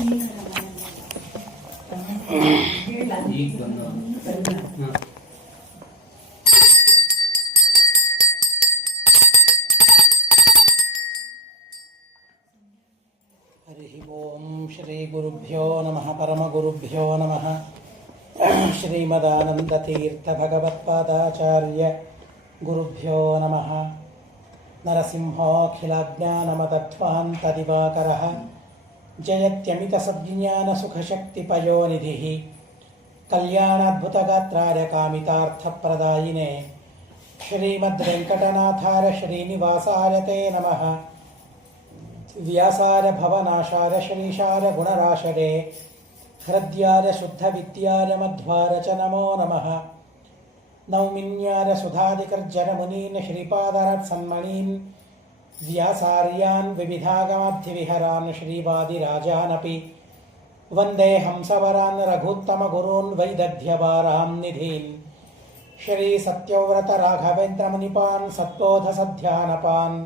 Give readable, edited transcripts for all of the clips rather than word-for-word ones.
ಓಂ ಶ್ರೀ ಗುರುಭ್ಯೋ ನಮಃ ಪರಮಗುರುಭ್ಯೋ ನಮಃ. ಶ್ರೀಮದಾನಂದತೀರ್ಥ ಭಗವತ್ಪಾದಾಚಾರ್ಯ ಗುರುಭ್ಯೋ ನಮಃ. ನರಸಿಂಹೋऽಖಿಲಜ್ಞಾನಮತಧ್ವಾन्तದಿವಾಕರಃ ಜಯತ್ಯಮಿತಸಜ್ಞಾನಸುಖಶಕ್ತಿಪಯೋನಿಧಿಃ ಕಲ್ಯಾಣಾದ್ಭುತಗಾತ್ರಾಯ ಕಾಮಿತಾರ್ಥಪ್ರದಾಯಿನೇ ಶ್ರೀಮದ್ವೆಂಕಟನಾಥಾಯ ಶ್ರೀನಿವಾಸಾಯ ತೇ ನಮಃ. ವ್ಯಾಸಾಯ ಭವನಾಶಾಯ ಶ್ರೀಶಾಯ ಗುಣರಾಶರೇ ಹೃದ್ಯಾಯ ಶುದ್ಧವಿದ್ಯಾಯ ಮಧ್ವಾರ ಚ ನಮೋ ನಮಃ. ನೌಮಿನ್ಯಾಯ ಸುಧಾದಿಕರ್ಜನಮುನೀನ್ ಶ್ರೀಪಾದರತ್ಸನ್ಮಣೀನ್ ವ್ಯಾಸಾರ್ಯಾನ್ ವಿವಿಧಾಗಮಧ್ಯವಿಹರಾನ್ ಶ್ರೀವಾದಿರಾಜಾನಪಿ ವಂದೇ ಹಂಸವರಾನ್ ರಘುತ್ತಮಗುರೂನ್ ವೈದಗ್ಧ್ಯವಾರಾಂ ನಿಧೀನ್ ಶ್ರೀಸತ್ಯವ್ರತ ರಾಘವೇಂದ್ರಮುನಿಪಾನ್ ಸತ್ಬೋಧಸಧ್ಯಾನಪಾನ್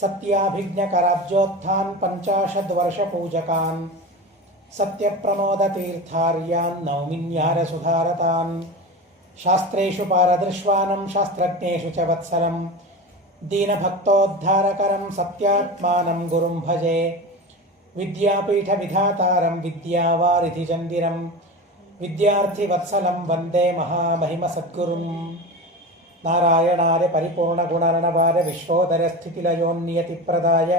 ಸತ್ಯಾಭಿಜ್ಞಕರಾಬ್ಜೋತ್ಥಾನ್ ಪಂಚಾಶದ್ವರ್ಷಪೂಜಕಾನ್ ಸತ್ಯಪ್ರಮೋದತೀರ್ಥಾರ್ಯಾನ್ ನೌಮಿನ್ಯಾರ ಸುಧಾರತಾನ್ ಶಾಸ್ತ್ರೇಷು ಪಾರದೃಶ್ವಾನಂ ಶಾಸ್ತ್ರಜ್ಞೇಷು ಚ ವತ್ಸಲಂ ದೀನಭಕ್ತೋದ್ಧಾರಕರಂ ಸತ್ಯಾತ್ಮಾನಂ ಗುರುಂ ಭಜೆ. ವಿದ್ಯಾಪೀಠವಿಧಾತಾರಂ ವಿದ್ಯಾವಾರಿಧಿಚಂದಿರಂ ವಿದ್ಯಾರ್ಥಿವತ್ಸಲಂ ವಂದೇ ಮಹಾಮಹಿಮಸದ್ಗುರುಂ. ನಾರಾಯಣಾರ್ಯ ಪರಿಪೂರ್ಣಗುಣರ್ಣವಾರ್ಯ ವಿಶ್ವೋದರಸ್ಥಿತಿಲಯೋನ್ನಿಯತಿಪ್ರದಾಯ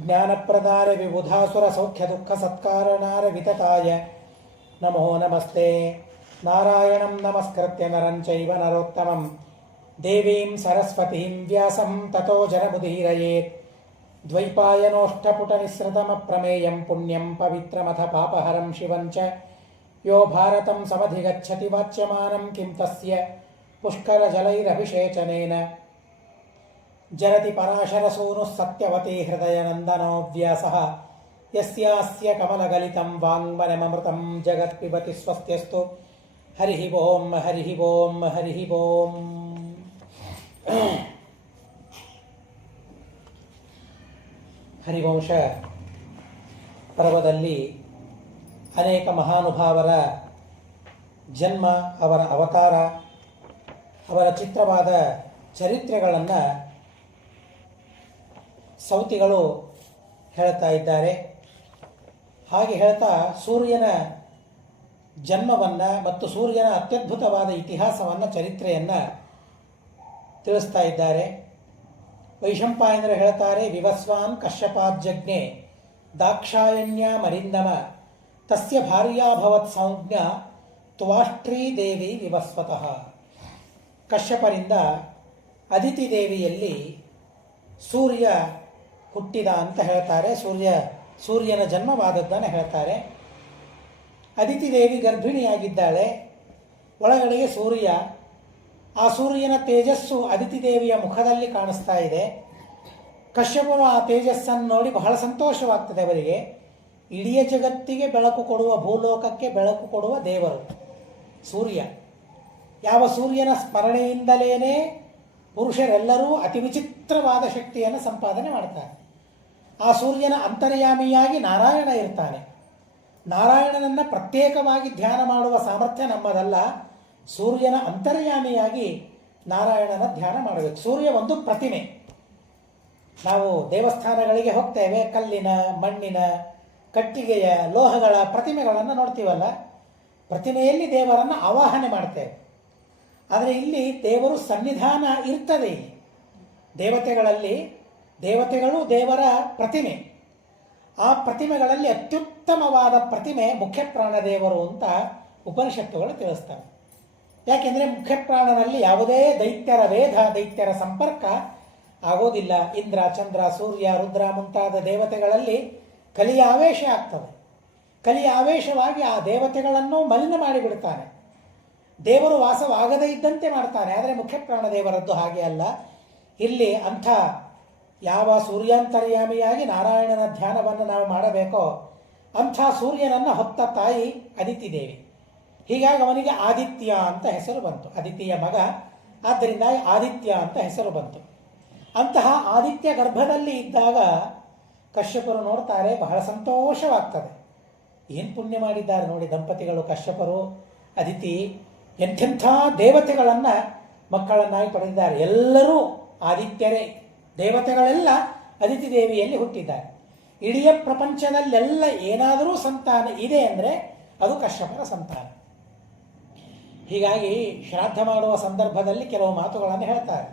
ಜ್ಞಾನಪ್ರದಾಯ ವಿಬುಧಾಸುರಸೌಖ್ಯದುಃಖಸತ್ಕಾರಣಾರ್ಯ ವಿತತಾಯ ನಮೋ ನಮಸ್ತೆ. ನಾರಾಯಣಂ ನಮಸ್ಕೃತ್ಯ ನರಂ ಚೈವ ನರೋತ್ತಮಂ ದೇವೀಂ ಸರಸ್ವತೀಂ ವ್ಯಾಸಂ ತತೋ ಜನಮುದೀರಯೇತ್. ದ್ವೈಪಾಯನೋಷ್ಠಪುಟನಿಸ್ಸೃತಮಪ್ರಮೇಯಂ ಪುಣ್ಯಂ ಪವಿತ್ರಮಥ ಪಾಪಹರಂ ಶಿವಂ ಚ ಯೋ ಭಾರತಂ ಸಮಧಿಗಚ್ಚತಿ ವಾಚ್ಯಮಾನಂ ಕಿಂ ತಸ್ಯ ಪುಷ್ಕರಜಲೈರಭಿಷೇಚನೇನ. ಜರತಿ ಪರಾಶರಸೂನುಃ ಸತ್ಯವತಿ ಹೃದಯನಂದನೋ ವ್ಯಾಸಃ ಯಸ್ಯಾಸ್ಯ ಕಮಲಗಲಿತಂ ವಾङ्ಮನಮೃತಂ ಜಗತ್ಪಿಬತಿ ಸ್ವಸ್ತ್ಯಸ್ತು. ಹರಿ ಓಂ ಹರಿ ಓಂ ಹರಿ ಓಂ. ಹರಿವಂಶ ಪರ್ವದಲ್ಲಿ ಅನೇಕ ಮಹಾನುಭಾವರ ಜನ್ಮ, ಅವರ ಅವತಾರ, ಅವರ ಚಿತ್ರವಾದ ಚರಿತ್ರೆಗಳನ್ನು ಸೌತಿಗಳು ಹೇಳ್ತಾ ಇದ್ದಾರೆ. ಹಾಗೆ ಹೇಳ್ತಾ ಸೂರ್ಯನ ಜನ್ಮವನ್ನು ಮತ್ತು ಸೂರ್ಯನ ಅತ್ಯದ್ಭುತವಾದ ಇತಿಹಾಸವನ್ನು, ಚರಿತ್ರೆಯನ್ನು ತಿಳಿಸ್ತಾ ಇದ್ದಾರೆ. ವೈಶಂಪಾಯನರು ಹೇಳ್ತಾರೆ, ವಿವಸ್ವಾನ್ ಕಶ್ಯಪಾಜ್ಜಜ್ಞೆ ದಾಕ್ಷಾಯಣ್ಯ ಮರಿಂದಮ ತಸ್ಯ ಭಾರ್ಯಾಭವತ್ ಸಂಜ್ಞ ತ್ವಾಷ್ಟ್ರೀ ದೇವಿ ವಿವಸ್ವತಃ. ಕಶ್ಯಪರಿಂದ ಅದಿತಿ ದೇವಿಯಲ್ಲಿ ಸೂರ್ಯ ಹುಟ್ಟಿದ ಅಂತ ಹೇಳ್ತಾರೆ. ಸೂರ್ಯನ ಜನ್ಮವಾದದ್ದನ್ನು ಹೇಳ್ತಾರೆ. ಅದಿತಿ ದೇವಿ ಗರ್ಭಿಣಿಯಾಗಿದ್ದಾಳೆ. ಒಳಗಡೆಗೆ ಸೂರ್ಯ, ಆ ಸೂರ್ಯನ ತೇಜಸ್ಸು ಅದಿತಿ ದೇವಿಯ ಮುಖದಲ್ಲಿ ಕಾಣಿಸ್ತಾ ಇದೆ. ಕಶ್ಯಪರು ಆ ತೇಜಸ್ಸನ್ನು ನೋಡಿ ಬಹಳ ಸಂತೋಷವಾಗ್ತದೆ ಅವರಿಗೆ. ಇಡೀ ಜಗತ್ತಿಗೆ ಬೆಳಕು ಕೊಡುವ, ಭೂಲೋಕಕ್ಕೆ ಬೆಳಕು ಕೊಡುವ ದೇವರು ಸೂರ್ಯ. ಯಾವ ಸೂರ್ಯನ ಸ್ಮರಣೆಯಿಂದಲೇ ಪುರುಷರೆಲ್ಲರೂ ಅತಿ ವಿಚಿತ್ರವಾದ ಶಕ್ತಿಯನ್ನು ಸಂಪಾದನೆ ಮಾಡ್ತಾರೆ. ಆ ಸೂರ್ಯನ ಅಂತರ್ಯಾಮಿಯಾಗಿ ನಾರಾಯಣ ಇರ್ತಾನೆ. ನಾರಾಯಣನನ್ನು ಪ್ರತ್ಯೇಕವಾಗಿ ಧ್ಯಾನ ಮಾಡುವ ಸಾಮರ್ಥ್ಯ ನಮ್ಮದಲ್ಲ. ಸೂರ್ಯನ ಅಂತರ್ಯಾಮಿಯಾಗಿ ನಾರಾಯಣನ ಧ್ಯಾನ ಮಾಡಬೇಕು. ಸೂರ್ಯ ಒಂದು ಪ್ರತಿಮೆ. ನಾವು ದೇವಸ್ಥಾನಗಳಿಗೆ ಹೋಗ್ತೇವೆ, ಕಲ್ಲಿನ, ಮಣ್ಣಿನ, ಕಟ್ಟಿಗೆಯ, ಲೋಹಗಳ ಪ್ರತಿಮೆಗಳನ್ನು ನೋಡ್ತೀವಲ್ಲ. ಪ್ರತಿಮೆಯಲ್ಲಿ ದೇವರನ್ನು ಆವಾಹನೆ ಮಾಡ್ತೇವೆ. ಆದರೆ ಇಲ್ಲಿ ದೇವರು ಸನ್ನಿಧಾನ ಇರ್ತದೆ. ಇಲ್ಲಿ ದೇವತೆಗಳಲ್ಲಿ ದೇವತೆಗಳು ದೇವರ ಪ್ರತಿಮೆ. ಆ ಪ್ರತಿಮೆಗಳಲ್ಲಿ ಅತ್ಯುತ್ತಮವಾದ ಪ್ರತಿಮೆ ಮುಖ್ಯ ಪ್ರಾಣದೇವರು ಅಂತ ಉಪನಿಷತ್ತುಗಳು ತಿಳಿಸ್ತವೆ. ಯಾಕೆಂದರೆ ಮುಖ್ಯ ಪ್ರಾಣನಲ್ಲಿ ಯಾವುದೇ ದೈತ್ಯರ ವೇದ, ದೈತ್ಯರ ಸಂಪರ್ಕ ಆಗೋದಿಲ್ಲ. ಇಂದ್ರ, ಚಂದ್ರ, ಸೂರ್ಯ, ರುದ್ರ ಮುಂತಾದ ದೇವತೆಗಳಲ್ಲಿ ಕಲಿಯ ಆವೇಶ ಆಗ್ತದೆ. ಕಲಿಯ ಆವೇಶವಾಗಿ ಆ ದೇವತೆಗಳನ್ನು ಮಲಿನ ಮಾಡಿಬಿಡ್ತಾನೆ. ದೇವರು ವಾಸವಾಗದೇ ಇದ್ದಂತೆ ಮಾಡ್ತಾನೆ. ಆದರೆ ಮುಖ್ಯ ಪ್ರಾಣದೇವರದ್ದು ಹಾಗೆ ಅಲ್ಲ. ಇಲ್ಲಿ ಅಂಥ ಯಾವ ಸೂರ್ಯಾಂತರ್ಯಾಮಿಯಾಗಿ ನಾರಾಯಣನ ಧ್ಯಾನವನ್ನು ನಾವು ಮಾಡಬೇಕೋ ಅಂಥ ಸೂರ್ಯನನ್ನು ಹೊತ್ತ ತಾಯಿ ಅದಿತಿ ದೇವಿ. ಹೀಗಾಗಿ ಅವನಿಗೆ ಆದಿತ್ಯ ಅಂತ ಹೆಸರು ಬಂತು. ಅದಿತಿಯ ಮಗ, ಆದ್ದರಿಂದ ಆದಿತ್ಯ ಅಂತ ಹೆಸರು ಬಂತು. ಅಂತಹ ಆದಿತ್ಯ ಗರ್ಭದಲ್ಲಿ ಇದ್ದಾಗ ಕಶ್ಯಪರು ನೋಡ್ತಾರೆ, ಬಹಳ ಸಂತೋಷವಾಗ್ತದೆ. ಏನು ಪುಣ್ಯ ಮಾಡಿದ್ದಾರೆ ನೋಡಿ ದಂಪತಿಗಳು, ಕಶ್ಯಪರು ಅದಿತಿ, ಎಂಥೆಂಥ ದೇವತೆಗಳನ್ನು ಮಕ್ಕಳನ್ನಾಗಿ ಪಡೆದಿದ್ದಾರೆ. ಎಲ್ಲರೂ ಆದಿತ್ಯರೇ, ದೇವತೆಗಳೆಲ್ಲ ಅದಿತಿ ದೇವಿಯಲ್ಲಿ ಹುಟ್ಟಿದ್ದಾರೆ. ಇಡೀ ಪ್ರಪಂಚದಲ್ಲೆಲ್ಲ ಏನಾದರೂ ಸಂತಾನ ಇದೆ ಅಂದರೆ ಅದು ಕಶ್ಯಪರ ಸಂತಾನ. ಹೀಗಾಗಿ ಶ್ರಾದ್ದ ಮಾಡುವ ಸಂದರ್ಭದಲ್ಲಿ ಕೆಲವು ಮಾತುಗಳನ್ನು ಹೇಳ್ತಾರೆ.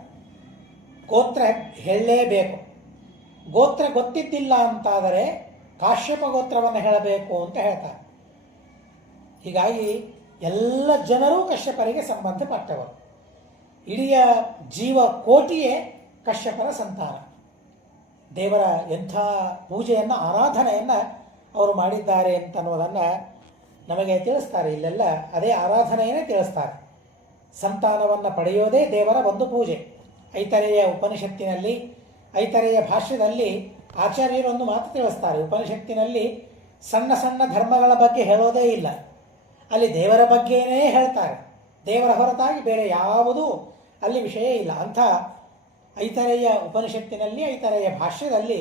ಗೋತ್ರ ಹೇಳಲೇಬೇಕು. ಗೋತ್ರ ಗೊತ್ತಿದ್ದಿಲ್ಲ ಅಂತಾದರೆ ಕಾಶ್ಯಪ ಗೋತ್ರವನ್ನು ಹೇಳಬೇಕು ಅಂತ ಹೇಳ್ತಾರೆ. ಹೀಗಾಗಿ ಎಲ್ಲ ಜನರೂ ಕಶ್ಯಪರಿಗೆ ಸಂಬಂಧಪಟ್ಟವರು. ಇಡೀ ಜೀವ ಕೋಟಿಯೇ ಕಶ್ಯಪರ ಸಂತಾನ. ದೇವರ ಎಂಥ ಪೂಜೆಯನ್ನು, ಆರಾಧನೆಯನ್ನು ಅವರು ಮಾಡಿದ್ದಾರೆ ಅಂತನ್ನುವುದನ್ನು ನಮಗೆ ತಿಳಿಸ್ತಾರೆ. ಇಲ್ಲೆಲ್ಲ ಅದೇ ಆರಾಧನೆಯನ್ನೇ ತಿಳಿಸ್ತಾರೆ. ಸಂತಾನವನ್ನು ಪಡೆಯೋದೇ ದೇವರ ಒಂದು ಪೂಜೆ. ಐತರೆಯ ಉಪನಿಷತ್ತಿನಲ್ಲಿ, ಐತರೆಯ ಭಾಷ್ಯದಲ್ಲಿ ಆಚಾರ್ಯರು ಒಂದು ಮಾತು ತಿಳಿಸ್ತಾರೆ. ಉಪನಿಷತ್ತಿನಲ್ಲಿ ಸಣ್ಣ ಸಣ್ಣ ಧರ್ಮಗಳ ಬಗ್ಗೆ ಹೇಳೋದೇ ಇಲ್ಲ, ಅಲ್ಲಿ ದೇವರ ಬಗ್ಗೆಯೇ ಹೇಳ್ತಾರೆ. ದೇವರ ಹೊರತಾಗಿ ಬೇರೆ ಯಾವುದೂ ಅಲ್ಲಿ ವಿಷಯ ಇಲ್ಲ. ಅಂಥ ಐತರೆಯ ಉಪನಿಷತ್ತಿನಲ್ಲಿ, ಐತರೆಯ ಭಾಷ್ಯದಲ್ಲಿ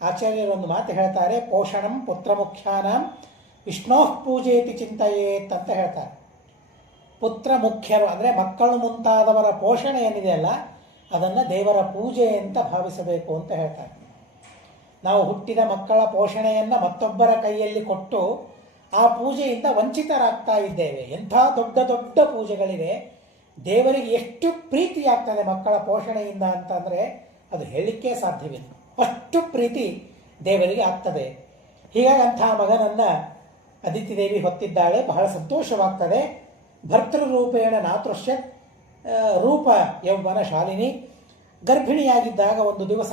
ಆಚಾರ್ಯರು ಒಂದು ಮಾತು ಹೇಳ್ತಾರೆ. ಪೋಷಣಂ ಪುತ್ರ ಮುಖ್ಯಾನಾಂ ವಿಷ್ಣೋಃ ಪೂಜೇತಿ ಚಿಂತೆಯೇತ್ ಅಂತ ಹೇಳ್ತಾರೆ. ಪುತ್ರ ಮುಖ್ಯರು ಅಂದರೆ ಮಕ್ಕಳು ಮುಂತಾದವರ ಪೋಷಣೆ ಏನಿದೆಯಲ್ಲ, ಅದನ್ನು ದೇವರ ಪೂಜೆ ಅಂತ ಭಾವಿಸಬೇಕು ಅಂತ ಹೇಳ್ತಾರೆ. ನಾವು ಹುಟ್ಟಿದ ಮಕ್ಕಳ ಪೋಷಣೆಯನ್ನು ಮತ್ತೊಬ್ಬರ ಕೈಯಲ್ಲಿ ಕೊಟ್ಟು ಆ ಪೂಜೆಯಿಂದ ವಂಚಿತರಾಗ್ತಾ ಇದ್ದೇವೆ. ಎಂಥ ದೊಡ್ಡ ದೊಡ್ಡ ಪೂಜೆಗಳಿವೆ. ದೇವರಿಗೆ ಎಷ್ಟು ಪ್ರೀತಿಯಾಗ್ತದೆ ಮಕ್ಕಳ ಪೋಷಣೆಯಿಂದ ಅಂತಂದರೆ ಅದು ಹೇಳಲಿಕ್ಕೆ ಸಾಧ್ಯವಿಲ್ಲ. ಅಷ್ಟು ಪ್ರೀತಿ ದೇವರಿಗೆ ಆಗ್ತದೆ. ಹೀಗಾಗಿ ಅಂಥ ಮಗನನ್ನು ಅದಿತಿ ದೇವಿ ಹೊತ್ತಿದ್ದಾಳೆ. ಬಹಳ ಸಂತೋಷವಾಗ್ತದೆ. ಭರ್ತೃರೂಪೇಣ ನಾತೃಶ್ಯ ರೂಪ ಯೌವನ ಶಾಲಿನಿ. ಗರ್ಭಿಣಿಯಾಗಿದ್ದಾಗ ಒಂದು ದಿವಸ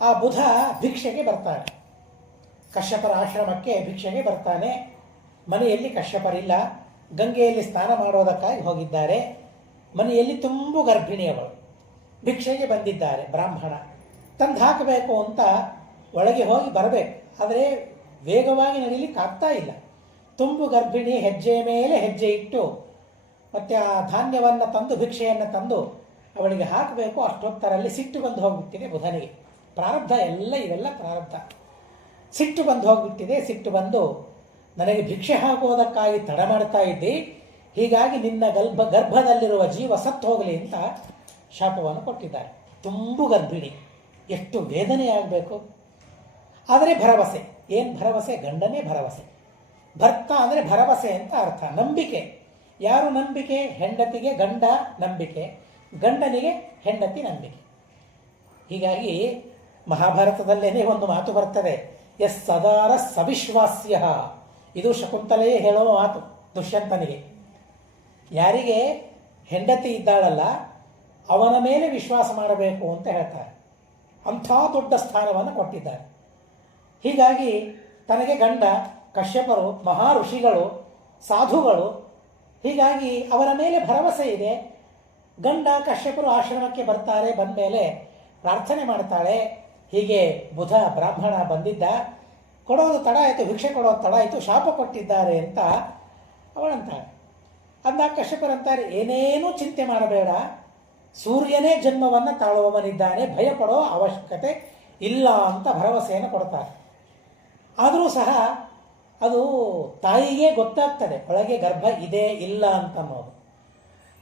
ಆ ಬುಧ ಭಿಕ್ಷೆಗೆ ಬರ್ತಾನೆ. ಕಶ್ಯಪರ ಆಶ್ರಮಕ್ಕೆ ಭಿಕ್ಷೆಗೆ ಬರ್ತಾನೆ. ಮನೆಯಲ್ಲಿ ಕಶ್ಯಪರಿಲ್ಲ, ಗಂಗೆಯಲ್ಲಿ ಸ್ನಾನ ಮಾಡೋದಕ್ಕಾಗಿ ಹೋಗಿದ್ದಾರೆ. ಮನೆಯಲ್ಲಿ ತುಂಬು ಗರ್ಭಿಣಿಯವಳು ಭಿಕ್ಷೆಗೆ ಬಂದಿದ್ದಾರೆ. ಬ್ರಾಹ್ಮಣ ತಂದು ಹಾಕಬೇಕು ಅಂತ ಒಳಗೆ ಹೋಗಿ ಬರಬೇಕು, ಆದರೆ ವೇಗವಾಗಿ ನಡೀಲಿಕ್ಕೆ ಆಗ್ತಾ ಇಲ್ಲ. ತುಂಬು ಗರ್ಭಿಣಿ ಹೆಜ್ಜೆಯ ಮೇಲೆ ಹೆಜ್ಜೆ ಇಟ್ಟು ಮತ್ತು ಆ ಧಾನ್ಯವನ್ನು ತಂದು, ಭಿಕ್ಷೆಯನ್ನು ತಂದು ಅವಳಿಗೆ ಹಾಕಬೇಕು. ಅಷ್ಟೊತ್ತರಲ್ಲಿ ಸಿಟ್ಟು ಬಂದು ಹೋಗಿಬಿಟ್ಟಿದೆ ಬುಧನಿಗೆ. ಪ್ರಾರಬ್ಧ ಇವೆಲ್ಲ ಪ್ರಾರಬ್ಧ. ಸಿಟ್ಟು ಬಂದು ಹೋಗಿಬಿಟ್ಟಿದೆ. ಸಿಟ್ಟು ಬಂದು, ನನಗೆ ಭಿಕ್ಷೆ ಹಾಕುವುದಕ್ಕಾಗಿ ತಡ ಮಾಡ್ತಾ ಇದ್ದಿ, ಹೀಗಾಗಿ ನಿನ್ನ ಗರ್ಭದಲ್ಲಿರುವ ಜೀವ ಸತ್ತು ಹೋಗಲಿ ಅಂತ ಶಾಪವನ್ನು ಕೊಟ್ಟಿದ್ದಾರೆ. ತುಂಬು ಗರ್ಭಿಣಿ, ಎಷ್ಟು ವೇದನೆಯಾಗಬೇಕು. ಆದರೆ ಭರವಸೆ, ಏನು ಭರವಸೆ? ಗಂಡನೇ ಭರವಸೆ. ಭರ್ತ ಅಂದರೆ ಭರವಸೆ ಅಂತ ಅರ್ಥ, ನಂಬಿಕೆ. ಯಾರು ನಂಬಿಕೆ? ಹೆಂಡತಿಗೆ ಗಂಡ ನಂಬಿಕೆ, ಗಂಡನಿಗೆ ಹೆಂಡತಿ ನಂಬಿಕೆ. ಹೀಗಾಗಿ ಮಹಾಭಾರತದಲ್ಲೇನೇ ಒಂದು ಮಾತು ಬರ್ತದೆ, ಎಸ್ ಸದಾರ ಸವಿಶ್ವಾಸ್ಯ. ಇದು ಶಕುಂತಲೆಯೇ ಹೇಳುವ ಮಾತು ದುಷ್ಯಂತನಿಗೆ. ಯಾರಿಗೆ ಹೆಂಡತಿ ಇದ್ದಾಳಲ್ಲ ಅವನ ಮೇಲೆ ವಿಶ್ವಾಸ ಮಾಡಬೇಕು ಅಂತ ಹೇಳ್ತಾರೆ. ಅಂಥ ದೊಡ್ಡ ಸ್ಥಾನವನ್ನು ಕೊಟ್ಟಿದ್ದಾರೆ. ಹೀಗಾಗಿ ತನಗೆ ಗಂಡ ಕಶ್ಯಪರು ಮಹಾ ಋಷಿಗಳು, ಸಾಧುಗಳು, ಹೀಗಾಗಿ ಅವರ ಮೇಲೆ ಭರವಸೆ ಇದೆ. ಗಂಡ ಕಶ್ಯಪರು ಆಶ್ರಮಕ್ಕೆ ಬರ್ತಾರೆ. ಬಂದ ಮೇಲೆ ಪ್ರಾರ್ಥನೆ ಮಾಡ್ತಾಳೆ, ಹೀಗೆ ಬುಧ ಬ್ರಾಹ್ಮಣ ಬಂದಿದ್ದ, ಕೊಡೋದು ತಡ ಆಯಿತು, ಭಿಕ್ಷೆ ಕೊಡೋದು ತಡ ಆಯಿತು, ಶಾಪ ಕೊಟ್ಟಿದ್ದಾರೆ ಅಂತ ಅವಳಂತಾಳೆ. ಅಂದಾಗ ಕಶ್ಯಪರಂತಾರೆ, ಏನೇನೂ ಚಿಂತೆ ಮಾಡಬೇಡ, ಸೂರ್ಯನೇ ಜನ್ಮವನ್ನು ತಾಳುವವನಿದ್ದಾನೆ, ಭಯಪಡೋ ಅವಶ್ಯಕತೆ ಇಲ್ಲ ಅಂತ ಭರವಸೆಯನ್ನು ಕೊಡ್ತಾರೆ. ಆದರೂ ಸಹ ಅದು ತಾಯಿಗೆ ಗೊತ್ತಾಗ್ತದೆ ಒಳಗೆ ಗರ್ಭ ಇದೆ ಇಲ್ಲ ಅಂತ ಅನ್ನೋದು.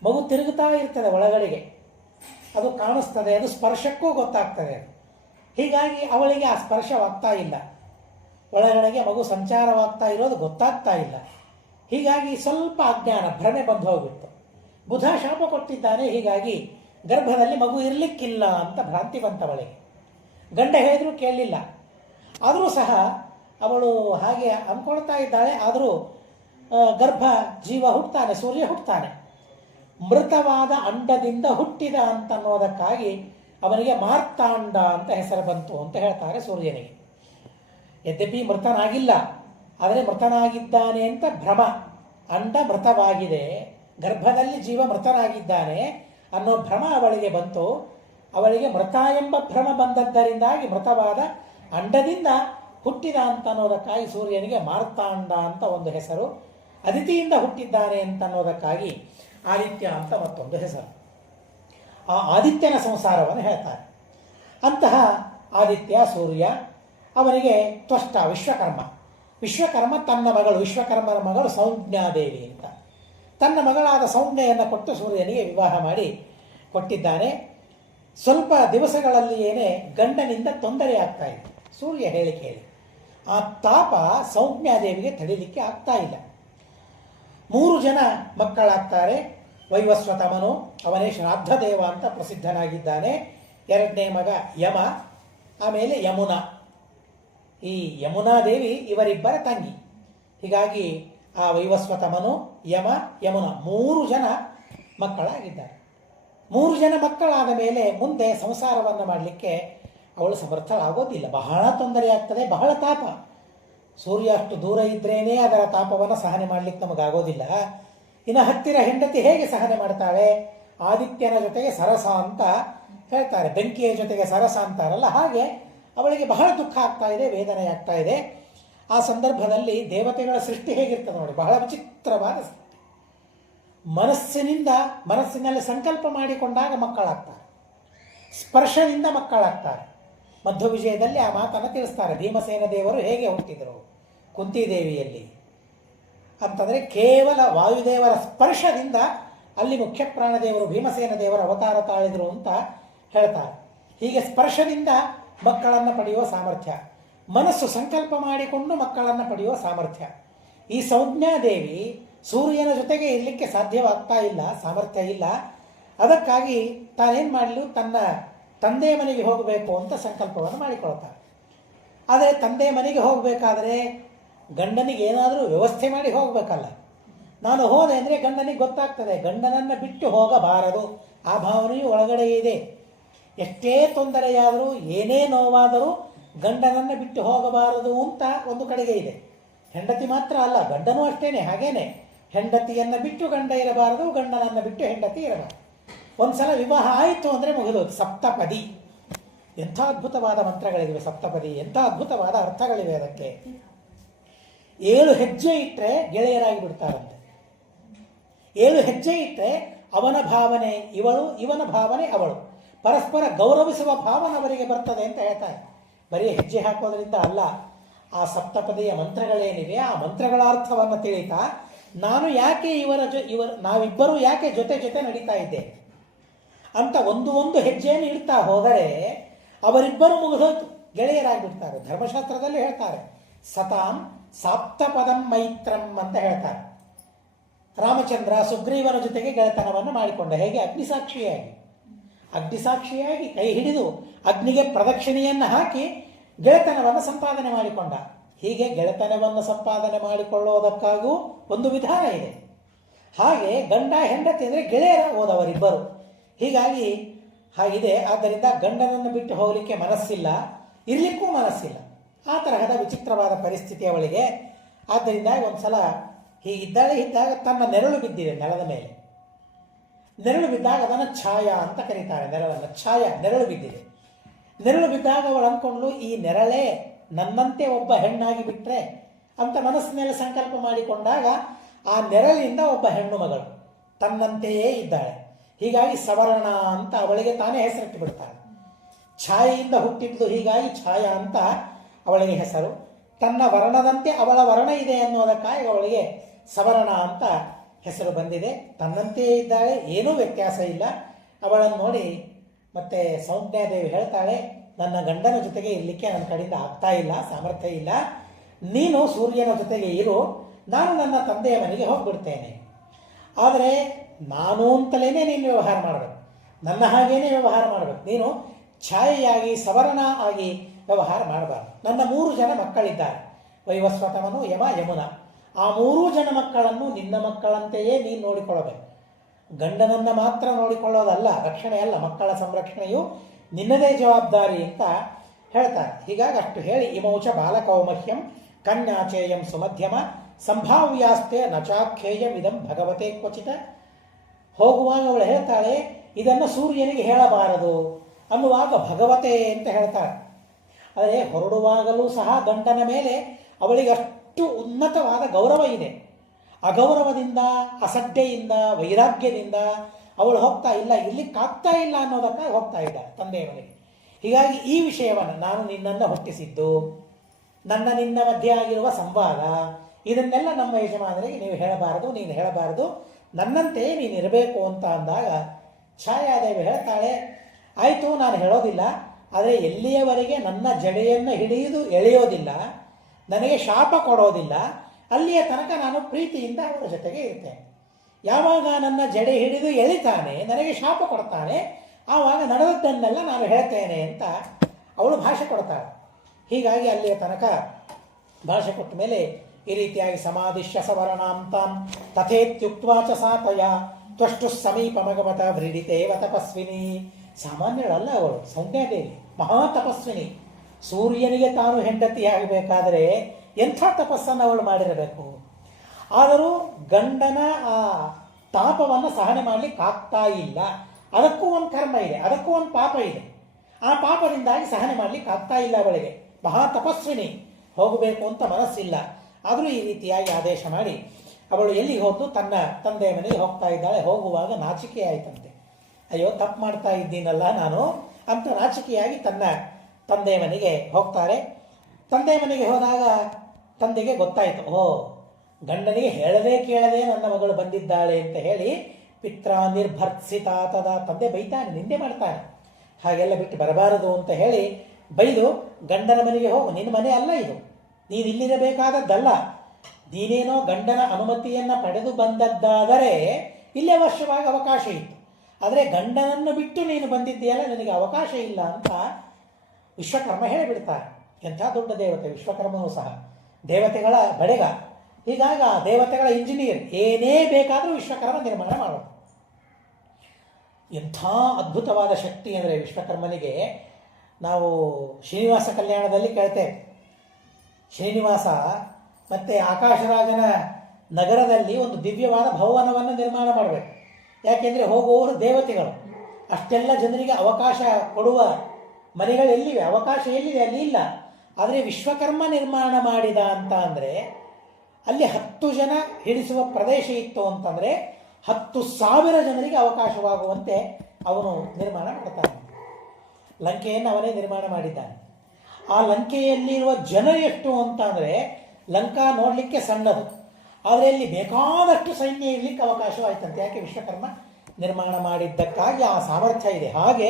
ಮಗು ತಿರುಗುತ್ತಾ ಇರ್ತದೆ ಒಳಗಡೆಗೆ, ಅದು ಕಾಣಿಸ್ತದೆ, ಅದು ಸ್ಪರ್ಶಕ್ಕೂ ಗೊತ್ತಾಗ್ತದೆ. ಹೀಗಾಗಿ ಅವಳಿಗೆ ಆ ಸ್ಪರ್ಶವಾಗ್ತಾ ಇಲ್ಲ, ಒಳಗಡೆಗೆ ಮಗು ಸಂಚಾರವಾಗ್ತಾ ಇರೋದು ಗೊತ್ತಾಗ್ತಾ ಇಲ್ಲ. ಹೀಗಾಗಿ ಸ್ವಲ್ಪ ಅಜ್ಞಾನ, ಭ್ರಮೆ ಬಂದು ಹೋಗ್ಬಿಟ್ಟು ಬುಧ ಶಾಪ ಕೊಟ್ಟಿದ್ದಾನೆ, ಹೀಗಾಗಿ ಗರ್ಭದಲ್ಲಿ ಮಗು ಇರಲಿಕ್ಕಿಲ್ಲ ಅಂತ ಭ್ರಾಂತಿ ಬಂತವಳಿಗೆ. ಗಂಡ ಹೇಳಿದ್ರು ಕೇಳಲಿಲ್ಲ. ಆದರೂ ಸಹ ಅವಳು ಹಾಗೆ ಅಂದ್ಕೊಳ್ತಾ ಇದ್ದಾಳೆ. ಆದರೂ ಗರ್ಭ ಜೀವ ಹುಟ್ಟುತ್ತಾನೆ, ಸೂರ್ಯ ಹುಟ್ಟುತ್ತಾನೆ. ಮೃತವಾದ ಅಂಡದಿಂದ ಹುಟ್ಟಿದ ಅಂತನ್ನೋದಕ್ಕಾಗಿ ಅವನಿಗೆ ಮಾರ್ತಾಂಡ ಅಂತ ಹೆಸರು ಬಂತು ಅಂತ ಹೇಳ್ತಾರೆ ಸೂರ್ಯನಿಗೆ. ಯದ್ಯಪಿ ಮೃತನಾಗಿಲ್ಲ, ಆದರೆ ಮೃತನಾಗಿದ್ದಾನೆ ಅಂತ ಭ್ರಮ. ಅಂಡ ಮೃತವಾಗಿದೆ, ಗರ್ಭದಲ್ಲಿ ಜೀವ ಮೃತನಾಗಿದ್ದಾನೆ ಅನ್ನೋ ಭ್ರಮ ಅವಳಿಗೆ ಬಂತು. ಅವಳಿಗೆ ಮೃತ ಎಂಬ ಭ್ರಮ ಬಂದದ್ದರಿಂದಾಗಿ ಮೃತವಾದ ಅಂಡದಿಂದ ಹುಟ್ಟಿದ ಅಂತ ಅನ್ನೋದಕ್ಕಾಗಿ ಸೂರ್ಯನಿಗೆ ಮಾರ್ತಾಂಡ ಅಂತ ಒಂದು ಹೆಸರು. ಅದಿತಿಯಿಂದ ಹುಟ್ಟಿದ್ದಾನೆ ಅಂತ ಅನ್ನೋದಕ್ಕಾಗಿ ಆದಿತ್ಯ ಅಂತ ಮತ್ತೊಂದು ಹೆಸರು. ಆ ಆದಿತ್ಯನ ಸಂಸಾರವನ್ನು ಹೇಳ್ತಾರೆ. ಅಂತಹ ಆದಿತ್ಯ ಸೂರ್ಯ, ಅವನಿಗೆ ತ್ವಷ್ಟ ವಿಶ್ವಕರ್ಮ ತನ್ನ ಮಗಳು, ವಿಶ್ವಕರ್ಮನ ಮಗಳು ಸೌಜ್ಞಾದೇವಿ ಅಂತ ತನ್ನ ಮಗಳಾದ ಸೌಜ್ಞೆಯನ್ನು ಕೊಟ್ಟು ಸೂರ್ಯನಿಗೆ ವಿವಾಹ ಮಾಡಿ ಕೊಟ್ಟಿದ್ದಾನೆ. ಸ್ವಲ್ಪ ದಿವಸಗಳಲ್ಲಿಯೇ ಗಂಡನಿಂದ ತೊಂದರೆ ಆಗ್ತಾ ಇದೆ. ಸೂರ್ಯ ಹೇಳಿಕೆ ಹೇಳಿ ಆ ತಾಪ ಸೌಜ್ಞಾದೇವಿಗೆ ತಡಿಲಿಕ್ಕೆ ಆಗ್ತಾ ಇಲ್ಲ. 3 ಜನ ಮಕ್ಕಳಾಗ್ತಾರೆ. ವೈವಸ್ವತಮನು, ಅವನೇ ಶ್ರಾದ್ದ ದೇವ ಅಂತ ಪ್ರಸಿದ್ಧನಾಗಿದ್ದಾನೆ. 2ನೇ ಮಗ ಯಮ, ಆಮೇಲೆ ಯಮುನಾ. ಈ ಯಮುನಾದೇವಿ ಇವರಿಬ್ಬರ ತಂಗಿ. ಹೀಗಾಗಿ ಆ ವೈವಸ್ವತಮನು, ಯಮುನಾ 3 ಜನ ಮಕ್ಕಳಾಗಿದ್ದಾರೆ. 3 ಜನ ಮಕ್ಕಳಾದ ಮೇಲೆ ಮುಂದೆ ಸಂಸಾರವನ್ನು ಮಾಡಲಿಕ್ಕೆ ಅವಳು ಸಮರ್ಥಳಾಗೋದಿಲ್ಲ. ಬಹಳ ತೊಂದರೆ ಆಗ್ತದೆ, ಬಹಳ ತಾಪ. ಸೂರ್ಯ ಅಷ್ಟು ದೂರ ಇದ್ರೇನೆ ಅದರ ತಾಪವನ್ನು ಸಹನೆ ಮಾಡಲಿಕ್ಕೆ ನಮಗಾಗೋದಿಲ್ಲ. ಇನ್ನು ಹತ್ತಿರ ಹೆಂಡತಿ ಹೇಗೆ ಸಹನೆ ಮಾಡ್ತಾಳೆ? ಆದಿತ್ಯನ ಜೊತೆಗೆ ಸರಸ ಅಂತ ಹೇಳ್ತಾರೆ, ಬೆಂಕಿಯ ಜೊತೆಗೆ ಸರಸ ಅಂತಾರಲ್ಲ, ಹಾಗೆ ಅವಳಿಗೆ ಬಹಳ ದುಃಖ ಆಗ್ತಾ ಇದೆ, ವೇದನೆ ಆಗ್ತಾ ಇದೆ. ಆ ಸಂದರ್ಭದಲ್ಲಿ ದೇವತೆಗಳ ಸೃಷ್ಟಿ ಹೇಗಿರ್ತದೆ ನೋಡಿ, ಬಹಳ ವಿಚಿತ್ರವಾದ ಸೃಷ್ಟಿ. ಮನಸ್ಸಿನಲ್ಲಿ ಸಂಕಲ್ಪ ಮಾಡಿಕೊಂಡಾಗ ಮಕ್ಕಳಾಗ್ತಾರೆ, ಸ್ಪರ್ಶದಿಂದ ಮಕ್ಕಳಾಗ್ತಾರೆ. ಮಧ್ವ ವಿಜಯದಲ್ಲಿ ಆ ಮಾತನ್ನು ತಿಳಿಸ್ತಾರೆ. ಭೀಮಸೇನ ದೇವರು ಹೇಗೆ ಹುಟ್ಟಿದರು ಕುಂತಿದೇವಿಯಲ್ಲಿ ಅಂತಂದರೆ ಕೇವಲ ವಾಯುದೇವರ ಸ್ಪರ್ಶದಿಂದ ಅಲ್ಲಿ ಮುಖ್ಯ ಪ್ರಾಣದೇವರು ಭೀಮಸೇನ ದೇವರ ಅವತಾರ ತಾಳಿದರು ಅಂತ ಹೇಳ್ತಾರೆ. ಹೀಗೆ ಸ್ಪರ್ಶದಿಂದ ಮಕ್ಕಳನ್ನು ಪಡೆಯುವ ಸಾಮರ್ಥ್ಯ, ಮನಸ್ಸು ಸಂಕಲ್ಪ ಮಾಡಿಕೊಂಡು ಮಕ್ಕಳನ್ನು ಪಡೆಯುವ ಸಾಮರ್ಥ್ಯ. ಈ ಸೌಜ್ಞಾದೇವಿ ಸೂರ್ಯನ ಜೊತೆಗೆ ಇರಲಿಕ್ಕೆ ಸಾಧ್ಯವಾಗ್ತಾ ಇಲ್ಲ, ಸಾಮರ್ಥ್ಯ ಇಲ್ಲ. ಅದಕ್ಕಾಗಿ ತಾನೇನು ಮಾಡಲು, ತನ್ನ ತಂದೆ ಮನೆಗೆ ಹೋಗಬೇಕು ಅಂತ ಸಂಕಲ್ಪವನ್ನು ಮಾಡಿಕೊಳ್ತಾರೆ. ಆದರೆ ತಂದೆ ಮನೆಗೆ ಹೋಗಬೇಕಾದ್ರೆ ಗಂಡನಿಗೆ ಏನಾದರೂ ವ್ಯವಸ್ಥೆ ಮಾಡಿ ಹೋಗಬೇಕಲ್ಲ. ನಾನು ಹೋದೆ ಅಂದರೆ ಗಂಡನಿಗೆ ಗೊತ್ತಾಗ್ತದೆ, ಗಂಡನನ್ನು ಬಿಟ್ಟು ಹೋಗಬಾರದು. ಆ ಭಾವನೆಯು ಒಳಗಡೆ ಇದೆ. ಎಷ್ಟೇ ತೊಂದರೆಯಾದರೂ, ಏನೇ ನೋವಾದರೂ ಗಂಡನನ್ನು ಬಿಟ್ಟು ಹೋಗಬಾರದು ಅಂತ ಒಂದು ಕಡೆಗೆ ಇದೆ. ಹೆಂಡತಿ ಮಾತ್ರ ಅಲ್ಲ, ಗಂಡನೂ ಅಷ್ಟೇನೆ. ಹಾಗೇನೆ ಹೆಂಡತಿಯನ್ನು ಬಿಟ್ಟು ಗಂಡ ಇರಬಾರದು, ಗಂಡನನ್ನು ಬಿಟ್ಟು ಹೆಂಡತಿ ಇರಬಾರದು. ಒಂದ್ಸಲ ವಿವಾಹ ಆಯಿತು ಅಂದರೆ ಮುಗಿದೋದು. ಸಪ್ತಪದಿ, ಎಂಥ ಅದ್ಭುತವಾದ ಮಂತ್ರಗಳಿವೆ ಸಪ್ತಪದಿ, ಎಂಥ ಅದ್ಭುತವಾದ ಅರ್ಥಗಳಿವೆ ಅದಕ್ಕೆ. 7 ಹೆಜ್ಜೆ ಇಟ್ಟರೆ ಗೆಳೆಯರಾಗಿ ಬಿಡ್ತಾರಂತೆ. 7 ಹೆಜ್ಜೆ ಇಟ್ಟರೆ ಅವನ ಭಾವನೆ ಇವಳು, ಇವನ ಭಾವನೆ ಅವಳು, ಪರಸ್ಪರ ಗೌರವಿಸುವ ಭಾವನೆ ಅವರಿಗೆ ಬರ್ತದೆ ಅಂತ ಹೇಳ್ತಾರೆ. ಬರೀ ಹೆಜ್ಜೆ ಹಾಕೋದ್ರಿಂದ ಅಲ್ಲ, ಆ ಸಪ್ತಪದಿಯ ಮಂತ್ರಗಳೇನಿವೆ ಆ ಮಂತ್ರಗಳ ಅರ್ಥವನ್ನು ತಿಳಿತಾ ನಾನು ಯಾಕೆ ನಾವಿಬ್ಬರೂ ಯಾಕೆ ಜೊತೆ ಜೊತೆ ನಡೀತಾ ಇದ್ದೇವೆ ಅಂತ ಒಂದು ಹೆಜ್ಜೆಯನ್ನು ಇಡ್ತಾ ಹೋದರೆ ಅವರಿಬ್ಬರು ಮುಗಿದೋಯ್ತು, ಗೆಳೆಯರಾಗಿಬಿಡ್ತಾರೆ. ಧರ್ಮಶಾಸ್ತ್ರದಲ್ಲಿ ಹೇಳ್ತಾರೆ, ಸತಾಂ ಸಾಪ್ತಪದಂ ಮೈತ್ರಂ ಅಂತ ಹೇಳ್ತಾರೆ. ರಾಮಚಂದ್ರ ಸುಗ್ರೀವನ ಜೊತೆಗೆ ಗೆಳೆತನವನ್ನು ಮಾಡಿಕೊಂಡ. ಹೇಗೆ? ಅಗ್ನಿಸಾಕ್ಷಿಯಾಗಿ ಕೈ ಹಿಡಿದು ಅಗ್ನಿಗೆ ಪ್ರದಕ್ಷಿಣೆಯನ್ನು ಹಾಕಿ ಗೆಳೆತನವನ್ನು ಸಂಪಾದನೆ ಮಾಡಿಕೊಂಡ. ಹೀಗೆ ಗೆಳೆತನವನ್ನು ಸಂಪಾದನೆ ಮಾಡಿಕೊಳ್ಳೋದಕ್ಕಾಗೂ ಒಂದು ವಿಧಾನ ಇದೆ. ಹಾಗೆ ಗಂಡ ಹೆಂಡತಿ ಅಂದರೆ ಗೆಳೆಯರಾಗೋದವರಿಬ್ಬರು. ಹೀಗಾಗಿ ಹಾಗಿದೆ. ಆದ್ದರಿಂದ ಗಂಡನನ್ನು ಬಿಟ್ಟು ಹೋಗಲಿಕ್ಕೆ ಮನಸ್ಸಿಲ್ಲ, ಇರಲಿಕ್ಕೂ ಮನಸ್ಸಿಲ್ಲ. ಆ ತರಹದ ವಿಚಿತ್ರವಾದ ಪರಿಸ್ಥಿತಿ ಅವಳಿಗೆ. ಆದ್ದರಿಂದ ಒಂದ್ಸಲ ಇದ್ದಾಗ ತನ್ನ ನೆರಳು ಬಿದ್ದಿದೆ ನೆಲದ ಮೇಲೆ. ನೆರಳು ಬಿದ್ದಾಗ ಅದನ್ನು ಛಾಯಾ ಅಂತ ಕರೀತಾರೆ. ನೆರಳು ಬಿದ್ದಿದೆ. ನೆರಳು ಬಿದ್ದಾಗ ಅವಳು ಅಂದ್ಕೊಂಡ್ಲು, ಈ ನೆರಳೇ ನನ್ನಂತೆ ಒಬ್ಬ ಹೆಣ್ಣಾಗಿ ಬಿಟ್ರೆ ಅಂತ ಮನಸ್ಸಿನಲ್ಲಿ ಸಂಕಲ್ಪ ಮಾಡಿಕೊಂಡಾಗ ಆ ನೆರಳಿಂದ ಒಬ್ಬ ಹೆಣ್ಣು ಮಗಳು ತನ್ನಂತೆಯೇ ಇದ್ದಾಳೆ. ಹೀಗಾಗಿ ಸವರ್ಣ ಅಂತ ಅವಳಿಗೆ ತಾನೇ ಹೆಸರಿಟ್ಟು ಬಿಡ್ತಾಳೆ. ಛಾಯೆಯಿಂದ ಹುಟ್ಟಿದ್ದು, ಹೀಗಾಗಿ ಛಾಯಾ ಅಂತ ಅವಳಿಗೆ ಹೆಸರು. ತನ್ನ ವರ್ಣದಂತೆ ಅವಳ ವರ್ಣ ಇದೆ ಅನ್ನೋದಕ್ಕಾಗಿ ಅವಳಿಗೆ ಸವರ್ಣ ಅಂತ ಹೆಸರು ಬಂದಿದೆ. ತನ್ನಂತೆಯೇ ಇದ್ದಾಳೆ, ಏನೂ ವ್ಯತ್ಯಾಸ ಇಲ್ಲ. ಅವಳನ್ನು ನೋಡಿ ಮತ್ತೆ ಸೌಜ್ಞಾದೇವಿ ಹೇಳ್ತಾಳೆ, ನನ್ನ ಗಂಡನ ಜೊತೆಗೆ ಇರಲಿಕ್ಕೆ ನನ್ನ ಕಡೆಯಿಂದ ಆಗ್ತಾ ಇಲ್ಲ, ಸಾಮರ್ಥ್ಯ ಇಲ್ಲ. ನೀನು ಸೂರ್ಯನ ಜೊತೆಗೆ ಇರು, ನಾನು ನನ್ನ ತಂದೆಯ ಮನೆಗೆ ಹೋಗ್ಬಿಡ್ತೇನೆ. ಆದರೆ ನಾನು ಅಂತಲೇ ನೀನು ವ್ಯವಹಾರ ಮಾಡಬೇಕು, ನನ್ನ ಹಾಗೇನೆ ವ್ಯವಹಾರ ಮಾಡಬೇಕು. ನೀನು ಛಾಯೆಯಾಗಿ ಸವರ್ಣ ಆಗಿ ವ್ಯವಹಾರ ಮಾಡಬಾರ್ದು. ನನ್ನ 3 ಜನ ಮಕ್ಕಳಿದ್ದಾರೆ, ವೈವಸ್ವತಮನು, ಯಮುನಾ. ಆ 3 ಜನ ಮಕ್ಕಳನ್ನು ನಿನ್ನ ಮಕ್ಕಳಂತೆಯೇ ನೀನು ನೋಡಿಕೊಳ್ಳಬೇಕು. ಗಂಡನನ್ನು ಮಾತ್ರ ನೋಡಿಕೊಳ್ಳೋದಲ್ಲ, ರಕ್ಷಣೆ ಅಲ್ಲ, ಮಕ್ಕಳ ಸಂರಕ್ಷಣೆಯು ನಿನ್ನದೇ ಜವಾಬ್ದಾರಿ ಅಂತ ಹೇಳ್ತಾರೆ. ಹೀಗಾಗಿ ಅಷ್ಟು ಹೇಳಿ, ಇಮೌಚ ಬಾಲಕೌಮಹ್ಯಂ ಕನ್ಯಾಚೇಯಂ ಸುಮಧ್ಯಮ ಸಂಭಾವ್ಯಾಸ್ತೆ ನಚಾಖ್ಯೇಯಂ ಇದಂ ಭಗವತೆ ಕ್ವಚಿತ. ಹೋಗುವಾಗ ಅವಳು ಹೇಳ್ತಾಳೆ, ಇದನ್ನು ಸೂರ್ಯನಿಗೆ ಹೇಳಬಾರದು ಅನ್ನುವಾಗ ಭಗವತೆ ಅಂತ ಹೇಳ್ತಾಳೆ. ಆದರೆ ಹೊರಡುವಾಗಲೂ ಸಹ ಗಂಡನ ಮೇಲೆ ಅವಳಿಗೆ ಅಷ್ಟು ಉನ್ನತವಾದ ಗೌರವ ಇದೆ. ಅಗೌರವದಿಂದ, ಅಸಡ್ಡೆಯಿಂದ, ವೈರಾಗ್ಯದಿಂದ ಅವಳು ಹೋಗ್ತಾ ಇಲ್ಲ, ಇರ್ಲಿಕ್ಕಾಗ್ತಾ ಇಲ್ಲ ಅನ್ನೋದಕ್ಕಾಗಿ ಹೋಗ್ತಾ ಇದ್ದಾಳೆ ತಂದೆಯ ಮನೆಗೆ. ಹೀಗಾಗಿ ಈ ವಿಷಯವನ್ನು ನಾನು ನಿನ್ನನ್ನು ಹುಟ್ಟಿಸಿದ್ದು, ನನ್ನ ನಿನ್ನ ಮಧ್ಯೆ ಆಗಿರುವ ಸಂವಾದ, ಇದನ್ನೆಲ್ಲ ನಮ್ಮ ಯಜಮಾನರಿಗೆ ನೀವು ಹೇಳಬಾರದು, ನೀನು ಹೇಳಬಾರದು, ನನ್ನಂತೆ ನೀನು ಇರಬೇಕು ಅಂತ ಅಂದಾಗ ಛಾಯಾದೇವಿ ಹೇಳ್ತಾಳೆ, ಆಯಿತು ನಾನು ಹೇಳೋದಿಲ್ಲ, ಆದರೆ ಎಲ್ಲಿಯವರೆಗೆ ನನ್ನ ಜಡೆಯನ್ನು ಹಿಡಿಯುವುದು ಎಳೆಯೋದಿಲ್ಲ, ನನಗೆ ಶಾಪ ಕೊಡೋದಿಲ್ಲ, ಅಲ್ಲಿಯ ತನಕ ನಾನು ಪ್ರೀತಿಯಿಂದ ಅವರ ಜೊತೆಗೆ ಇರ್ತೇನೆ. ಯಾವಾಗ ನನ್ನ ಜಡೆ ಹಿಡಿದು ಎಳಿತಾನೆ, ನನಗೆ ಶಾಪ ಕೊಡ್ತಾನೆ, ಆವಾಗ ನಡೆದದ್ದನ್ನೆಲ್ಲ ನಾನು ಹೇಳ್ತೇನೆ ಅಂತ ಅವಳು ಭಾಷೆ ಕೊಡ್ತಾಳೆ. ಹೀಗಾಗಿ ಅಲ್ಲಿಯ ತನಕ ಭಾಷೆ ಕೊಟ್ಟ ಮೇಲೆ ಈ ರೀತಿಯಾಗಿ ಸಮಾಧಿಶ್ಯ ಸವರ್ಣಾಂತಾಂ ತಥೇತ್ಯುಕ್ವಾಚ ಸಾತಯ ತ್ವಷ್ಟು ಸಮೀಪಮಗಮತ ವ್ರೀಡಿತೇವ ತಪಸ್ವಿನಿ. ಸಾಮಾನ್ಯಳಲ್ಲ ಅವಳು, ಸೌಮ್ಯಾದೇವಿ ಮಹಾ ತಪಸ್ವಿನಿ. ಸೂರ್ಯನಿಗೆ ತಾನು ಹೆಂಡತಿ ಆಗಬೇಕಾದರೆ ಎಂಥ ತಪಸ್ಸನ್ನು ಅವಳು ಮಾಡಿರಬೇಕು. ಆದರೂ ಗಂಡನ ಆ ತಾಪವನ್ನು ಸಹನೆ ಮಾಡಲಿಕ್ಕೆ ಆಗ್ತಾ ಇಲ್ಲ. ಅದಕ್ಕೂ ಒಂದು ಕರ್ಮ ಇದೆ, ಅದಕ್ಕೂ ಒಂದು ಪಾಪ ಇದೆ. ಆ ಪಾಪದಿಂದಾಗಿ ಸಹನೆ ಮಾಡಲಿಕ್ಕೆ ಆಗ್ತಾ ಇಲ್ಲ ಅವಳಿಗೆ. ಮಹಾ ತಪಸ್ವಿನಿ, ಹೋಗಬೇಕು ಅಂತ ಮನಸ್ಸಿಲ್ಲ. ಆದರೂ ಈ ರೀತಿಯಾಗಿ ಆದೇಶ ಮಾಡಿ ಅವಳು ಎಲ್ಲಿಗೆ ಹೋದ್ದು, ತನ್ನ ತಂದೆಯ ಮನೆಗೆ ಹೋಗ್ತಾ ಇದ್ದಾಳೆ. ಹೋಗುವಾಗ ನಾಚಿಕೆ ಆಯಿತಂತೆ. ಅಯ್ಯೋ ತಪ್ಪು ಮಾಡ್ತಾ ಇದ್ದೀನಲ್ಲ ನಾನು ಅಂತ ನಾಚಿಕೆಯಾಗಿ ತನ್ನ ತಂದೆಯ ಮನೆಗೆ ಹೋಗ್ತಾರೆ. ತಂದೆಯ ಮನೆಗೆ ಹೋದಾಗ ತಂದೆಗೆ ಗೊತ್ತಾಯಿತು, ಓ ಗಂಡನಿಗೆ ಹೇಳದೆ ಕೇಳದೆ ನನ್ನ ಮಗಳು ಬಂದಿದ್ದಾಳೆ ಅಂತ ಹೇಳಿ ಪಿತ್ರ ನಿರ್ಭರ್ತ್ಸಿತ ತದ. ತಂದೆ ಬೈತಾನೆ, ನಿಂದೆ ಮಾಡ್ತಾನೆ, ಹಾಗೆಲ್ಲ ಬಿಟ್ಟು ಬರಬಾರದು ಅಂತ ಹೇಳಿ ಬೈದು ಗಂಡನ ಮನೆಗೆ ಹೋಗು, ನಿನ್ನ ಮನೆ ಅಲ್ಲ ಇದು, ನೀನು ಇಲ್ಲಿರಬೇಕಾದದ್ದಲ್ಲ, ನೀನೇನೋ ಗಂಡನ ಅನುಮತಿಯನ್ನು ಪಡೆದು ಬಂದದ್ದಾದರೆ ಇಲ್ಲೇ ವರ್ಷವಾಗಿ ಅವಕಾಶ ಇತ್ತು, ಆದರೆ ಗಂಡನನ್ನು ಬಿಟ್ಟು ನೀನು ಬಂದಿದ್ದೀಯಲ್ಲ, ನಿನಗೆ ಅವಕಾಶ ಇಲ್ಲ ಅಂತ ವಿಶ್ವಕರ್ಮ ಹೇಳಿಬಿಡ್ತಾರೆ. ಎಂಥ ದೊಡ್ಡ ದೇವತೆ ವಿಶ್ವಕರ್ಮನೂ ಸಹ, ದೇವತೆಗಳ ಬಡೆಗ. ಹೀಗಾಗಿ ಆ ದೇವತೆಗಳ ಇಂಜಿನಿಯರ್, ಏನೇ ಬೇಕಾದರೂ ವಿಶ್ವಕರ್ಮ ನಿರ್ಮಾಣ ಮಾಡೋದು. ಎಂಥ ಅದ್ಭುತವಾದ ಶಕ್ತಿ ಅಂದರೆ ವಿಶ್ವಕರ್ಮನಿಗೆ. ನಾವು ಶ್ರೀನಿವಾಸ ಕಲ್ಯಾಣದಲ್ಲಿ ಕೇಳ್ತೇವೆ, ಶ್ರೀನಿವಾಸ ಮತ್ತು ಆಕಾಶರಾಜನ ನಗರದಲ್ಲಿ ಒಂದು ದಿವ್ಯವಾದ ಭವನವನ್ನು ನಿರ್ಮಾಣ ಮಾಡಬೇಕು. ಯಾಕೆಂದರೆ ಹೋಗುವವರು ದೇವತೆಗಳು, ಅಷ್ಟೆಲ್ಲ ಜನರಿಗೆ ಅವಕಾಶ ಕೊಡುವ ಮನೆಗಳೆಲ್ಲಿವೆ, ಅವಕಾಶ ಎಲ್ಲಿದೆ, ಅಲ್ಲಿ ಇಲ್ಲ. ಆದರೆ ವಿಶ್ವಕರ್ಮ ನಿರ್ಮಾಣ ಮಾಡಿದ ಅಂತ ಅಂದರೆ ಅಲ್ಲಿ 10 ಜನ ಹಿಡಿಸುವ ಪ್ರದೇಶ ಇತ್ತು ಅಂತಂದರೆ 10,000 ಜನರಿಗೆ ಅವಕಾಶವಾಗುವಂತೆ ಅವನು ನಿರ್ಮಾಣ ಮಾಡ್ತಾನೆ. ಲಂಕೆಯನ್ನು ಅವನೇ ನಿರ್ಮಾಣ ಮಾಡಿದ್ದಾನೆ. ಆ ಲಂಕೆಯಲ್ಲಿರುವ ಜನ ಎಷ್ಟು ಅಂತ ಅಂದರೆ ಲಂಕಾ ನೋಡಲಿಕ್ಕೆ ಸಣ್ಣದು, ಆದರೆ ಅಲ್ಲಿ ಬೇಕಾದಷ್ಟು ಸೈನ್ಯ ಇರಲಿಕ್ಕೆ ಅವಕಾಶವಾಯ್ತಂತೆ. ಯಾಕೆ ವಿಶ್ವಕರ್ಮ ನಿರ್ಮಾಣ ಮಾಡಿದ್ದಕ್ಕಾಗಿ ಆ ಸಾಮರ್ಥ್ಯ ಇದೆ. ಹಾಗೆ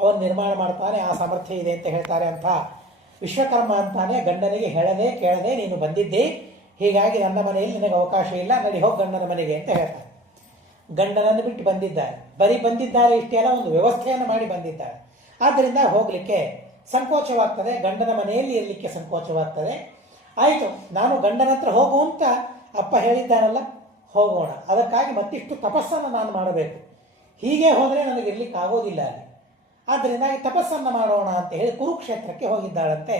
ಅವನು ನಿರ್ಮಾಣ ಮಾಡ್ತಾನೆ, ಆ ಸಾಮರ್ಥ್ಯ ಇದೆ ಅಂತ ಹೇಳ್ತಾರೆ. ಅಂತ ವಿಶ್ವಕರ್ಮ ಅಂತಾನೆ ಗಂಡನಿಗೆ ಹೇಳದೆ ಕೇಳದೆ ನೀನು ಬಂದಿದ್ದೆ, ಹೀಗಾಗಿ ನನ್ನ ಮನೆಯಲ್ಲಿ ನಿನಗೆ ಅವಕಾಶ ಇಲ್ಲ, ನಡಿ ಹೋಗಿ ಗಂಡನ ಮನೆಗೆ ಅಂತ ಹೇಳ್ತಾರೆ. ಗಂಡನನ್ನು ಬಿಟ್ಟು ಬಂದಿದ್ದಾರೆ, ಬರೀ ಬಂದಿದ್ದಾರೆ ಇಷ್ಟೇ ಅಲ್ಲ, ಒಂದು ವ್ಯವಸ್ಥೆಯನ್ನು ಮಾಡಿ ಬಂದಿದ್ದಾರೆ. ಆದ್ದರಿಂದ ಹೋಗಲಿಕ್ಕೆ ಸಂಕೋಚವಾಗ್ತದೆ, ಗಂಡನ ಮನೆಯಲ್ಲಿ ಇರಲಿಕ್ಕೆ ಸಂಕೋಚವಾಗ್ತದೆ. ಆಯಿತು, ನಾನು ಗಂಡನ ಹತ್ರ ಹೋಗು ಅಂತ ಅಪ್ಪ ಹೇಳಿದ್ದಾನಲ್ಲ, ಹೋಗೋಣ, ಅದಕ್ಕಾಗಿ ಮತ್ತಿಷ್ಟು ತಪಸ್ಸನ್ನು ನಾನು ಮಾಡಬೇಕು, ಹೀಗೆ ಹೋದರೆ ನನಗೆ ಇರಲಿಕ್ಕೆ ಆಗೋದಿಲ್ಲ ಅಲ್ಲಿ, ಆದ್ದರಿಂದ ತಪಸ್ಸನ್ನು ಮಾಡೋಣ ಅಂತ ಹೇಳಿ ಕುರುಕ್ಷೇತ್ರಕ್ಕೆ ಹೋಗಿದ್ದಾಳಂತೆ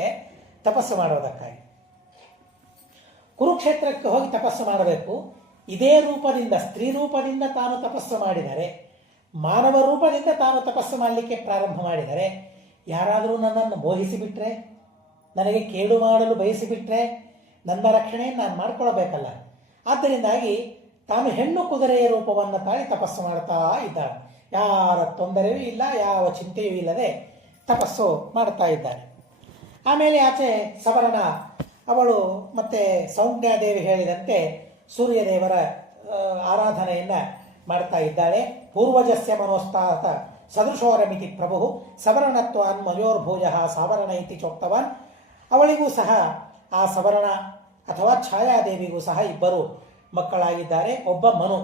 ತಪಸ್ಸು ಮಾಡೋದಕ್ಕಾಗಿ. ಕುರುಕ್ಷೇತ್ರಕ್ಕೆ ಹೋಗಿ ತಪಸ್ಸು ಮಾಡಬೇಕು. ಇದೇ ರೂಪದಿಂದ, ಸ್ತ್ರೀ ರೂಪದಿಂದ ತಾನು ತಪಸ್ಸು ಮಾಡಿದರೆ, ಮಾನವ ರೂಪದಿಂದ ತಾನು ತಪಸ್ಸು ಮಾಡಲಿಕ್ಕೆ ಪ್ರಾರಂಭ ಮಾಡಿದರೆ, ಯಾರಾದರೂ ನನ್ನನ್ನು ಮೋಹಿಸಿಬಿಟ್ರೆ, ನನಗೆ ಕೇಡು ಮಾಡಲು ಬಯಸಿಬಿಟ್ರೆ ನನ್ನ ರಕ್ಷಣೆಯನ್ನು ನಾನು ಮಾಡಿಕೊಳ್ಳಬೇಕಲ್ಲ. ಆದ್ದರಿಂದಾಗಿ ತಾನು ಹೆಣ್ಣು ಕುದುರೆಯ ರೂಪವನ್ನು ತಾಳಿ ತಪಸ್ಸು ಮಾಡ್ತಾ ಇದ್ದಾಳೆ. ಯಾರ ತೊಂದರೆಯೂ ಇಲ್ಲ, ಯಾವ ಚಿಂತೆಯೂ ಇಲ್ಲದೆ ತಪಸ್ಸು ಮಾಡ್ತಾ ಇದ್ದಾಳೆ. ಆಮೇಲೆ ಆಚೆ ಸವರ್ಣ ಅವಳು ಮತ್ತೆ ಸೌಮ್ಯಾದೇವಿ ಹೇಳಿದಂತೆ ಸೂರ್ಯದೇವರ ಆರಾಧನೆಯನ್ನು ಮಾಡ್ತಾ ಇದ್ದಾಳೆ. ಪೂರ್ವಜಸ್ಯ ಮನೋಸ್ತಾತ ಸದೃಶೋರಮಿತಿ ಪ್ರಭು ಸವರ್ಣತ್ವಾನ್ ಮಯೋರ್ಭೋಜ ಸಾವರ್ಣ ಇತಿ ಚೋಕ್ತವಾನ್. ಅವಳಿಗೂ ಸಹ ಆ ಸವರ್ಣ ಅಥವಾ ಛಾಯಾದೇವಿಗೂ ಸಹ ಇಬ್ಬರು ಮಕ್ಕಳಾಗಿದ್ದಾರೆ. ಒಬ್ಬ ಮನು,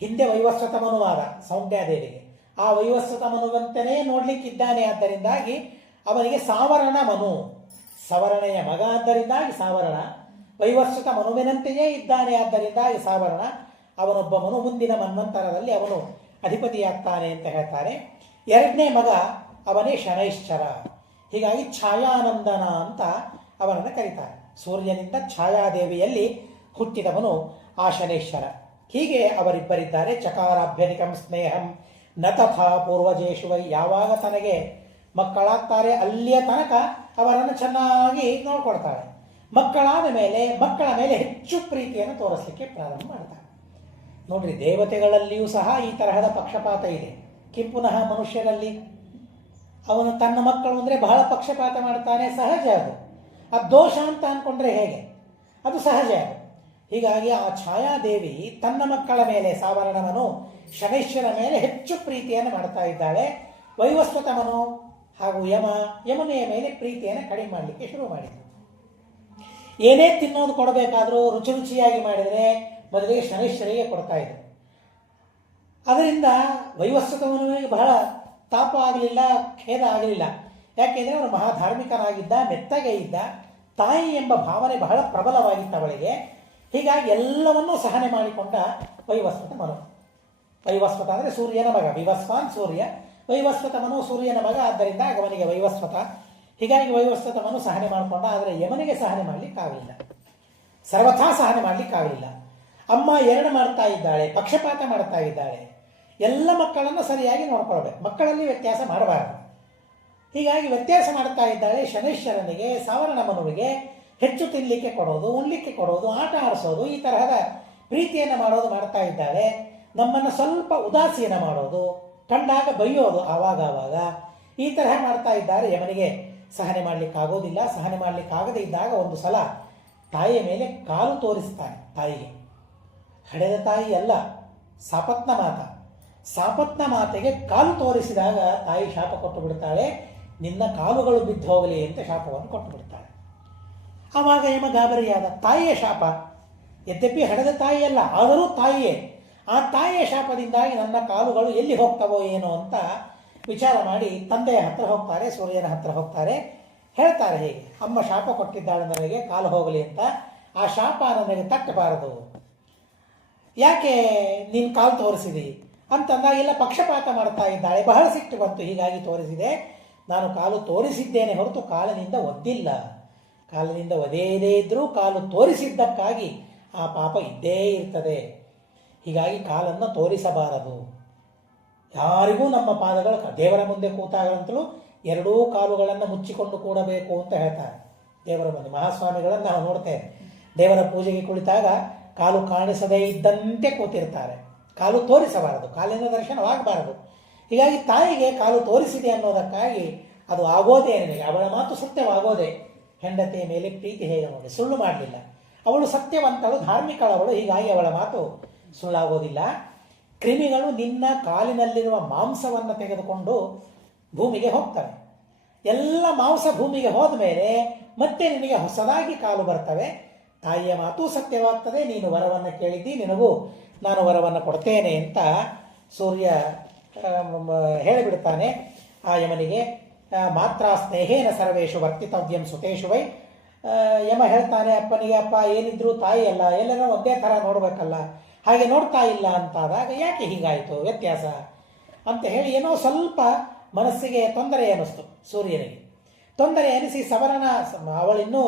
ಹಿಂದೆ ವೈವಸ್ವತ ಮನುವಾದ ಸೌಮ್ಯಾದೇವಿಗೆ, ಆ ವೈವಸ್ವತ ಮನುವಂತೆಯೇ ನೋಡಲಿಕ್ಕಿದ್ದಾನೆ. ಆದ್ದರಿಂದಾಗಿ ಅವನಿಗೆ ಸಾವರ್ಣ ಮನು, ಸವರ್ಣೆಯ ಮಗ ಆದ್ದರಿಂದಾಗಿ ಸಾವರ್ಣ, ವೈವಸ್ವತ ಮನುವಿನಂತೆಯೇ ಇದ್ದಾನೆ ಆದ್ದರಿಂದಾಗಿ ಸಾವರ್ಣ. ಅವನೊಬ್ಬ ಮನು, ಮುಂದಿನ ಮನ್ವಂತರದಲ್ಲಿ ಅವನು ಅಧಿಪತಿಯಾಗ್ತಾನೆ ಅಂತ ಹೇಳ್ತಾರೆ. ಎರಡನೇ ಮಗ ಅವನೇ ಶನೈಶ್ಚರ. ಹೀಗಾಗಿ ಛಾಯಾನಂದನ ಅಂತ ಅವನನ್ನು ಕರೀತಾರೆ. ಸೂರ್ಯನಿಂದ ಛಾಯಾದೇವಿಯಲ್ಲಿ ಹುಟ್ಟಿದವನು ಆ ಶನೈಶ್ಚರ. ಹೀಗೆ ಅವರಿಬ್ಬರಿದ್ದಾರೆ. ಚಕಾರಾಭ್ಯಧಿಕಂ ಸ್ನೇಹಂ ನ ತಥಾ ಪೂರ್ವಜೇಶು ವೈ. ಯಾವಾಗ ತನಗೆ ಮಕ್ಕಳಾಗ್ತಾರೆ ಅಲ್ಲಿಯ ತನಕ ಅವರನ್ನು ಚೆನ್ನಾಗಿ ನೋಡ್ಕೊಳ್ತಾಳೆ. ಮಕ್ಕಳಾದ ಮೇಲೆ ಮಕ್ಕಳ ಮೇಲೆ ಹೆಚ್ಚು ಪ್ರೀತಿಯನ್ನು ತೋರಿಸಲಿಕ್ಕೆ ಪ್ರಾರಂಭ ಮಾಡ್ತಾಳೆ. ನೋಡ್ರಿ, ದೇವತೆಗಳಲ್ಲಿಯೂ ಸಹ ಈ ತರಹದ ಪಕ್ಷಪಾತ ಇದೆ. ಪುನಃ ಮನುಷ್ಯರಲ್ಲಿ ಅವನು ತನ್ನ ಮಕ್ಕಳು ಅಂದರೆ ಬಹಳ ಪಕ್ಷಪಾತ ಮಾಡ್ತಾನೆ, ಸಹಜ ಅದು. ಅದು ದೋಷ ಅಂತ ಅಂದ್ಕೊಂಡ್ರೆ ಹೇಗೆ? ಅದು ಸಹಜ ಅದು. ಹೀಗಾಗಿ ಆ ಛಾಯಾದೇವಿ ತನ್ನ ಮಕ್ಕಳ ಮೇಲೆ, ಸಾವರ್ಣಮನು ಶನೈಶ್ವರ ಮೇಲೆ ಹೆಚ್ಚು ಪ್ರೀತಿಯನ್ನು ಮಾಡ್ತಾ ಇದ್ದಾಳೆ. ವೈವಸ್ವತಮನು ಹಾಗೂ ಯಮನೆಯ ಮೇಲೆ ಪ್ರೀತಿಯನ್ನು ಕಡಿಮೆ ಮಾಡಲಿಕ್ಕೆ ಶುರು ಮಾಡಿದರು. ಏನೇ ತಿನ್ನೋದು ಕೊಡಬೇಕಾದರೂ ರುಚಿ ರುಚಿಯಾಗಿ ಮಾಡಿದರೆ ಮೊದಲಿಗೆ ಶನೈಶ್ವರಿಗೆ ಕೊಡ್ತಾ ಇದ್ರು. ಅದರಿಂದ ವೈವಸ್ವತಮನಿಗೆ ಬಹಳ ತಾಪ ಆಗಲಿಲ್ಲ, ಖೇದ ಆಗಲಿಲ್ಲ. ಯಾಕೆಂದರೆ ಅವನು ಮಹಾಧಾರ್ಮಿಕನಾಗಿದ್ದ, ಮೆತ್ತಗೆ ಇದ್ದ, ತಾಯಿ ಎಂಬ ಭಾವನೆ ಬಹಳ ಪ್ರಬಲವಾಗಿತ್ತು ಅವಳಿಗೆ. ಹೀಗಾಗಿ ಎಲ್ಲವನ್ನೂ ಸಹನೆ ಮಾಡಿಕೊಂಡ ವೈವಸ್ವತ ಮನು. ವೈವಸ್ವತ ಅಂದರೆ ಸೂರ್ಯನ ಮಗ, ವಿವಸ್ವಾನ್ ಸೂರ್ಯ, ವೈವಸ್ವತ ಮನು ಸೂರ್ಯನ ಮಗ, ಆದ್ದರಿಂದ ಅವನಿಗೆ ವೈವಸ್ವತ. ಹೀಗಾಗಿ ವೈವಸ್ವತ ಮನು ಸಹನೆ ಮಾಡಿಕೊಂಡ. ಆದರೆ ಯಮನಿಗೆ ಸಹನೆ ಮಾಡಲಿಕ್ಕಾಗಲಿಲ್ಲ, ಸರ್ವಥಾ ಸಹನೆ ಮಾಡಲಿಕ್ಕಾಗಲಿಲ್ಲ. ಅಮ್ಮ ಎರಡು ಮಾಡ್ತಾ ಇದ್ದಾಳೆ, ಪಕ್ಷಪಾತ ಮಾಡ್ತಾ ಇದ್ದಾಳೆ. ಎಲ್ಲ ಮಕ್ಕಳನ್ನು ಸರಿಯಾಗಿ ನೋಡ್ಕೊಳ್ಬೇಕು, ಮಕ್ಕಳಲ್ಲಿ ವ್ಯತ್ಯಾಸ ಮಾಡಬಾರದು. ಹೀಗಾಗಿ ವ್ಯತ್ಯಾಸ ಮಾಡ್ತಾ ಇದ್ದಾಳೆ. ಶನೈಶ್ವರನಿಗೆ, ಸಾವರ್ಣಮನುವಿಗೆ ಹೆಚ್ಚು ತಿನ್ನಲಿಕ್ಕೆ ಕೊಡೋದು, ಉಣ್ಲಿಕ್ಕೆ ಕೊಡೋದು, ಆಟ ಆಡಿಸೋದು, ಈ ತರಹದ ಪ್ರೀತಿಯನ್ನು ಮಾಡೋದು ಮಾಡ್ತಾ ಇದ್ದಾಳೆ. ನಮ್ಮನ್ನು ಸ್ವಲ್ಪ ಉದಾಸೀನ ಮಾಡೋದು, ಕಂಡಾಗ ಬೈಯೋದು ಆವಾಗ ಈ ತರಹ ಮಾಡ್ತಾ ಇದ್ದಾರೆ. ಯಮನಿಗೆ ಸಹನೆ ಮಾಡಲಿಕ್ಕಾಗೋದಿಲ್ಲ. ಸಹನೆ ಮಾಡಲಿಕ್ಕಾಗದೇ ಇದ್ದಾಗ ಒಂದು ಸಲ ತಾಯಿಯ ಮೇಲೆ ಕಾಲು ತೋರಿಸ್ತಾನೆ. ತಾಯಿಗೆ, ಹಡೆದ ತಾಯಿ ಅಲ್ಲ, ಸಾಪತ್ನ ಮಾತ. ಸಾಪತ್ನ ಮಾತೆಗೆ ಕಾಲು ತೋರಿಸಿದಾಗ ತಾಯಿ ಶಾಪ ಕೊಟ್ಟು ಬಿಡ್ತಾಳೆ. ನಿನ್ನ ಕಾಲುಗಳು ಬಿದ್ದು ಹೋಗಲಿ ಅಂತ ಶಾಪವನ್ನು ಕೊಟ್ಟು ಬಿಡ್ತಾಳೆ. ಆವಾಗ ಯಮ ಗಾಬರಿಯಾದ. ತಾಯಿಯ ಶಾಪ, ಯದ್ಯಪಿ ಹಡೆದ ತಾಯಿ ಅಲ್ಲ, ಆದರೂ ತಾಯಿಯೇ. ಆ ತಾಯಿಯ ಶಾಪದಿಂದಾಗಿ ನನ್ನ ಕಾಲುಗಳು ಎಲ್ಲಿ ಹೋಗ್ತವೋ ಏನೋ ಅಂತ ವಿಚಾರ ಮಾಡಿ ತಂದೆಯ ಹತ್ರ ಹೋಗ್ತಾರೆ, ಸೂರ್ಯನ ಹತ್ರ ಹೋಗ್ತಾರೆ. ಹೇಳ್ತಾರೆ, ಹೀಗೆ ಅಮ್ಮ ಶಾಪ ಕೊಟ್ಟಿದ್ದಾಳೆ ನನಗೆ ಕಾಲು ಹೋಗಲಿ ಅಂತ. ಆ ಶಾಪ ನನಗೆ ತಟ್ಟಬಾರದು, ಯಾಕೆ ನೀನು ಕಾಲು ತೋರಿಸಿದಿ ಅಂತಂದಾಗ ಎಲ್ಲ ಪಕ್ಷಪಾತ ಮಾಡ್ತಾ ಇದ್ದಾಳೆ. ಬಹಳ ಸಿಟ್ಟು ಬಂತು. ಹೀಗಾಗಿ ತೋರಿಸಿದೆ, ನಾನು ಕಾಲು ತೋರಿಸಿದ್ದೇನೆ ಹೊರತು ಕಾಲಿನಿಂದ ಒದ್ದಿಲ್ಲ. ಕಾಲಿನಿಂದ ಒದೇದೇ ಇದ್ದರೂ ಕಾಲು ತೋರಿಸಿದ್ದಕ್ಕಾಗಿ ಆ ಪಾಪ ಇದ್ದೇ ಇರ್ತದೆ. ಹೀಗಾಗಿ ಕಾಲನ್ನು ತೋರಿಸಬಾರದು. ಯಾರಿಗೂ ನಮ್ಮ ಪಾದಗಳು ದೇವರ ಮುಂದೆ ಕೂತಾಗಲಂತಲೂ ಎರಡೂ ಕಾಲುಗಳನ್ನು ಮುಚ್ಚಿಕೊಂಡು ಕೂಡಬೇಕು ಅಂತ ಹೇಳ್ತಾರೆ ದೇವರ ಮುಂದೆ. ಮಹಾಸ್ವಾಮಿಗಳನ್ನು ನಾವು ನೋಡ್ತೇವೆ, ದೇವರ ಪೂಜೆಗೆ ಕುಳಿತಾಗ ಕಾಲು ಕಾಣಿಸದೇ ಇದ್ದಂತೆ ಕೂತಿರ್ತಾರೆ. ಕಾಲು ತೋರಿಸಬಾರದು, ಕಾಲಿನ ದರ್ಶನವಾಗಬಾರದು. ಹೀಗಾಗಿ ತಾಯಿಗೆ ಕಾಲು ತೋರಿಸಿದೆ ಅನ್ನೋದಕ್ಕಾಗಿ ಅದು ಆಗೋದೇ ನನಗೆ. ಅವಳ ಮಾತು ಸತ್ಯವಾಗೋದೆ. ಹೆಂಡತಿಯ ಮೇಲೆ ಪ್ರೀತಿ ಹೇಗೆ ನೋಡಿ, ಸುಳ್ಳು ಮಾಡಲಿಲ್ಲ. ಅವಳು ಸತ್ಯವಂತಳು, ಧಾರ್ಮಿಕಳವಳು. ಹೀಗಾಗಿ ಅವಳ ಮಾತು ಸುಳ್ಳಾಗೋದಿಲ್ಲ. ಕ್ರಿಮಿಗಳು ನಿನ್ನ ಕಾಲಿನಲ್ಲಿರುವ ಮಾಂಸವನ್ನು ತೆಗೆದುಕೊಂಡು ಭೂಮಿಗೆ ಹೋಗ್ತವೆ. ಎಲ್ಲ ಮಾಂಸ ಭೂಮಿಗೆ ಹೋದ ಮೇಲೆ ಮತ್ತೆ ನಿನಗೆ ಹೊಸದಾಗಿ ಕಾಲು ಬರ್ತವೆ. ತಾಯಿಯ ಮಾತು ಸತ್ಯವಾಗ್ತದೆ. ನೀನು ವರವನ್ನು ಕೇಳಿದ್ದಿ, ನಿನಗೂ ನಾನು ವರವನ್ನು ಕೊಡ್ತೇನೆ ಅಂತ ಸೂರ್ಯ ಹೇಳಿಬಿಡ್ತಾನೆ ಆ ಯಮನಿಗೆ. ಮಾತ್ರ ಸ್ನೇಹೇನ ಸರ್ವೇಶು ವರ್ತಿತವ್ಯಂ ಸುತೇಶು ವೈ. ಯಮ ಹೇಳ್ತಾನೆ ಅಪ್ಪನಿಗೆ, ಅಪ್ಪ ಏನಿದ್ರು ತಾಯಿ ಅಲ್ಲ, ಎಲ್ಲರೂ ಒಂದೇ ಥರ ನೋಡಬೇಕಲ್ಲ, ಹಾಗೆ ನೋಡ್ತಾ ಇಲ್ಲ ಅಂತಾದಾಗ ಯಾಕೆ ಹೀಗಾಯಿತು ವ್ಯತ್ಯಾಸ ಅಂತ ಹೇಳಿ ಏನೋ ಸ್ವಲ್ಪ ಮನಸ್ಸಿಗೆ ತೊಂದರೆ ಅನ್ನಿಸ್ತು ಸೂರ್ಯನಿಗೆ. ತೊಂದರೆ ಅನಿಸಿ ಸವರ್ಣ, ಅವಳಿನ್ನೂ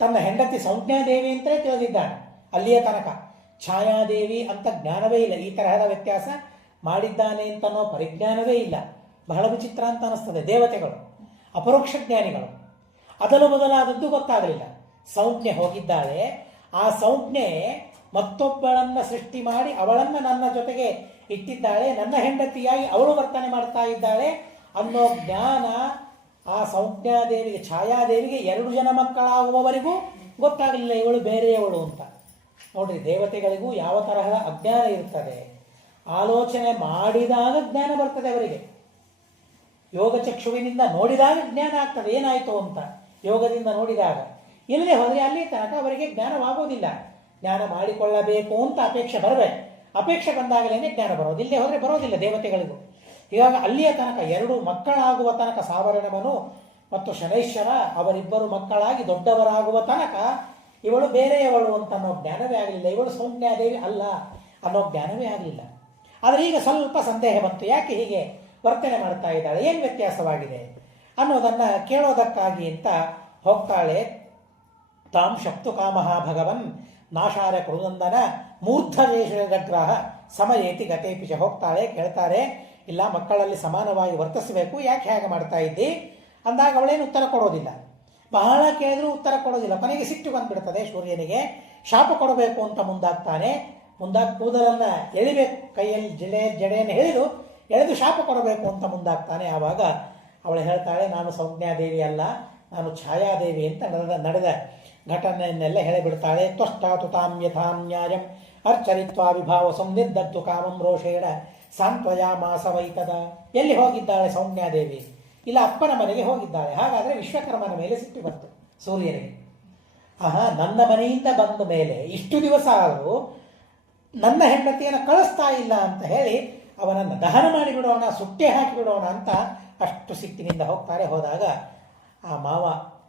ತನ್ನ ಹೆಂಡತಿ ಸಂಜ್ಞಾದೇವಿ ಅಂತಲೇ ತಿಳಿದಿದ್ದಾನೆ ಅಲ್ಲಿಯ ತನಕ. ಛಾಯಾದೇವಿ ಅಂತ ಜ್ಞಾನವೇ ಇಲ್ಲ. ಈ ತರಹದ ವ್ಯತ್ಯಾಸ ಮಾಡಿದ್ದಾನೆ ಅಂತನೋ ಪರಿಜ್ಞಾನವೇ ಇಲ್ಲ. ಬಹಳ ವಿಚಿತ್ರ ಅಂತ ಅನಿಸ್ತದೆ. ದೇವತೆಗಳು, ಅಪರೋಕ್ಷ ಜ್ಞಾನಿಗಳು, ಅದಲು ಮೊದಲಾದದ್ದು ಗೊತ್ತಾಗಲಿಲ್ಲ. ಸಂಜ್ಞೆ ಹೋಗಿದ್ದಾಳೆ. ಆ ಸಂಜ್ಞೆ ಮತ್ತೊಬ್ಬಳನ್ನು ಸೃಷ್ಟಿ ಮಾಡಿ ಅವಳನ್ನು ನನ್ನ ಜೊತೆಗೆ ಇಟ್ಟಿದ್ದಾಳೆ, ನನ್ನ ಹೆಂಡತಿಯಾಗಿ ಅವಳು ವರ್ತನೆ ಮಾಡ್ತಾ ಇದ್ದಾಳೆ ಅನ್ನೋ ಜ್ಞಾನ ಆ ಸಂಜ್ಞಾದೇವಿಗೆ, ಛಾಯಾದೇವಿಗೆ 2 ಜನ ಮಕ್ಕಳಾಗುವವರೆಗೂ ಗೊತ್ತಾಗಲಿಲ್ಲ ಇವಳು ಬೇರೆಯವಳು ಅಂತ. ನೋಡ್ರಿ, ದೇವತೆಗಳಿಗೂ ಯಾವ ತರಹದ ಅಜ್ಞಾನ ಇರ್ತದೆ. ಆಲೋಚನೆ ಮಾಡಿದಾಗ ಜ್ಞಾನ ಬರ್ತದೆ ಅವರಿಗೆ. ಯೋಗಚಕ್ಷುವಿನಿಂದ ನೋಡಿದಾಗ ಜ್ಞಾನ ಆಗ್ತದೆ ಏನಾಯಿತು ಅಂತ. ಯೋಗದಿಂದ ನೋಡಿದಾಗ ಇಲ್ಲದೆ ಹೋದರೆ ಅಲ್ಲಿ ತನಕ ಅವರಿಗೆ ಜ್ಞಾನವಾಗೋದಿಲ್ಲ. ಜ್ಞಾನ ಮಾಡಿಕೊಳ್ಳಬೇಕು ಅಂತ ಅಪೇಕ್ಷೆ ಬರಬೇಕು. ಅಪೇಕ್ಷೆ ಬಂದಾಗಲೇ ಜ್ಞಾನ ಬರೋದು, ಇಲ್ಲದೆ ಹೋದರೆ ಬರೋದಿಲ್ಲ ದೇವತೆಗಳಿಗೂ. ಹೀಗಾಗಿ ಅಲ್ಲಿಯ ತನಕ 2 ಮಕ್ಕಳಾಗುವ ತನಕ ಸಾವರ್ಣಮನು ಮತ್ತು ಶನೈಶ್ವರ ಅವರಿಬ್ಬರು ಮಕ್ಕಳಾಗಿ ದೊಡ್ಡವರಾಗುವ ತನಕ ಇವಳು ಬೇರೆಯವಳು ಅಂತ ಅನ್ನೋ ಜ್ಞಾನವೇ ಆಗಲಿಲ್ಲ. ಇವಳು ಸೌಮ್ಯಾದೇವಿ ಅಲ್ಲ ಅನ್ನೋ ಜ್ಞಾನವೇ ಆಗಲಿಲ್ಲ. ಆದರೆ ಈಗ ಸ್ವಲ್ಪ ಸಂದೇಹ ಬಂತು, ಯಾಕೆ ಹೀಗೆ ವರ್ತನೆ ಮಾಡ್ತಾ ಇದ್ದಾಳೆ, ಏನು ವ್ಯತ್ಯಾಸವಾಗಿದೆ ಅನ್ನೋದನ್ನು ಕೇಳೋದಕ್ಕಾಗಿ ಅಂತ ಹೋಗ್ತಾಳೆ. ತಾಂ ಶಕ್ತು ಕಾಮಃ ಭಗವನ್ ನಾಶಾರ ಕೃದಂದನ ಮೂರ್ಧದೇಶಗ್ರಹ ಸಮಯೇತಿ ಗತೇಪಿಚ. ಹೋಗ್ತಾಳೆ, ಕೇಳ್ತಾರೆ, ಇಲ್ಲ ಮಕ್ಕಳಲ್ಲಿ ಸಮಾನವಾಗಿ ವರ್ತಿಸಬೇಕು, ಯಾಕೆ ಹೇಗೆ ಮಾಡ್ತಾ ಇದ್ದಿ ಅಂದಾಗ ಅವಳೇನು ಉತ್ತರ ಕೊಡೋದಿಲ್ಲ. ಬಹಳ ಕೇಳಿದ್ರೂ ಉತ್ತರ ಕೊಡೋದಿಲ್ಲ. ಕೊನೆಗೆ ಸಿಟ್ಟು ಬಂದುಬಿಡ್ತದೆ ಸೂರ್ಯನಿಗೆ. ಶಾಪ ಕೊಡಬೇಕು ಅಂತ ಮುಂದಾಗ್ತಾನೆ. ಕೂದಲನ್ನು ಎಳಿಬೇಕು, ಕೈಯಲ್ಲಿ ಜಡೆಯನ್ನು ಎಳೆದು ಎಳೆದು ಶಾಪ ಕೊಡಬೇಕು ಅಂತ ಮುಂದಾಗ್ತಾನೆ. ಆವಾಗ ಅವಳು ಹೇಳ್ತಾಳೆ, ನಾನು ಸಂಜ್ಞಾದೇವಿ ಅಲ್ಲ, ನಾನು ಛಾಯಾದೇವಿ ಅಂತ ನಡೆದ ಘಟನೆಯನ್ನೆಲ್ಲ ಹೇಳಿಬಿಡ್ತಾಳೆ. ತ್ವಷ್ಟಾತು ತಾಂ ಯಥಾಂ ನ್ಯಾಯಂ ಅರ್ಚರಿತ್ವಾ ವಿಭಾವಸಂ ನಿರ್ದತ್ತು ಕಾಮಂ ರೋಷೇಣ ಸಾಂತ್ವಯಾಮಾಸ ವೈತದ. ಎಲ್ಲಿ ಹೋಗಿದ್ದಾಳೆ ಸೌಮ್ಯಾದೇವಿ? ಇಲ್ಲ, ಅಪ್ಪನ ಮನೆಗೆ ಹೋಗಿದ್ದಾಳೆ. ಹಾಗಾದರೆ ವಿಶ್ವಕರ್ಮನ ಮೇಲೆ ಸಿಟ್ಟು ಬಂತು ಸೂರ್ಯನಿಗೆ. ನನ್ನ ಮನೆಯಿಂದ ಬಂದ ಮೇಲೆ ಇಷ್ಟು ದಿವಸ ಆದರೂ ನನ್ನ ಹೆಂಡತಿಯನ್ನು ಕಳಿಸ್ತಾ ಇಲ್ಲ ಅಂತ ಹೇಳಿ ಅವನನ್ನು ದಹನ ಮಾಡಿಬಿಡೋಣ, ಸುಟ್ಟೆ ಹಾಕಿಬಿಡೋಣ ಅಂತ ಅಷ್ಟು ಸಿಟ್ಟಿನಿಂದ ಹೋದಾಗ ಆ ಮಾವ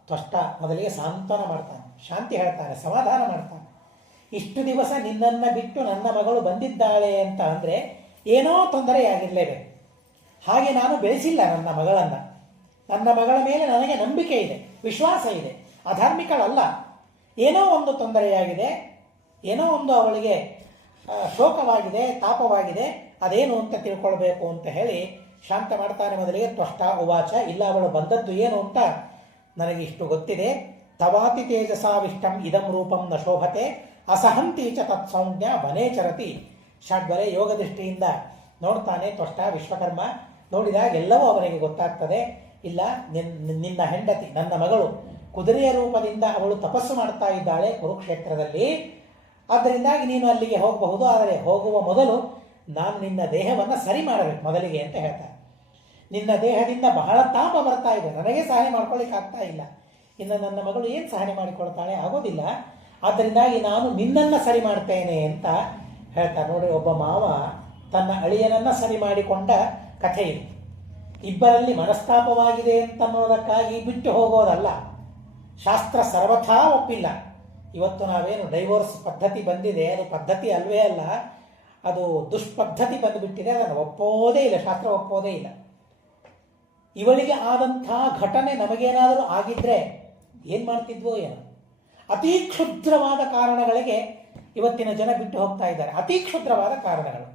ತ್ವಷ್ಟ ಮೊದಲಿಗೆ ಸಾಂತ್ವನ ಮಾಡ್ತಾನೆ, ಶಾಂತಿ ಹೇಳ್ತಾನೆ, ಸಮಾಧಾನ ಮಾಡ್ತಾನೆ. ಇಷ್ಟು ದಿವಸ ನಿನ್ನನ್ನು ಬಿಟ್ಟು ನನ್ನ ಮಗಳು ಬಂದಿದ್ದಾಳೆ ಅಂತ ಅಂದರೆ ಏನೋ ತೊಂದರೆಯಾಗಿರಲೇಬೇಕು. ಹಾಗೆ ನಾನು ಬೆಳೆಸಿಲ್ಲ ನನ್ನ ಮಗಳನ್ನು. ನನ್ನ ಮಗಳ ಮೇಲೆ ನನಗೆ ನಂಬಿಕೆ ಇದೆ, ವಿಶ್ವಾಸ ಇದೆ, ಅಧಾರ್ಮಿಕಳಲ್ಲ. ಏನೋ ಒಂದು ತೊಂದರೆಯಾಗಿದೆ, ಏನೋ ಒಂದು ಅವಳಿಗೆ ಶೋಕವಾಗಿದೆ, ತಾಪವಾಗಿದೆ, ಅದೇನು ಅಂತ ತಿಳ್ಕೊಳ್ಬೇಕು ಅಂತ ಹೇಳಿ ಶಾಂತ ಮಾಡ್ತಾನೆ. ಮೊದಲಿಗೆ ತ್ವಷ್ಟ ಉವಾಚ, ಇಲ್ಲ ಅವಳು ಬಂದದ್ದು ಏನು ಅಂತ ನನಗೆ ಇಷ್ಟು ಗೊತ್ತಿದೆ. ತವಾತಿ ತೇಜಸಾವಿಷ್ಟಂ ಇದಂ ರೂಪಂ ನ ಶೋಭತೆ ಅಸಹಂತಿ ಚ ತತ್ಸೌಜ್ಞ ವನೇಚರತಿ. ಷಡ್ವರೆ ಯೋಗ ದೃಷ್ಟಿಯಿಂದ ನೋಡ್ತಾನೆ ತ್ವಷ್ಟ ವಿಶ್ವಕರ್ಮ. ನೋಡಿದಾಗ ಎಲ್ಲವೂ ಅವನಿಗೆ ಗೊತ್ತಾಗ್ತದೆ. ಇಲ್ಲ, ನಿನ್ನ ಹೆಂಡತಿ ನನ್ನ ಮಗಳು ಕುದುರೆಯ ರೂಪದಿಂದ ಅವಳು ತಪಸ್ಸು ಮಾಡ್ತಾ ಇದ್ದಾಳೆ ಕುರುಕ್ಷೇತ್ರದಲ್ಲಿ. ಆದ್ದರಿಂದಾಗಿ ನೀನು ಅಲ್ಲಿಗೆ ಹೋಗಬಹುದು, ಆದರೆ ಹೋಗುವ ಮೊದಲು ನಾನು ನಿನ್ನ ದೇಹವನ್ನು ಸರಿ ಮಾಡಬೇಕು ಮೊದಲಿಗೆ ಅಂತ ಹೇಳ್ತಾರೆ. ನಿನ್ನ ದೇಹದಿಂದ ಬಹಳ ತಾಪ ಬರ್ತಾ ಇದೆ, ನನಗೆ ಸಹಾಯ ಮಾಡ್ಕೊಳ್ಳಿಕ್ಕೆ ಆಗ್ತಾ ಇಲ್ಲ, ಇನ್ನು ನನ್ನ ಮಗಳು ಏನು ಸಹಾಯ ಮಾಡಿಕೊಳ್ತಾಳೆ, ಆಗೋದಿಲ್ಲ. ಆದ್ದರಿಂದಾಗಿ ನಾನು ನಿನ್ನನ್ನು ಸರಿ ಮಾಡ್ತೇನೆ ಅಂತ ಹೇಳ್ತಾರೆ. ನೋಡಿ, ಒಬ್ಬ ಮಾವ ತನ್ನ ಅಳಿಯನನ್ನು ಸರಿ ಮಾಡಿಕೊಂಡ ಕಥೆ ಇದು. ಇಬ್ಬರಲ್ಲಿ ಮನಸ್ತಾಪವಾಗಿದೆ ಅಂತನ್ನೋದಕ್ಕಾಗಿ ಬಿಟ್ಟು ಹೋಗೋದಲ್ಲ. ಶಾಸ್ತ್ರ ಸರ್ವಥಾ ಒಪ್ಪಿಲ್ಲ. ಇವತ್ತು ನಾವೇನು ಡೈವೋರ್ಸ್ ಪದ್ಧತಿ ಬಂದಿದೆ, ಅದು ಪದ್ಧತಿ ಅಲ್ವೇ ಅಲ್ಲ, ಅದು ದುಷ್ಪದ್ಧತಿ ಬಂದುಬಿಟ್ಟಿದೆ. ಅದನ್ನು ಒಪ್ಪೋದೇ ಇಲ್ಲ, ಶಾಸ್ತ್ರ ಒಪ್ಪೋದೇ ಇಲ್ಲ. ಇವಳಿಗೆ ಆದಂಥ ಘಟನೆ ನಮಗೇನಾದರೂ ಆಗಿದ್ರೆ ಏನು ಮಾಡ್ತಿದ್ವೋ ಏನೋ. ಅತೀ ಕ್ಷುದ್ರವಾದ ಕಾರಣಗಳಿಗೆ ಇವತ್ತಿನ ಜನ ಬಿಟ್ಟು ಹೋಗ್ತಾ ಇದ್ದಾರೆ, ಅತೀ ಕ್ಷುದ್ರವಾದ ಕಾರಣಗಳು.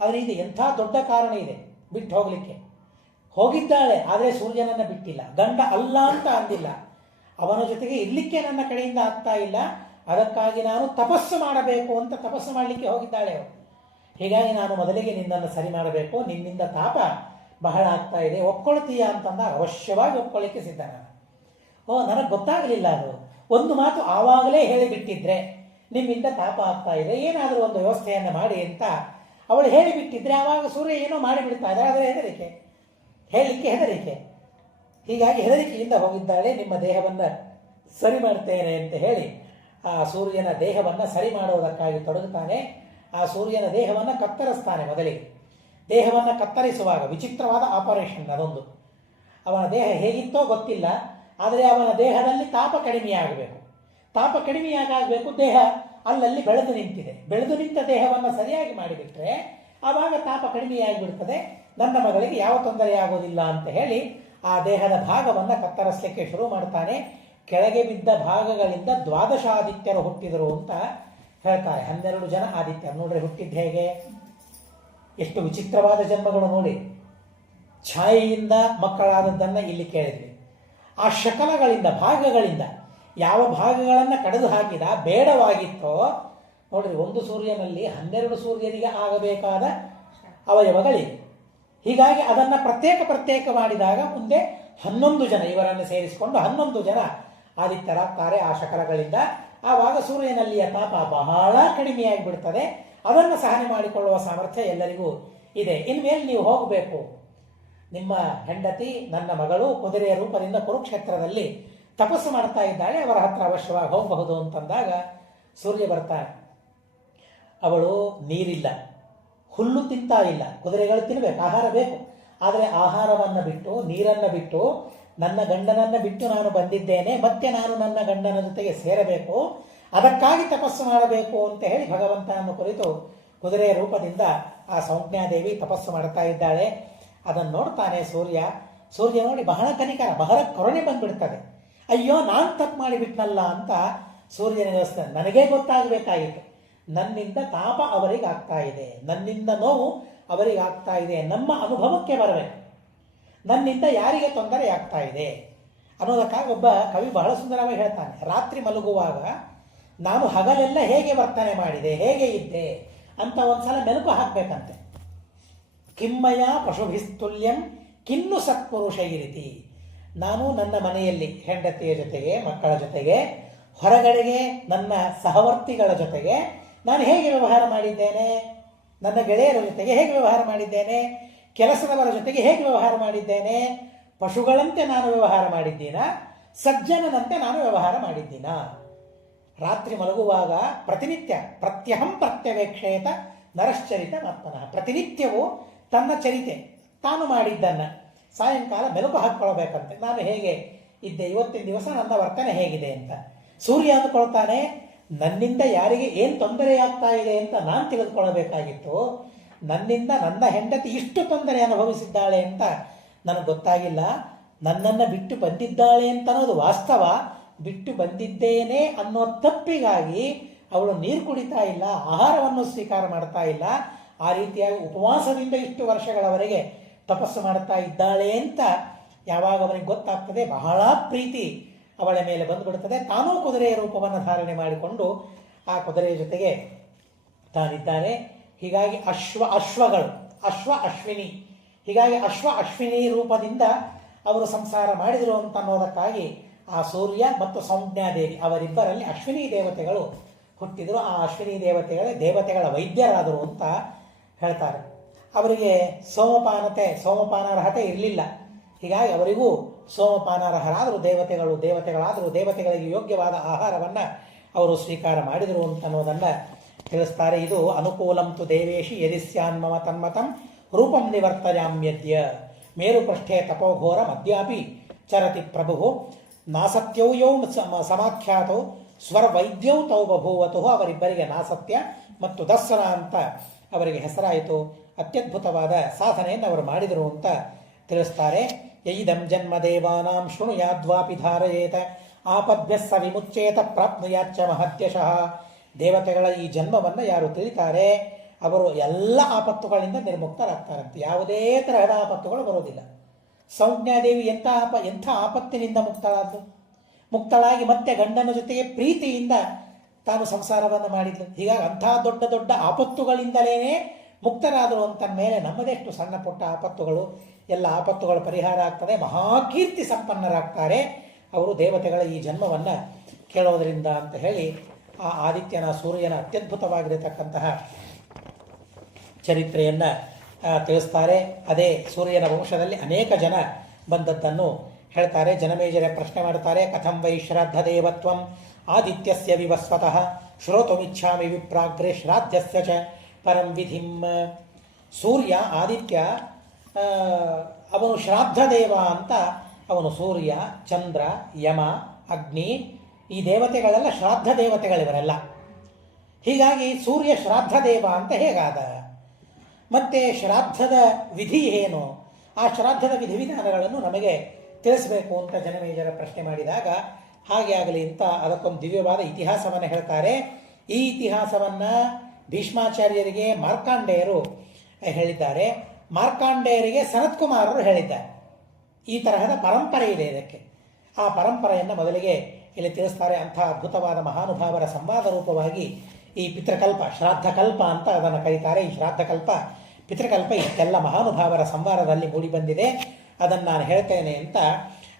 ಆದರೆ ಇದು ಎಂಥ ದೊಡ್ಡ ಕಾರಣ ಇದೆ ಬಿಟ್ಟು ಹೋಗಲಿಕ್ಕೆ. ಹೋಗಿದ್ದಾಳೆ, ಆದರೆ ಸೂರ್ಯನನ್ನು ಬಿಟ್ಟಿಲ್ಲ. ಗಂಡ ಅಲ್ಲ ಅಂತ ಅಂದಿಲ್ಲ, ಅವನ ಜೊತೆಗೆ ಇರಲಿಕ್ಕೆ ನನ್ನ ಕಡೆಯಿಂದ ಆಗ್ತಾ ಇಲ್ಲ, ಅದಕ್ಕಾಗಿ ನಾನು ತಪಸ್ಸು ಮಾಡಬೇಕು ಅಂತ ತಪಸ್ಸು ಮಾಡಲಿಕ್ಕೆ ಹೋಗಿದ್ದಾಳೆ ಅವಳು. ಹೀಗಾಗಿ ನಾನು ಮೊದಲಿಗೆ ನಿನ್ನನ್ನು ಸರಿ ಮಾಡಬೇಕು, ನಿನ್ನಿಂದ ತಾಪ ಬಹಳ ಆಗ್ತಾ ಇದೆ, ಒಪ್ಕೊಳ್ತೀಯ ಅಂತಂದಾಗ ಅವಶ್ಯವಾಗಿ ಒಪ್ಕೊಳ್ಳಿಕ್ಕೆ ಸಿದ್ಧ ನಾನು. ನನಗೆ ಗೊತ್ತಾಗಲಿಲ್ಲ, ಅದು ಒಂದು ಮಾತು ಆವಾಗಲೇ ಹೇಳಿಬಿಟ್ಟಿದ್ರೆ ನಿಮ್ಮಿಂದ ತಾಪ ಆಗ್ತಾ ಇದೆ, ಏನಾದರೂ ಒಂದು ವ್ಯವಸ್ಥೆಯನ್ನು ಮಾಡಿ ಅಂತ ಅವಳು ಹೇಳಿಬಿಟ್ಟಿದ್ರೆ ಆವಾಗ ಸೂರ್ಯ ಏನೋ ಮಾಡಿಬಿಡ್ತಾ ಇದ್ದಾರೆ. ಆದರೆ ಹೆದರಿಕೆ, ಹೇಳಲಿಕ್ಕೆ ಹೆದರಿಕೆ. ಹೀಗಾಗಿ ಹೆದರಿಕೆಯಿಂದ ಹೋಗಿದ್ದಾಳೆ. ನಿಮ್ಮ ದೇಹವನ್ನು ಸರಿ ಮಾಡ್ತೇನೆ ಅಂತ ಹೇಳಿ ಆ ಸೂರ್ಯನ ದೇಹವನ್ನು ಸರಿ ಮಾಡುವುದಕ್ಕಾಗಿ ತೊಡಗುತ್ತಾನೆ. ಆ ಸೂರ್ಯನ ದೇಹವನ್ನು ಕತ್ತರಿಸ್ತಾನೆ. ಮೊದಲಿಗೆ ದೇಹವನ್ನು ಕತ್ತರಿಸುವಾಗ ವಿಚಿತ್ರವಾದ ಆಪರೇಷನ್ ಅದೊಂದು. ಅವನ ದೇಹ ಹೇಗಿತ್ತೋ ಗೊತ್ತಿಲ್ಲ, ಆದರೆ ಅವನ ದೇಹದಲ್ಲಿ ತಾಪ ಕಡಿಮೆಯಾಗಬೇಕು. ತಾಪ ಕಡಿಮೆಯಾಗಬೇಕು, ದೇಹ ಅಲ್ಲಲ್ಲಿ ಬೆಳೆದು ನಿಂತಿದೆ. ಬೆಳೆದು ನಿಂತ ದೇಹವನ್ನು ಸರಿಯಾಗಿ ಮಾಡಿಬಿಟ್ರೆ ಆವಾಗ ತಾಪ ಕಡಿಮೆಯಾಗಿಬಿಡ್ತದೆ, ನನ್ನ ಮಗಳಿಗೆ ಯಾವ ತೊಂದರೆ ಆಗೋದಿಲ್ಲ ಅಂತ ಹೇಳಿ ಆ ದೇಹದ ಭಾಗವನ್ನು ಕತ್ತರಿಸಲಿಕ್ಕೆ ಶುರು ಮಾಡ್ತಾನೆ. ಕೆಳಗೆ ಬಿದ್ದ ಭಾಗಗಳಿಂದ ದ್ವಾದಶಾದಿತ್ಯರು ಹುಟ್ಟಿದರು ಅಂತ ಹೇಳ್ತಾರೆ. 12 ಜನ ಆದಿತ್ಯರು. ನೋಡ್ರಿ ಹುಟ್ಟಿದ್ದು ಹೇಗೆ, ಎಷ್ಟು ವಿಚಿತ್ರವಾದ ಜನ್ಮಗಳು ನೋಡಿ. ಛಾಯೆಯಿಂದ ಮಕ್ಕಳಾದದ್ದನ್ನು ಇಲ್ಲಿ ಕೇಳಿದ್ವಿ. ಆ ಶಕಲಗಳಿಂದ, ಭಾಗಗಳಿಂದ ಯಾವ ಭಾಗಗಳನ್ನು ಕಡಿದು ಹಾಕಿದ ಬೇಡವಾಗಿತ್ತೋ ನೋಡ್ರಿ, ಒಂದು ಸೂರ್ಯನಲ್ಲಿ 12 ಸೂರ್ಯರಿಗೆ ಆಗಬೇಕಾದ ಅವಯವಗಳಿವೆ. ಹೀಗಾಗಿ ಅದನ್ನು ಪ್ರತ್ಯೇಕ ಮಾಡಿದಾಗ ಮುಂದೆ 11 ಜನ ಇವರನ್ನು ಸೇರಿಸಿಕೊಂಡು 11 ಜನ ಆದಿತ್ಯರಾಗ್ತಾರೆ ಆ ಶಕಲಗಳಿಂದ. ಆವಾಗ ಸೂರ್ಯನಲ್ಲಿಯ ತಾಪ ಬಹಳ ಕಡಿಮೆಯಾಗಿ ಬಿಡ್ತದೆ. ಅದನ್ನು ಸಹನೆ ಮಾಡಿಕೊಳ್ಳುವ ಸಾಮರ್ಥ್ಯ ಎಲ್ಲರಿಗೂ ಇದೆ. ಇನ್ಮೇಲೆ ನೀವು ಹೋಗಬೇಕು, ನಿಮ್ಮ ಹೆಂಡತಿ ನನ್ನ ಮಗಳು ಕುದುರೆಯ ರೂಪದಿಂದ ಕುರುಕ್ಷೇತ್ರದಲ್ಲಿ ತಪಸ್ಸು ಮಾಡ್ತಾ ಇದ್ದಾಳೆ, ಅವರ ಹತ್ರ ಅವಶ್ಯವಾಗಿ ಹೋಗಬಹುದು ಅಂತಂದಾಗ ಸೂರ್ಯ ಬರ್ತಾನೆ. ಅವಳು ನೀರಿಲ್ಲ, ಹುಲ್ಲು ತಿಂತಾ ಇಲ್ಲ. ಕುದುರೆಗಳು ತಿನ್ನಬೇಕು, ಆಹಾರ ಬೇಕು. ಆದರೆ ಆಹಾರವನ್ನು ಬಿಟ್ಟು, ನೀರನ್ನು ಬಿಟ್ಟು, ನನ್ನ ಗಂಡನನ್ನು ಬಿಟ್ಟು ನಾನು ಬಂದಿದ್ದೇನೆ, ಮತ್ತೆ ನಾನು ನನ್ನ ಗಂಡನ ಜೊತೆಗೆ ಸೇರಬೇಕು, ಅದಕ್ಕಾಗಿ ತಪಸ್ಸು ಮಾಡಬೇಕು ಅಂತ ಹೇಳಿ ಭಗವಂತನನ್ನು ಕುರಿತು ಕುದುರೆಯ ರೂಪದಿಂದ ಆ ಸೌಜ್ಞಾದೇವಿ ತಪಸ್ಸು ಮಾಡ್ತಾ ಇದ್ದಾಳೆ. ಅದನ್ನು ನೋಡ್ತಾನೆ ಸೂರ್ಯ. ಸೂರ್ಯ ನೋಡಿ ಬಹಳ ಕನಿಕರ, ಬಹಳ ಕರುಣೆ ಬಂದ್ಬಿಡ್ತದೆ. ಅಯ್ಯೋ, ನಾನು ತಪ್ಪು ಮಾಡಿಬಿಟ್ನಲ್ಲ ಅಂತ ಸೂರ್ಯನ ವ್ಯವಸ್ಥೆ. ನನಗೇ ಗೊತ್ತಾಗಬೇಕಾಗಿತ್ತು, ನನ್ನಿಂದ ತಾಪ ಅವರಿಗೆ ಆಗ್ತಾ ಇದೆ, ನನ್ನಿಂದ ನೋವು ಅವರಿಗೆ ಆಗ್ತಾ ಇದೆ, ನಮ್ಮ ಅನುಭವಕ್ಕೆ ಬರಬೇಕು, ನನ್ನಿಂದ ಯಾರಿಗೆ ತೊಂದರೆ ಆಗ್ತಾ ಇದೆ ಅನ್ನೋದಕ್ಕಾಗಿ ಒಬ್ಬ ಕವಿ ಬಹಳ ಸುಂದರವಾಗಿ ಹೇಳ್ತಾನೆ. ರಾತ್ರಿ ಮಲಗುವಾಗ ನಾನು ಹಗಲೆಲ್ಲ ಹೇಗೆ ವರ್ತನೆ ಮಾಡಿದೆ, ಹೇಗೆ ಇದ್ದೆ ಅಂತ ಒಂದ್ಸಲ ಮೆಲುಕು ಹಾಕಬೇಕಂತೆ. ಕಿಮ್ಮಯ ಪಶುಭಿಸ್ತುಲ್ಯಂ ಕಿನ್ನು ಸತ್ಪುರುಷ ಇರಿತಿ. ನಾನು ನನ್ನ ಮನೆಯಲ್ಲಿ ಹೆಂಡತಿಯ ಜೊತೆಗೆ, ಮಕ್ಕಳ ಜೊತೆಗೆ, ಹೊರಗಡೆಗೆ ನನ್ನ ಸಹವರ್ತಿಗಳ ಜೊತೆಗೆ ನಾನು ಹೇಗೆ ವ್ಯವಹಾರ ಮಾಡಿದ್ದೇನೆ, ನನ್ನ ಗೆಳೆಯರ ಜೊತೆಗೆ ಹೇಗೆ ವ್ಯವಹಾರ ಮಾಡಿದ್ದೇನೆ, ಕೆಲಸದವರ ಜೊತೆಗೆ ಹೇಗೆ ವ್ಯವಹಾರ ಮಾಡಿದ್ದೇನೆ, ಪಶುಗಳಂತೆ ನಾನು ವ್ಯವಹಾರ ಮಾಡಿದ್ದೀನ, ಸಜ್ಜನನಂತೆ ನಾನು ವ್ಯವಹಾರ ಮಾಡಿದ್ದೀನ. ರಾತ್ರಿ ಮಲಗುವಾಗ ಪ್ರತಿನಿತ್ಯ ಪ್ರತ್ಯಹಂ ಪ್ರತ್ಯವೇಕ್ಷೇತ ನರಶ್ಚರಿತ ಆತ್ಮನಃ. ಪ್ರತಿನಿತ್ಯವೂ ತನ್ನ ಚರಿತೆ ತಾನು ಮಾಡಿದ್ದನ್ನು ಸಾಯಂಕಾಲ ಮೆಲುಕು ಹಾಕ್ಕೊಳ್ಬೇಕಂತೆ. ನಾನು ಹೇಗೆ ಇದ್ದೆ, ಇವತ್ತಿನ ದಿವಸ ನನ್ನ ವರ್ತನೆ ಹೇಗಿದೆ ಅಂತ. ಸೂರ್ಯ ಅಂದುಕೊಳ್ತಾನೆ, ನನ್ನಿಂದ ಯಾರಿಗೆ ಏನು ತೊಂದರೆಯಾಗ್ತಾ ಇದೆ ಅಂತ ನಾನು ತಿಳಿದುಕೊಳ್ಳಬೇಕಾಗಿತ್ತು. ನನ್ನಿಂದ ನನ್ನ ಹೆಂಡತಿ ಇಷ್ಟು ತೊಂದರೆ ಅನುಭವಿಸಿದ್ದಾಳೆ ಅಂತ ನನಗೆ ಗೊತ್ತಾಗಿಲ್ಲ. ನನ್ನನ್ನು ಬಿಟ್ಟು ಬಂದಿದ್ದಾಳೆ ಅಂತ ಅನ್ನೋದು ವಾಸ್ತವ. ಬಿಟ್ಟು ಬಂದಿದ್ದೇನೆ ಅನ್ನೋ ತಪ್ಪಿಗಾಗಿ ಅವಳು ನೀರು ಕುಡಿತಾ ಇಲ್ಲ, ಆಹಾರವನ್ನು ಸ್ವೀಕಾರ ಮಾಡ್ತಾ ಇಲ್ಲ. ಆ ರೀತಿಯಾಗಿ ಉಪವಾಸದಿಂದ ಇಷ್ಟು ವರ್ಷಗಳವರೆಗೆ ತಪಸ್ಸು ಮಾಡ್ತಾ ಇದ್ದಾಳೆ ಅಂತ ಯಾವಾಗ ಅವನಿಗೆ ಗೊತ್ತಾಗ್ತದೆ, ಬಹಳ ಪ್ರೀತಿ ಅವಳ ಮೇಲೆ ಬಂದುಬಿಡುತ್ತದೆ. ತಾನೂ ಕುದುರೆಯ ರೂಪವನ್ನು ಧಾರಣೆ ಮಾಡಿಕೊಂಡು ಆ ಕುದುರೆಯ ಜೊತೆಗೆ ತಾನಿದ್ದಾನೆ. ಹೀಗಾಗಿ ಅಶ್ವಗಳು ಅಶ್ವಿನಿ, ಹೀಗಾಗಿ ಅಶ್ವಿನಿ ರೂಪದಿಂದ ಅವರು ಸಂಸಾರ ಮಾಡಿದರು ಅಂತ ಅನ್ನೋದಕ್ಕಾಗಿ ಆ ಸೂರ್ಯ ಮತ್ತು ಸಂಜ್ಞಾದೇವಿ ಅವರಿಬ್ಬರಲ್ಲಿ ಅಶ್ವಿನಿ ದೇವತೆಗಳು ಹುಟ್ಟಿದರು. ಆ ಅಶ್ವಿನಿ ದೇವತೆಗಳ ವೈದ್ಯರಾದರು ಅಂತ ಹೇಳ್ತಾರೆ. ಅವರಿಗೆ ಸೋಮಪಾನಾರ್ಹತೆ ಇರಲಿಲ್ಲ. ಹೀಗಾಗಿ ಅವರಿಗೂ ಸೋಮಪಾನಾರ್ಹರಾದರು ದೇವತೆಗಳಾದರೂ ದೇವತೆಗಳಿಗೆ ಯೋಗ್ಯವಾದ ಆಹಾರವನ್ನು ಅವರು ಸ್ವೀಕಾರ ಮಾಡಿದರು ಅಂತ ಅನ್ನೋದನ್ನು ತಿಳಿಸ್ತಾರೆ. ಇದು ಅನುಕೂಲಂತು ದೇವೇಶಿ ಯದಿಸ್ಯಾನ್ಮಮ ತನ್ಮತಂ ರೂಪಂ ನಿವರ್ತಯಾಮ್ಯದ್ಯ ಮೇರುಪೃಷ್ಠೆ ತಪೋಘೋರ ಮದ್ಯಾಪಿ ಚರತಿ ಪ್ರಭು ನಾಸತ್ಯೌ ಯೌ ಸಮಾಖ್ಯಾತೌ ಸ್ವರವೈದ್ಯೌ ತೌ ಬಭೂವತು. ಅವರಿಬ್ಬರಿಗೆ ನಾಸತ್ಯ ಮತ್ತು ದಸ್ಸರ ಅಂತ ಅವರಿಗೆ ಹೆಸರಾಯಿತು. ಅತ್ಯದ್ಭುತವಾದ ಸಾಧನೆಯನ್ನು ಅವರು ಮಾಡಿದರು ಅಂತ ತಿಳಿಸ್ತಾರೆ. ಯೈದಂ ಜನ್ಮ ದೇವಾನಾಂ ಶೃಣುಯಾದ್ವಾಪಿ ಧಾರಯೇತ ಆಪದ್ಭ್ಯ ಸ ವಿಮುಚ್ಚೇತ ಪ್ರಾಪ್ನುಯಾಚ್ಚ ಮಹತ್ಯಶಃ. ದೇವತೆಗಳ ಈ ಜನ್ಮವನ್ನು ಯಾರು ತಿಳಿತಾರೆ ಅವರು ಎಲ್ಲ ಆಪತ್ತುಗಳಿಂದ ನಿರ್ಮುಕ್ತರಾಗ್ತಾರಂತೆ. ಯಾವುದೇ ತರಹದ ಆಪತ್ತುಗಳು ಬರೋದಿಲ್ಲ. ಸಂಜ್ಞಾದೇವಿ ಎಂಥ ಆಪತ್ತಿನಿಂದ ಮುಕ್ತಳಾಗಿ ಮತ್ತೆ ಗಂಡನ ಜೊತೆಗೆ ಪ್ರೀತಿಯಿಂದ ತಾನು ಸಂಸಾರವನ್ನು ಮಾಡಿದ್ಲು. ಹೀಗಾಗಿ ಅಂಥ ದೊಡ್ಡ ದೊಡ್ಡ ಆಪತ್ತುಗಳಿಂದಲೇ ಮುಕ್ತರಾದರು ಅಂತ ಮೇಲೆ ನಮ್ಮದೆಷ್ಟು ಸಣ್ಣ ಪುಟ್ಟ ಆಪತ್ತುಗಳು, ಎಲ್ಲ ಆಪತ್ತುಗಳ ಪರಿಹಾರ ಆಗ್ತದೆ. ಮಹಾಕೀರ್ತಿ ಸಂಪನ್ನರಾಗ್ತಾರೆ ಅವರು ದೇವತೆಗಳ ಈ ಜನ್ಮವನ್ನು ಕೇಳೋದರಿಂದ ಅಂತ ಹೇಳಿ ಆ ಆದಿತ್ಯನ ಸೂರ್ಯನ ಅತ್ಯದ್ಭುತವಾಗಿರತಕ್ಕಂತಹ ಚರಿತ್ರೆಯನ್ನು ತಿಳಿಸ್ತಾರೆ. ಅದೇ ಸೂರ್ಯನ ವಂಶದಲ್ಲಿ ಅನೇಕ ಜನ ಬಂದದ್ದನ್ನು ಹೇಳ್ತಾರೆ. ಜನಮೇಜರ ಪ್ರಶ್ನೆ ಮಾಡ್ತಾರೆ, ಕಥಂ ವೈ ಶ್ರಾದ್ದ ದೇವತ್ವಂ ಆದಿತ್ಯಸ್ಯ ವಿವಸ್ವತಃ ಶ್ರೋತುಮಿಚ್ಛಾಮಿ ವಿಪ್ರಾಗ್ರೆ ಶ್ರಾದ್ದಸ್ಯ ಚ ಪರಂ ವಿಧಿಂ. ಸೂರ್ಯ ಆದಿತ್ಯ ಅವನು ಶ್ರಾದ್ದ ದೇವ ಅಂತ. ಅವನು ಸೂರ್ಯ, ಚಂದ್ರ, ಯಮ, ಅಗ್ನಿ ಈ ದೇವತೆಗಳೆಲ್ಲ ಶ್ರಾದ್ದ ದೇವತೆಗಳಿವರೆಲ್ಲ. ಹೀಗಾಗಿ ಸೂರ್ಯ ಶ್ರಾದ್ದ ದೇವ ಅಂತ ಹೇಗಾದ? ಮತ್ತೆ ಶ್ರಾದ್ದದ ವಿಧಿ ಏನು? ಆ ಶ್ರಾದ್ದದ ವಿಧಿವಿಧಾನಗಳನ್ನು ನಮಗೆ ತಿಳಿಸಬೇಕು ಅಂತ ಜನಮೇಜರ ಪ್ರಶ್ನೆ ಮಾಡಿದಾಗ, ಹಾಗೆ ಆಗಲಿ ಅಂತ ಅದಕ್ಕೊಂದು ದಿವ್ಯವಾದ ಇತಿಹಾಸವನ್ನು ಹೇಳ್ತಾರೆ. ಈ ಇತಿಹಾಸವನ್ನು ಭೀಷ್ಮಾಚಾರ್ಯರಿಗೆ ಮಾರ್ಕಾಂಡೇಯರು ಹೇಳಿದ್ದಾರೆ. ಮಾರ್ಕಾಂಡೇಯರಿಗೆ ಸನತ್ಕುಮಾರರು ಹೇಳಿದ್ದಾರೆ. ಈ ತರಹದ ಪರಂಪರೆ ಇದೆ ಇದಕ್ಕೆ. ಆ ಪರಂಪರೆಯನ್ನು ಮೊದಲಿಗೆ ಇಲ್ಲಿ ತಿಳಿಸ್ತಾರೆ. ಅಂಥ ಅದ್ಭುತವಾದ ಮಹಾನುಭಾವರ ಸಂವಾದ ರೂಪವಾಗಿ ಈ ಪಿತೃಕಲ್ಪ, ಶ್ರಾದ್ದಕಲ್ಪ ಅಂತ ಅದನ್ನು ಕರೀತಾರೆ. ಈ ಶ್ರಾದ್ದಕಲ್ಪ, ಪಿತೃಕಲ್ಪ ಇಷ್ಟೆಲ್ಲ ಮಹಾನುಭಾವರ ಸಂವಾದದಲ್ಲಿ ಮೂಡಿಬಂದಿದೆ. ಅದನ್ನು ನಾನು ಹೇಳ್ತೇನೆ ಅಂತ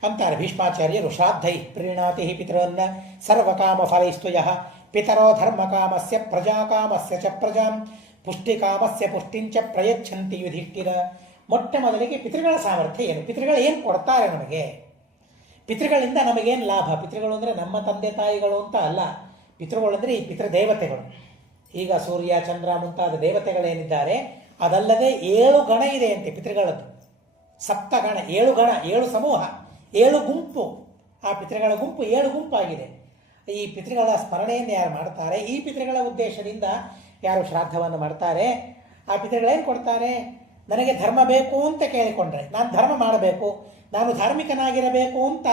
ಅಂತಾರೆ ಭೀಷ್ಮಾಚಾರ್ಯರು. ಶ್ರಾದ್ದೈ ಪ್ರೀಣಾತಿ ಪಿತೃನ್ನ ಸರ್ವಕಾಮ ಫಲೈಸ್ತು ಯಃ ಪಿತರೋ ಧರ್ಮಕಾಮಸ್ಯ ಪ್ರಜಾಕಾಮಸ್ಯ ಚ ಪ್ರಜಾಂ ಪುಷ್ಟಿಕಾಮಸ್ಯ ಪುಷ್ಟಿಂಚ ಪ್ರಯಚ್ಛಂತಿ ಯುಧಿಷ್ಠಿರ. ಮೊಟ್ಟ ಮೊದಲಿಗೆ ಪಿತೃಗಳ ಸಾಮರ್ಥ್ಯ ಏನು? ಪಿತೃಗಳು ಏನು ಕೊಡ್ತಾರೆ ನಮಗೆ? ಪಿತೃಗಳಿಂದ ನಮಗೇನು ಲಾಭ? ಪಿತೃಗಳು ಅಂದರೆ ನಮ್ಮ ತಂದೆ ತಾಯಿಗಳು ಅಂತ ಅಲ್ಲ. ಪಿತೃಗಳು ಅಂದರೆ ಈ ಪಿತೃದೇವತೆಗಳು. ಈಗ ಸೂರ್ಯ, ಚಂದ್ರ ಮುಂತಾದ ದೇವತೆಗಳೇನಿದ್ದಾರೆ ಅದಲ್ಲದೆ 7 ಗಣ ಇದೆ ಅಂತೆ ಪಿತೃಗಳದ್ದು. ಸಪ್ತಗಣ, 7 ಗಣ, 7 ಸಮೂಹ, 7 ಗುಂಪು. ಆ ಪಿತೃಗಳ ಗುಂಪು 7 ಗುಂಪಾಗಿದೆ. ಈ ಪಿತೃಗಳ ಸ್ಮರಣೆಯನ್ನು ಯಾರು ಮಾಡ್ತಾರೆ, ಈ ಪಿತೃಗಳ ಉದ್ದೇಶದಿಂದ ಯಾರು ಶ್ರಾದ್ದವನ್ನು ಮಾಡ್ತಾರೆ, ಆ ಪಿತೃಗಳೇನು ಕೊಡ್ತಾರೆ? ನನಗೆ ಧರ್ಮ ಬೇಕು ಅಂತ ಕೇಳಿಕೊಂಡ್ರೆ ನಾನು ಧರ್ಮ ಮಾಡಬೇಕು, ನಾನು ಧಾರ್ಮಿಕನಾಗಿರಬೇಕು ಅಂತ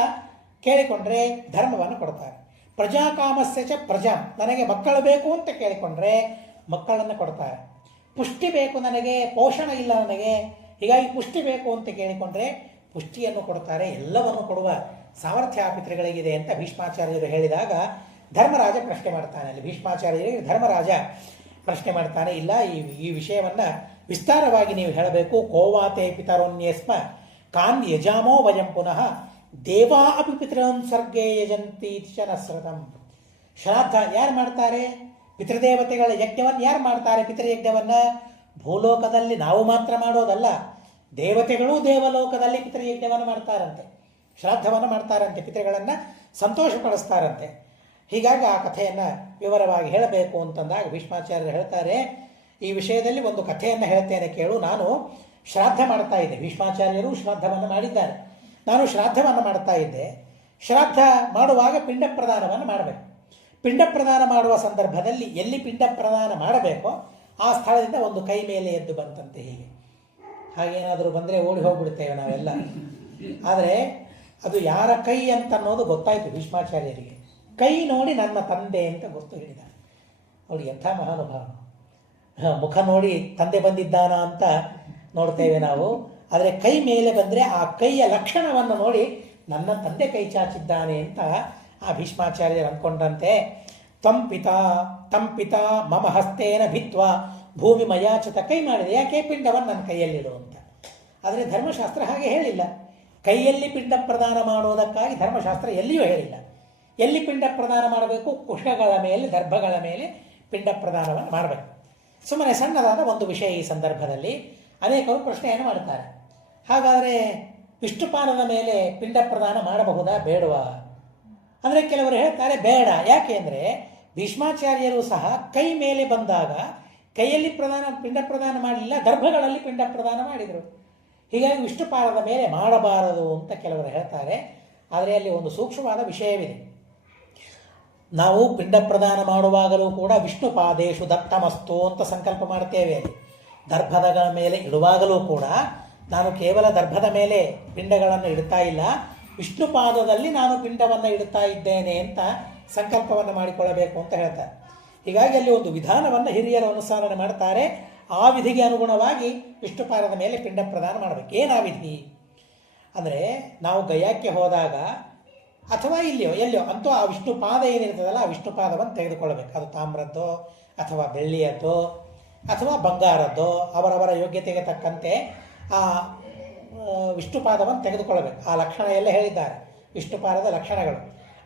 ಕೇಳಿಕೊಂಡ್ರೆ ಧರ್ಮವನ್ನು ಕೊಡ್ತಾರೆ. ಪ್ರಜಾಕಾಮಸ್ಯ ಚ ಪ್ರಜಾ, ನನಗೆ ಮಕ್ಕಳು ಬೇಕು ಅಂತ ಕೇಳಿಕೊಂಡ್ರೆ ಮಕ್ಕಳನ್ನು ಕೊಡ್ತಾರೆ. ಪುಷ್ಟಿ ಬೇಕು, ನನಗೆ ಪೋಷಣ ಇಲ್ಲ ನನಗೆ, ಹೀಗಾಗಿ ಪುಷ್ಟಿ ಬೇಕು ಅಂತ ಕೇಳಿಕೊಂಡ್ರೆ ಪುಷ್ಟಿಯನ್ನು ಕೊಡ್ತಾರೆ. ಎಲ್ಲವನ್ನು ಕೊಡುವ ಸಾಮರ್ಥ್ಯ ಆ ಪಿತೃಗಳಿಗಿದೆ ಅಂತ ಭೀಷ್ಮಾಚಾರ್ಯರು ಹೇಳಿದಾಗ ಧರ್ಮರಾಜ ಪ್ರಶ್ನೆ ಮಾಡ್ತಾನೆ. ಅಲ್ಲಿ ಭೀಷ್ಮಾಚಾರ್ಯರಿಗೆ ಧರ್ಮರಾಜ ಪ್ರಶ್ನೆ ಮಾಡ್ತಾನೆ, ಇಲ್ಲ ಈ ವಿಷಯವನ್ನು ವಿಸ್ತಾರವಾಗಿ ನೀವು ಹೇಳಬೇಕು. ಕೋವಾತೆ ಪಿತರೋನ್ಯಸ್ಮ ಕಾನ್ ಯಜಾಮೋ ವಯಂ ಪುನಃ ದೇವಾ ಅಪಿ ಪಿತೃನ್ ಸರ್ಗೇ ಯಜಂತಿ ಶನಸ್ರತಂ. ಶ್ರಾದ್ದ ಯಾರು ಮಾಡ್ತಾರೆ? ಪಿತೃದೇವತೆಗಳ ಯಜ್ಞವನ್ನು ಯಾರು ಮಾಡ್ತಾರೆ? ಪಿತೃಯಜ್ಞವನ್ನು ಭೂಲೋಕದಲ್ಲಿ ನಾವು ಮಾತ್ರ ಮಾಡೋದಲ್ಲ, ದೇವತೆಗಳು ದೇವಲೋಕದಲ್ಲಿ ಪಿತೃಯಜ್ಞವನ್ನು ಮಾಡ್ತಾರಂತೆ, ಶ್ರಾದ್ದವನ್ನು ಮಾಡ್ತಾರಂತೆ, ಪಿತೃಗಳನ್ನು ಸಂತೋಷಪಡಿಸ್ತಾರಂತೆ. ಹೀಗಾಗಿ ಆ ಕಥೆಯನ್ನು ವಿವರವಾಗಿ ಹೇಳಬೇಕು ಅಂತಂದಾಗ ಭೀಷ್ಮಾಚಾರ್ಯರು ಹೇಳ್ತಾರೆ, ಈ ವಿಷಯದಲ್ಲಿ ಒಂದು ಕಥೆಯನ್ನು ಹೇಳ್ತೇನೆ ಕೇಳು. ನಾನು ಶ್ರಾದ್ದ ಮಾಡ್ತಾ ಇದ್ದೆ, ಭೀಷ್ಮಾಚಾರ್ಯರು ಶ್ರಾದ್ದವನ್ನು ಮಾಡಿದ್ದಾರೆ, ನಾನು ಶ್ರಾದ್ದವನ್ನು ಮಾಡ್ತಾ ಇದ್ದೆ. ಶ್ರಾದ್ದ ಮಾಡುವಾಗ ಪಿಂಡ ಪ್ರದಾನವನ್ನು ಮಾಡಬೇಕು. ಪಿಂಡ ಪ್ರದಾನ ಮಾಡುವ ಸಂದರ್ಭದಲ್ಲಿ ಎಲ್ಲಿ ಪಿಂಡ ಪ್ರದಾನ ಮಾಡಬೇಕೋ ಆ ಸ್ಥಳದಿಂದ ಒಂದು ಕೈ ಮೇಲೆ ಎದ್ದು ಬಂತಂತೆ. ಹೀಗೆ ಹಾಗೇನಾದರೂ ಬಂದರೆ ಓಡಿ ಹೋಗ್ಬಿಡ್ತೇವೆ ನಾವೆಲ್ಲ. ಆದರೆ ಅದು ಯಾರ ಕೈ ಅಂತ ಅನ್ನೋದು ಗೊತ್ತಾಯಿತು ಭೀಷ್ಮಾಚಾರ್ಯರಿಗೆ. ಕೈ ನೋಡಿ ನನ್ನ ತಂದೆ ಅಂತ ಗೊತ್ತು ಹಿಡಿದ. ನೋಡಿ ಎಂಥ ಮಹಾನುಭಾವ. ಮುಖ ನೋಡಿ ತಂದೆ ಬಂದಿದ್ದಾನ ಅಂತ ನೋಡ್ತೇವೆ ನಾವು, ಆದರೆ ಕೈ ಮೇಲೆ ಬಂದರೆ ಆ ಕೈಯ ಲಕ್ಷಣವನ್ನು ನೋಡಿ ನನ್ನ ತಂದೆ ಕೈ ಚಾಚಿದ್ದಾನೆ ಅಂತ ಆ ಭೀಷ್ಮಾಚಾರ್ಯರು ಅಂದ್ಕೊಂಡಂತೆ. ತಂ ಪಿತಾ ಮಮ ಹಸ್ತೇನ ಭಿತ್ವಾ ಭೂಮಿ ಮಯಾಚತ. ಕೈ ಮಾಡಿದೆ, ಯಾಕೆ? ಪಿಂಡವನ್ನು ನನ್ನ ಕೈಯಲ್ಲಿಡು ಅಂತ. ಆದರೆ ಧರ್ಮಶಾಸ್ತ್ರ ಹಾಗೆ ಹೇಳಿಲ್ಲ. ಕೈಯಲ್ಲಿ ಪಿಂಡ ಪ್ರದಾನ ಮಾಡುವುದಕ್ಕಾಗಿ ಧರ್ಮಶಾಸ್ತ್ರ ಎಲ್ಲಿಯೂ ಹೇಳಿಲ್ಲ. ಎಲ್ಲಿ ಪಿಂಡ ಪ್ರದಾನ ಮಾಡಬೇಕು? ಕುಶಗಳ ಮೇಲೆ, ದರ್ಭಗಳ ಮೇಲೆ ಪಿಂಡ ಪ್ರದಾನವನ್ನು ಮಾಡಬೇಕು. ಸುಮ್ಮನೆ ಸಣ್ಣದಾದ ಒಂದು ವಿಷಯ. ಈ ಸಂದರ್ಭದಲ್ಲಿ ಅನೇಕರು ಪ್ರಶ್ನೆಯನ್ನು ಮಾಡ್ತಾರೆ, ಹಾಗಾದರೆ ವಿಷ್ಣುಪಾನದ ಮೇಲೆ ಪಿಂಡ ಪ್ರದಾನ ಮಾಡಬಹುದಾ ಬೇಡವಾ? ಅಂದರೆ ಕೆಲವರು ಹೇಳ್ತಾರೆ ಬೇಡ. ಯಾಕೆ ಅಂದರೆ ಭೀಷ್ಮಾಚಾರ್ಯರು ಸಹ ಕೈ ಮೇಲೆ ಬಂದಾಗ ಕೈಯಲ್ಲಿ ಪಿಂಡ ಪ್ರದಾನ ಮಾಡಲಿಲ್ಲ, ದರ್ಭಗಳಲ್ಲಿ ಪಿಂಡ ಪ್ರದಾನ ಮಾಡಿದರು. ಹೀಗಾಗಿ ವಿಷ್ಣುಪಾನದ ಮೇಲೆ ಮಾಡಬಾರದು ಅಂತ ಕೆಲವರು ಹೇಳ್ತಾರೆ. ಆದರೆ ಅಲ್ಲಿ ಒಂದು ಸೂಕ್ಷ್ಮವಾದ ವಿಷಯವಿದೆ. ನಾವು ಪಿಂಡ ಪ್ರದಾನ ಮಾಡುವಾಗಲೂ ಕೂಡ ವಿಷ್ಣುಪಾದೇಶು ದತ್ತಮಸ್ತು ಅಂತ ಸಂಕಲ್ಪ ಮಾಡ್ತೇವೆ. ಅಲ್ಲಿ ದರ್ಭದಗಳ ಮೇಲೆ ಇಡುವಾಗಲೂ ಕೂಡ ನಾನು ಕೇವಲ ದರ್ಭದ ಮೇಲೆ ಪಿಂಡಗಳನ್ನು ಇಡ್ತಾ ಇಲ್ಲ, ವಿಷ್ಣುಪಾದದಲ್ಲಿ ನಾನು ಪಿಂಡವನ್ನು ಇಡ್ತಾ ಇದ್ದೇನೆ ಅಂತ ಸಂಕಲ್ಪವನ್ನು ಮಾಡಿಕೊಳ್ಳಬೇಕು ಅಂತ ಹೇಳ್ತಾರೆ. ಹೀಗಾಗಿ ಅಲ್ಲಿ ಒಂದು ವಿಧಾನವನ್ನು ಹಿರಿಯರು ಅನುಸರಣೆ ಮಾಡ್ತಾರೆ. ಆ ವಿಧಿಗೆ ಅನುಗುಣವಾಗಿ ವಿಷ್ಣುಪಾದದ ಮೇಲೆ ಪಿಂಡ ಪ್ರದಾನ ಮಾಡಬೇಕು. ಏನು ಆ ವಿಧಿ ಅಂದರೆ, ನಾವು ಗಯಾಕ್ಕೆ ಹೋದಾಗ ಅಥವಾ ಎಲ್ಲಿಯೋ ಅಂತೂ ಆ ವಿಷ್ಣುಪಾದ ಏನಿರ್ತದಲ್ಲ, ಆ ವಿಷ್ಣುಪಾದವನ್ನು ತೆಗೆದುಕೊಳ್ಳಬೇಕು. ಅದು ತಾಮ್ರದ್ದೋ ಅಥವಾ ಬೆಳ್ಳಿಯದ್ದೋ ಅಥವಾ ಬಂಗಾರದ್ದೋ ಅವರವರ ಯೋಗ್ಯತೆಗೆ ತಕ್ಕಂತೆ ಆ ವಿಷ್ಣುಪಾದವನ್ನು ತೆಗೆದುಕೊಳ್ಳಬೇಕು. ಆ ಲಕ್ಷಣ ಎಲ್ಲ ಹೇಳಿದ್ದಾರೆ, ವಿಷ್ಣುಪಾದದ ಲಕ್ಷಣಗಳು.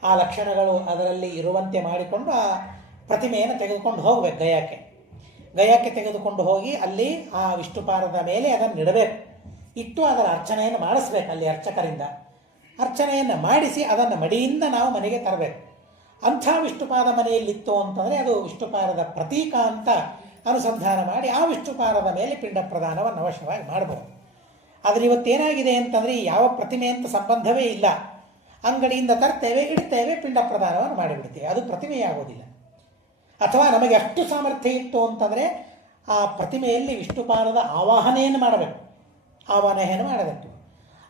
ಆ ಲಕ್ಷಣಗಳು ಅದರಲ್ಲಿ ಇರುವಂತೆ ಮಾಡಿಕೊಂಡು ಆ ಪ್ರತಿಮೆಯನ್ನು ತೆಗೆದುಕೊಂಡು ಹೋಗಬೇಕು ಗಯಾಕ್ಕೆ ತೆಗೆದುಕೊಂಡು ಹೋಗಿ ಅಲ್ಲಿ ಆ ವಿಷ್ಣುಪಾದದ ಮೇಲೆ ಅದನ್ನು ಇಡಬೇಕು. ಇಟ್ಟು ಅದರ ಅರ್ಚನೆಯನ್ನು ಮಾಡಿಸ್ಬೇಕು. ಅಲ್ಲಿ ಅರ್ಚಕರಿಂದ ಅರ್ಚನೆಯನ್ನು ಮಾಡಿಸಿ ಅದನ್ನು ಮಡಿಯಿಂದ ನಾವು ಮನೆಗೆ ತರಬೇಕು. ಅಂಥ ವಿಷ್ಣುಪಾದ ಮನೆಯಲ್ಲಿತ್ತು ಅಂತಂದರೆ ಅದು ವಿಷ್ಣುಪಾದದ ಪ್ರತೀಕ ಅಂತ ಅನುಸಂಧಾನ ಮಾಡಿ ಆ ವಿಷ್ಣುಪಾದದ ಮೇಲೆ ಪಿಂಡ ಪ್ರದಾನವನ್ನು ಅವಶ್ಯವಾಗಿ ಮಾಡಬಹುದು. ಆದರೆ ಇವತ್ತೇನಾಗಿದೆ ಅಂತಂದರೆ ಯಾವ ಪ್ರತಿಮೆ ಅಂತ ಸಂಬಂಧವೇ ಇಲ್ಲ, ಅಂಗಡಿಯಿಂದ ತರ್ತೇವೆ, ಇಡ್ತೇವೆ, ಪಿಂಡ ಪ್ರದಾನವನ್ನು ಮಾಡಿಬಿಡ್ತೇವೆ, ಅದು ಪ್ರತಿಮೆಯಾಗೋದಿಲ್ಲ. ಅಥವಾ ನಮಗೆ ಅಷ್ಟು ಸಾಮರ್ಥ್ಯ ಇತ್ತು ಅಂತಂದರೆ ಆ ಪ್ರತಿಮೆಯಲ್ಲಿ ವಿಷ್ಣುಪಾದದ ಆವಾಹನೆಯನ್ನು ಮಾಡಬೇಕು, ಮಾಡಬೇಕು.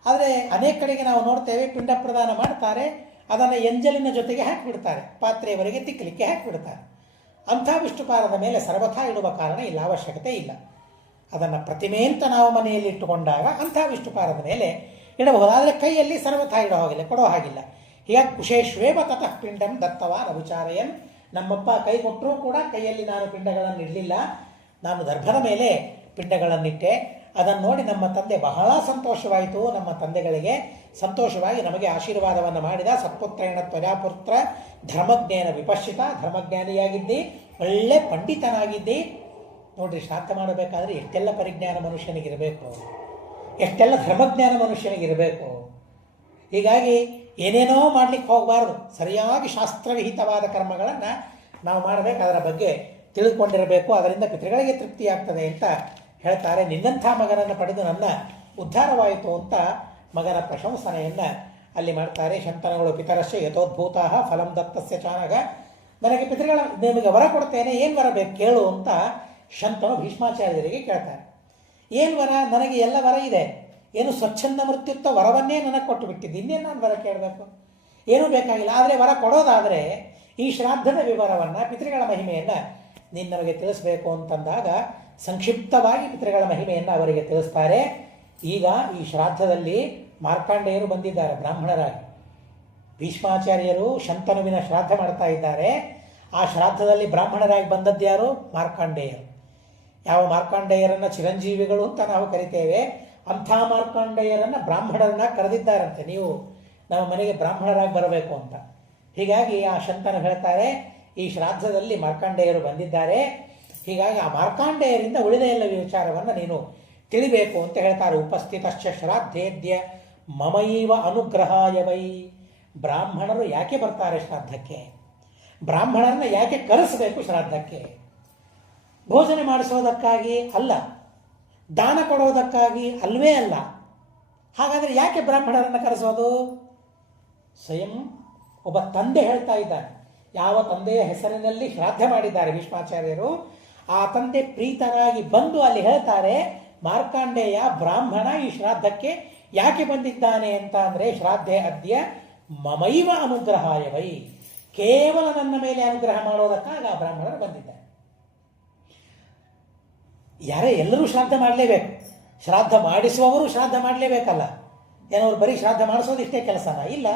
ಆದರೆ ಅನೇಕ ಕಡೆಗೆ ನಾವು ನೋಡ್ತೇವೆ, ಪಿಂಡ ಪ್ರದಾನ ಮಾಡ್ತಾರೆ, ಅದನ್ನು ಎಂಜಲಿನ ಜೊತೆಗೆ ಹಾಕಿಬಿಡ್ತಾರೆ, ಪಾತ್ರೆಯವರೆಗೆ ತಿಕ್ಕಲಿಕ್ಕೆ ಹಾಕಿಬಿಡ್ತಾರೆ. ಅಂಥ ವಿಷ್ಣುಪಾದದ ಮೇಲೆ ಸರ್ವಥಾ ಇಡುವ ಕಾರಣ ಇಲ್ಲ, ಅವಶ್ಯಕತೆ ಇಲ್ಲ. ಅದನ್ನು ಪ್ರತಿಮೆ ಅಂತ ನಾವು ಮನೆಯಲ್ಲಿ ಇಟ್ಟುಕೊಂಡಾಗ ಅಂಥ ವಿಷ್ಣುಪಾದದ ಮೇಲೆ ಇಡಬಹುದು. ಆದರೆ ಕೈಯಲ್ಲಿ ಸರ್ವಥಾ ಇಡೋ ಹಾಗಿಲ್ಲ, ಕೊಡೋ ಹಾಗಿಲ್ಲ. ಹೀಗಾಗಿ ಕುಶೇಶ್ವೇವ ತತಃ ಪಿಂಡಂ ದತ್ತವಾನ್ ಅವಿಚಾರಯನ್. ನಮ್ಮಪ್ಪ ಕೈ ಕೊಟ್ಟರೂ ಕೂಡ ಕೈಯಲ್ಲಿ ನಾನು ಪಿಂಡಗಳನ್ನು ಇಡಲಿಲ್ಲ, ನಾನು ದರ್ಭದ ಮೇಲೆ ಪಿಂಡಗಳನ್ನಿಟ್ಟೆ. ಅದನ್ನು ನೋಡಿ ನಮ್ಮ ತಂದೆ ಬಹಳ ಸಂತೋಷವಾಯಿತು. ನಮ್ಮ ತಂದೆಗಳಿಗೆ ಸಂತೋಷವಾಗಿ ನಮಗೆ ಆಶೀರ್ವಾದವನ್ನು ಮಾಡಿದ. ಸತ್ಪುತ್ರೇಣ ತ್ವಜಾಪುತ್ರ ಧರ್ಮಜ್ಞಾನ ವಿಪಶ್ಚಿತ. ಧರ್ಮಜ್ಞಾನಿಯಾಗಿದ್ದಿ, ಒಳ್ಳೆ ಪಂಡಿತನಾಗಿದ್ದಿ. ನೋಡ್ರಿ, ಶ್ರಾದ್ದ ಮಾಡಬೇಕಾದ್ರೆ ಎಷ್ಟೆಲ್ಲ ಪರಿಜ್ಞಾನ ಮನುಷ್ಯನಿಗಿರಬೇಕು, ಎಷ್ಟೆಲ್ಲ ಧರ್ಮಜ್ಞಾನ ಮನುಷ್ಯನಿಗಿರಬೇಕು. ಹೀಗಾಗಿ ಏನೇನೋ ಮಾಡಲಿಕ್ಕೆ ಹೋಗಬಾರ್ದು, ಸರಿಯಾಗಿ ಶಾಸ್ತ್ರವಿಹಿತವಾದ ಕರ್ಮಗಳನ್ನು ನಾವು ಮಾಡಬೇಕು, ಅದರ ಬಗ್ಗೆ ತಿಳಿದುಕೊಂಡಿರಬೇಕು. ಅದರಿಂದ ಪಿತೃಗಳಿಗೆ ತೃಪ್ತಿಯಾಗ್ತದೆ ಅಂತ ಹೇಳ್ತಾರೆ. ನಿನ್ನಂಥ ಮಗನನ್ನು ಪಡೆದು ನನ್ನ ಉದ್ಧಾರವಾಯಿತು ಅಂತ ಮಗನ ಪ್ರಶಂಸನೆಯನ್ನು ಅಲ್ಲಿ ಮಾಡ್ತಾರೆ. ಶಂತನಗಳು ಪಿತರಶ್ಚ ಯಥೋದ್ಭೂತ ಫಲಂ ದತ್ತಸ್ಯ ಚಾನಗ. ನನಗೆ ನಿಮಗೆ ವರ ಕೊಡ್ತೇನೆ, ಏನು ವರ ಬೇಕು ಕೇಳು ಅಂತ ಶಂತನು ಭೀಷ್ಮಾಚಾರ್ಯರಿಗೆ ಕೇಳ್ತಾರೆ. ಏನು ವರ? ನನಗೆ ಎಲ್ಲ ವರ ಇದೆ, ಏನು ಸ್ವಚ್ಛಂದ ಮೃತ್ಯುತ್ವ ವರವನ್ನೇ ನನಗೆ ಕೊಟ್ಟು ಬಿಟ್ಟಿದ್ದು, ಇನ್ನೇನು ನಾನು ವರ ಕೇಳಬೇಕು? ಏನೂ ಬೇಕಾಗಿಲ್ಲ. ಆದರೆ ವರ ಕೊಡೋದಾದರೆ ಈ ಶ್ರಾದ್ದದ ವಿವರವನ್ನು, ಪಿತೃಗಳ ಮಹಿಮೆಯನ್ನು ನೀನು ನಮಗೆ ತಿಳಿಸ್ಬೇಕು ಅಂತಂದಾಗ ಸಂಕ್ಷಿಪ್ತವಾಗಿ ಪಿತೃಗಳ ಮಹಿಮೆಯನ್ನು ಅವರಿಗೆ ತಿಳಿಸ್ತಾರೆ. ಈಗ ಈ ಶ್ರಾದ್ದದಲ್ಲಿ ಮಾರ್ಕಾಂಡೇಯರು ಬಂದಿದ್ದಾರೆ ಬ್ರಾಹ್ಮಣರಾಗಿ. ಭೀಷ್ಮಾಚಾರ್ಯರು ಶಂತನುವಿನ ಶ್ರಾದ್ದ ಮಾಡ್ತಾ ಇದ್ದಾರೆ. ಆ ಶ್ರಾದ್ದದಲ್ಲಿ ಬ್ರಾಹ್ಮಣರಾಗಿ ಬಂದದ್ದು ಯಾರು? ಮಾರ್ಕಾಂಡೇಯರು. ಯಾವ ಮಾರ್ಕಾಂಡೇಯರನ್ನು ಚಿರಂಜೀವಿಗಳು ಅಂತ ನಾವು ಕರಿತೇವೆ, ಅಂಥ ಮಾರ್ಕಾಂಡೇಯರನ್ನು ಬ್ರಾಹ್ಮಣರನ್ನ ಕರೆದಿದ್ದಾರಂತೆ, ನೀವು ನಮ್ಮ ಮನೆಗೆ ಬ್ರಾಹ್ಮಣರಾಗಿ ಬರಬೇಕು ಅಂತ. ಹೀಗಾಗಿ ಆ ಶಂತನು ಹೇಳ್ತಾರೆ, ಈ ಶ್ರಾದ್ದದಲ್ಲಿ ಮಾರ್ಕಾಂಡೇಯರು ಬಂದಿದ್ದಾರೆ, ಹೀಗಾಗಿ ಆ ಮಾರ್ಕಾಂಡೇಯರಿಂದ ಉಳಿದ ಎಲ್ಲ ವಿಚಾರವನ್ನು ನೀನು ತಿಳಿಬೇಕು ಅಂತ ಹೇಳ್ತಾರೆ. ಉಪಸ್ಥಿತಶ್ಚ ಶ್ರಾದ್ದೇದ್ಯ ಮಮೈವ ಅನುಗ್ರಹಾಯ ವೈ. ಬ್ರಾಹ್ಮಣರು ಯಾಕೆ ಬರ್ತಾರೆ ಶ್ರಾದ್ದಕ್ಕೆ? ಬ್ರಾಹ್ಮಣರನ್ನ ಯಾಕೆ ಕರೆಸಬೇಕು ಶ್ರಾದ್ದಕ್ಕೆ? ಭೋಜನೆ ಮಾಡಿಸೋದಕ್ಕಾಗಿ ಅಲ್ಲ, ದಾನ ಕೊಡೋದಕ್ಕಾಗಿ ಅಲ್ವೇ ಅಲ್ಲ. ಹಾಗಾದರೆ ಯಾಕೆ ಬ್ರಾಹ್ಮಣರನ್ನು ಕರೆಸೋದು? ಸ್ವಯಂ ಒಬ್ಬ ತಂದೆ ಹೇಳ್ತಾ ಇದ್ದಾನೆ. ಯಾವ ತಂದೆಯ ಹೆಸರಿನಲ್ಲಿ ಶ್ರಾದ್ದ ಮಾಡಿದ್ದಾರೆ ಭೀಷ್ಮಾಚಾರ್ಯರು, ಆ ತಂದೆ ಪ್ರೀತನಾಗಿ ಬಂದು ಅಲ್ಲಿ ಹೇಳ್ತಾರೆ, ಮಾರ್ಕಾಂಡೇಯ ಬ್ರಾಹ್ಮಣ ಈ ಶ್ರಾದ್ದಕ್ಕೆ ಯಾಕೆ ಬಂದಿದ್ದಾನೆ ಅಂತ ಅಂದರೆ, ಶ್ರಾದ್ದೆ ಅದ್ಯ ಮಮೈವ ಅನುಗ್ರಹಾಯ ವೈ, ಕೇವಲ ನನ್ನ ಮೇಲೆ ಅನುಗ್ರಹ ಮಾಡೋದಕ್ಕಾಗ ಆ ಬ್ರಾಹ್ಮಣರು ಬಂದಿದ್ದಾರೆ. ಎಲ್ಲರೂ ಶ್ರಾದ್ದ ಮಾಡಲೇಬೇಕು, ಶ್ರಾದ್ದ ಮಾಡಿಸುವವರು ಶ್ರಾದ್ದ ಮಾಡಲೇಬೇಕಲ್ಲ. ಏನವರು ಬರೀ ಶ್ರಾದ್ದ ಮಾಡಿಸೋದಿಷ್ಟೇ ಕೆಲಸನ? ಇಲ್ಲ.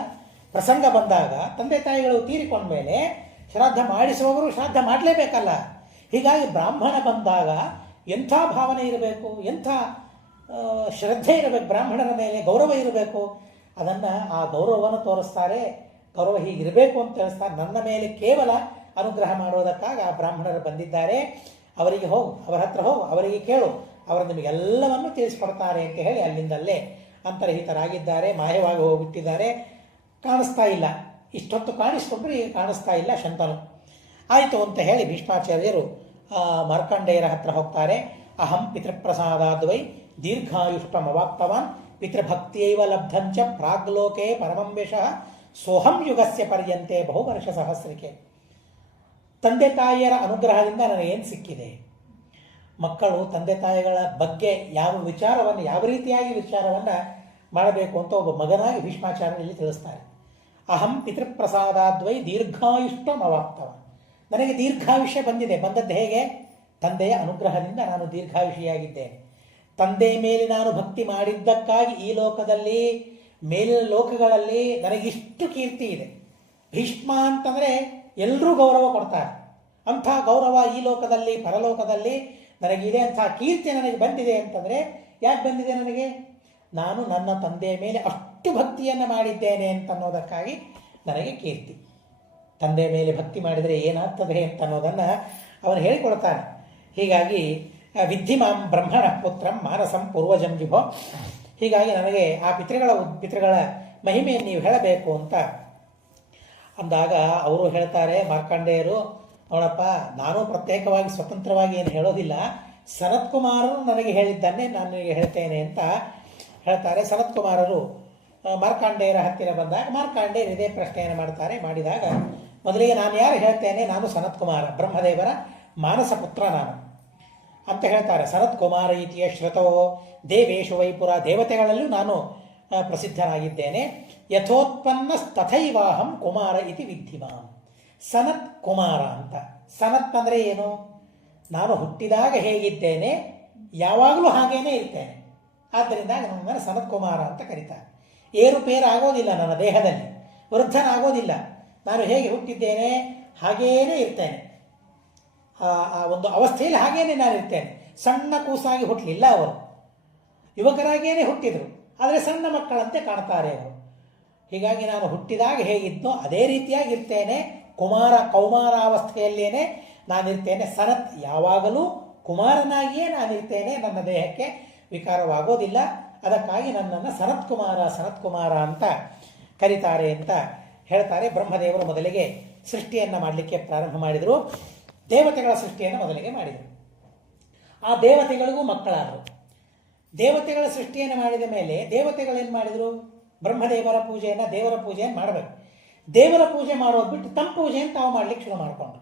ಪ್ರಸಂಗ ಬಂದಾಗ ತಂದೆ ತಾಯಿಗಳು ತೀರಿಕೊಂಡ ಮೇಲೆ ಶ್ರಾದ್ದ ಮಾಡಿಸುವವರು ಶ್ರಾದ್ದ ಮಾಡಲೇಬೇಕಲ್ಲ. ಹೀಗಾಗಿ ಬ್ರಾಹ್ಮಣ ಬಂದಾಗ ಎಂಥ ಭಾವನೆ ಇರಬೇಕು, ಎಂಥ ಶ್ರದ್ಧೆ ಇರಬೇಕು, ಬ್ರಾಹ್ಮಣರ ಮೇಲೆ ಗೌರವ ಇರಬೇಕು. ಅದನ್ನು ಆ ಗೌರವವನ್ನು ತೋರಿಸ್ತಾರೆ. ಗೌರವ ಹೀಗಿರಬೇಕು ಅಂತ ತಿಳಿಸ್ತಾರೆ. ನನ್ನ ಮೇಲೆ ಕೇವಲ ಅನುಗ್ರಹ ಮಾಡೋದಕ್ಕಾಗಿ ಆ ಬ್ರಾಹ್ಮಣರು ಬಂದಿದ್ದಾರೆ, ಅವರಿಗೆ ಹೋಗು, ಅವರ ಹತ್ರ ಹೋಗು, ಅವರಿಗೆ ಕೇಳು, ಅವರು ನಿಮಗೆಲ್ಲವನ್ನು ತಿಳಿಸ್ಕೊಡ್ತಾರೆ ಅಂತ ಹೇಳಿ ಅಲ್ಲಿಂದಲ್ಲೇ ಅಂತರ್ಹಿತರಾಗಿದ್ದಾರೆ. ಮಾಯವಾಗಿ ಹೋಗ್ಬಿಟ್ಟಿದ್ದಾರೆ, ಕಾಣಿಸ್ತಾ ಇಲ್ಲ. ಇಷ್ಟೊತ್ತು ಕಾಣಿಸ್ಕೊಂಡ್ರೆ ಈಗ ಕಾಣಿಸ್ತಾ ಇಲ್ಲ ಶಂತನು. ಆಯಿತು ಅಂತ ಹೇಳಿ ಭೀಷ್ಮಾಚಾರ್ಯರು ಮಾರ್ಕಾಂಡೇಯರ ಹತ್ರ ಹೋಗ್ತಾರೆ. ಅಹಂ ಪಿತೃಪ್ರಸಾದಾದ್ವೈ ದೀರ್ಘಾಯುಷ್ಮವಾಪ್ತವಾನ್ ಪಿತೃಭಕ್ತಿಯೈವ ಲಬ್ಧಂಚ ಪ್ರಾಗ್ಲೋಕೆ ಪರಮಂ ಯಶಃ ಸೋಹಂ ಯುಗಸ್ಯ ಪರ್ಯಂತೆ ಬಹುವರ್ಷ ಸಹಸ್ರಿಕೆ. ತಂದೆ ತಾಯಿಯರ ಅನುಗ್ರಹದಿಂದ ನನಗೇನು ಸಿಕ್ಕಿದೆ? ಮಕ್ಕಳು ತಂದೆ ತಾಯಿಗಳ ಬಗ್ಗೆ ಯಾವ ರೀತಿಯಾಗಿ ವಿಚಾರವನ್ನು ಮಾಡಬೇಕು ಅಂತ ಒಬ್ಬ ಮಗನಾಗಿ ಭೀಷ್ಮಾಚಾರ್ಯರಲ್ಲಿ ತಿಳಿಸ್ತಾರೆ. ಅಹಂ ಪಿತೃಪ್ರಸಾದಾದ್ವೈ ದೀರ್ಘಾಯುಷ್ಮವಾಪ್ತವ. ನನಗೆ ದೀರ್ಘಾಯುಷ್ಯ ಬಂದಿದೆ. ಬಂದದ್ದು ಹೇಗೆ? ತಂದೆಯ ಅನುಗ್ರಹದಿಂದ ನಾನು ದೀರ್ಘಾಯುಷಿಯಾಗಿದ್ದೇನೆ. ತಂದೆ ಮೇಲೆ ನಾನು ಭಕ್ತಿ ಮಾಡಿದ್ದಕ್ಕಾಗಿ ಈ ಲೋಕದಲ್ಲಿ, ಮೇಲಿನ ಲೋಕಗಳಲ್ಲಿ ನನಗಿಷ್ಟು ಕೀರ್ತಿ ಇದೆ. ಭೀಷ್ಮ ಅಂತಂದರೆ ಎಲ್ಲರೂ ಗೌರವ ಕೊಡ್ತಾರೆ. ಅಂಥ ಗೌರವ ಈ ಲೋಕದಲ್ಲಿ ಪರಲೋಕದಲ್ಲಿ ನನಗಿದೆ. ಅಂಥ ಕೀರ್ತಿ ನನಗೆ ಬಂದಿದೆ ಅಂತಂದರೆ ಯಾಕೆ ಬಂದಿದೆ ನನಗೆ? ನಾನು ನನ್ನ ತಂದೆಯ ಮೇಲೆ ಅಷ್ಟು ಭಕ್ತಿಯನ್ನು ಮಾಡಿದ್ದೇನೆ ಅಂತನ್ನೋದಕ್ಕಾಗಿ ನನಗೆ ಕೀರ್ತಿ. ತಂದೆಯ ಮೇಲೆ ಭಕ್ತಿ ಮಾಡಿದರೆ ಏನಾಗ್ತದೆ ಅಂತನ್ನೋದನ್ನು ಅವನು ಹೇಳಿಕೊಡ್ತಾನೆ. ಹೀಗಾಗಿ ವಿದ್ಧಿಮಾಂ ಬ್ರಹ್ಮಣ ಪುತ್ರಂ ಮಾನಸಂ ಪೂರ್ವಜಂ ವಿಭೋ. ಹೀಗಾಗಿ ನನಗೆ ಆ ಪಿತೃಗಳ ಮಹಿಮೆಯನ್ನು ನೀವು ಹೇಳಬೇಕು ಅಂತ ಅಂದಾಗ ಅವರು ಹೇಳ್ತಾರೆ, ಮಾರ್ಕಾಂಡೇಯರು, ನೋಡಪ್ಪ, ನಾನು ಪ್ರತ್ಯೇಕವಾಗಿ ಸ್ವತಂತ್ರವಾಗಿ ಏನು ಹೇಳೋದಿಲ್ಲ, ಸನತ್ಕುಮಾರರು ನನಗೆ ಹೇಳಿದ್ದನ್ನೇ ನಾನು ನಿನಗೆ ಹೇಳ್ತೇನೆ ಅಂತ ಹೇಳ್ತಾರೆ. ಸನತ್ಕುಮಾರರು ಮಾರ್ಕಾಂಡೇಯರ ಹತ್ತಿರ ಬಂದಾಗ ಮಾರ್ಕಾಂಡೇಯರು ಇದೇ ಪ್ರಶ್ನೆಯನ್ನು ಮಾಡಿದಾಗ ಮೊದಲಿಗೆ ನಾನು ಯಾರು ಹೇಳ್ತೇನೆ, ನಾನು ಸನತ್ಕುಮಾರ, ಬ್ರಹ್ಮದೇವರ ಮಾನಸ ಪುತ್ರ ನಾನು ಅಂತ ಹೇಳ್ತಾರೆ. ಸನತ್ಕುಮಾರ ಇತಿಯ ಶ್ರುತೋ ದೇವೇಶು ವೈಪುರ, ದೇವತೆಗಳಲ್ಲೂ ನಾನು ಪ್ರಸಿದ್ಧನಾಗಿದ್ದೇನೆ. ಯಥೋತ್ಪನ್ನ ತಥೈವಾಹಂ ಕುಮಾರ ಇತಿ ವಿದ್ಧಿಮಾನ್. ಸನತ್ ಕುಮಾರ ಅಂತ. ಸನತ್ ಅಂದರೆ ಏನು? ನಾನು ಹುಟ್ಟಿದಾಗ ಹೇಗಿದ್ದೇನೆ ಯಾವಾಗಲೂ ಹಾಗೇನೇ ಇರ್ತೇನೆ. ಆದ್ದರಿಂದ ನನ್ನನ್ನು ಸನತ್ ಕುಮಾರ ಅಂತ ಕರೀತಾರೆ. ಏರುಪೇರು ಆಗೋದಿಲ್ಲ, ನನ್ನ ದೇಹದಲ್ಲಿ ವೃದ್ಧನಾಗೋದಿಲ್ಲ. ನಾನು ಹೇಗೆ ಹುಟ್ಟಿದ್ದೇನೆ ಹಾಗೇನೇ ಇರ್ತೇನೆ. ಆ ಒಂದು ಅವಸ್ಥೆಯಲ್ಲಿ ಹಾಗೇನೆ ನಾನು ಇರ್ತೇನೆ. ಸಣ್ಣ ಕೂಸಾಗಿ ಹುಟ್ಟಲಿಲ್ಲ, ಅವರು ಯುವಕರಾಗೇನೆ ಹುಟ್ಟಿದರು, ಆದರೆ ಸಣ್ಣ ಮಕ್ಕಳಂತೆ ಕಾಣ್ತಾರೆ ಅವರು. ಹೀಗಾಗಿ ನಾನು ಹುಟ್ಟಿದಾಗ ಹೇಗಿದ್ನೋ ಅದೇ ರೀತಿಯಾಗಿ ಇರ್ತೇನೆ. ಕೌಮಾರಾವಸ್ಥೆಯಲ್ಲೇನೆ ನಾನಿರ್ತೇನೆ. ಸನತ್, ಯಾವಾಗಲೂ ಕುಮಾರನಾಗಿಯೇ ನಾನಿರ್ತೇನೆ, ನನ್ನ ದೇಹಕ್ಕೆ ವಿಕಾರವಾಗೋದಿಲ್ಲ. ಅದಕ್ಕಾಗಿ ನನ್ನನ್ನು ಸನತ್ಕುಮಾರ ಅಂತ ಕರೀತಾರೆ ಅಂತ ಹೇಳ್ತಾರೆ. ಬ್ರಹ್ಮದೇವರು ಮೊದಲಿಗೆ ಸೃಷ್ಟಿಯನ್ನು ಮಾಡಲಿಕ್ಕೆ ಪ್ರಾರಂಭ ಮಾಡಿದರು. ದೇವತೆಗಳ ಸೃಷ್ಟಿಯನ್ನು ಮೊದಲಿಗೆ ಮಾಡಿದರು. ಆ ದೇವತೆಗಳಿಗೂ ಮಕ್ಕಳಾದರು. ದೇವತೆಗಳ ಸೃಷ್ಟಿಯನ್ನು ಮಾಡಿದ ಮೇಲೆ ದೇವತೆಗಳೇನು ಮಾಡಿದರು? ಬ್ರಹ್ಮದೇವರ ಪೂಜೆಯನ್ನು, ದೇವರ ಪೂಜೆಯನ್ನು ಮಾಡಬೇಕು. ದೇವರ ಪೂಜೆ ಮಾಡೋದು ಬಿಟ್ಟು ತಮ್ಮ ಪೂಜೆಯನ್ನು ತಾವು ಮಾಡಲಿಕ್ಕೆ ಶುರು ಮಾಡಿಕೊಂಡ್ರು.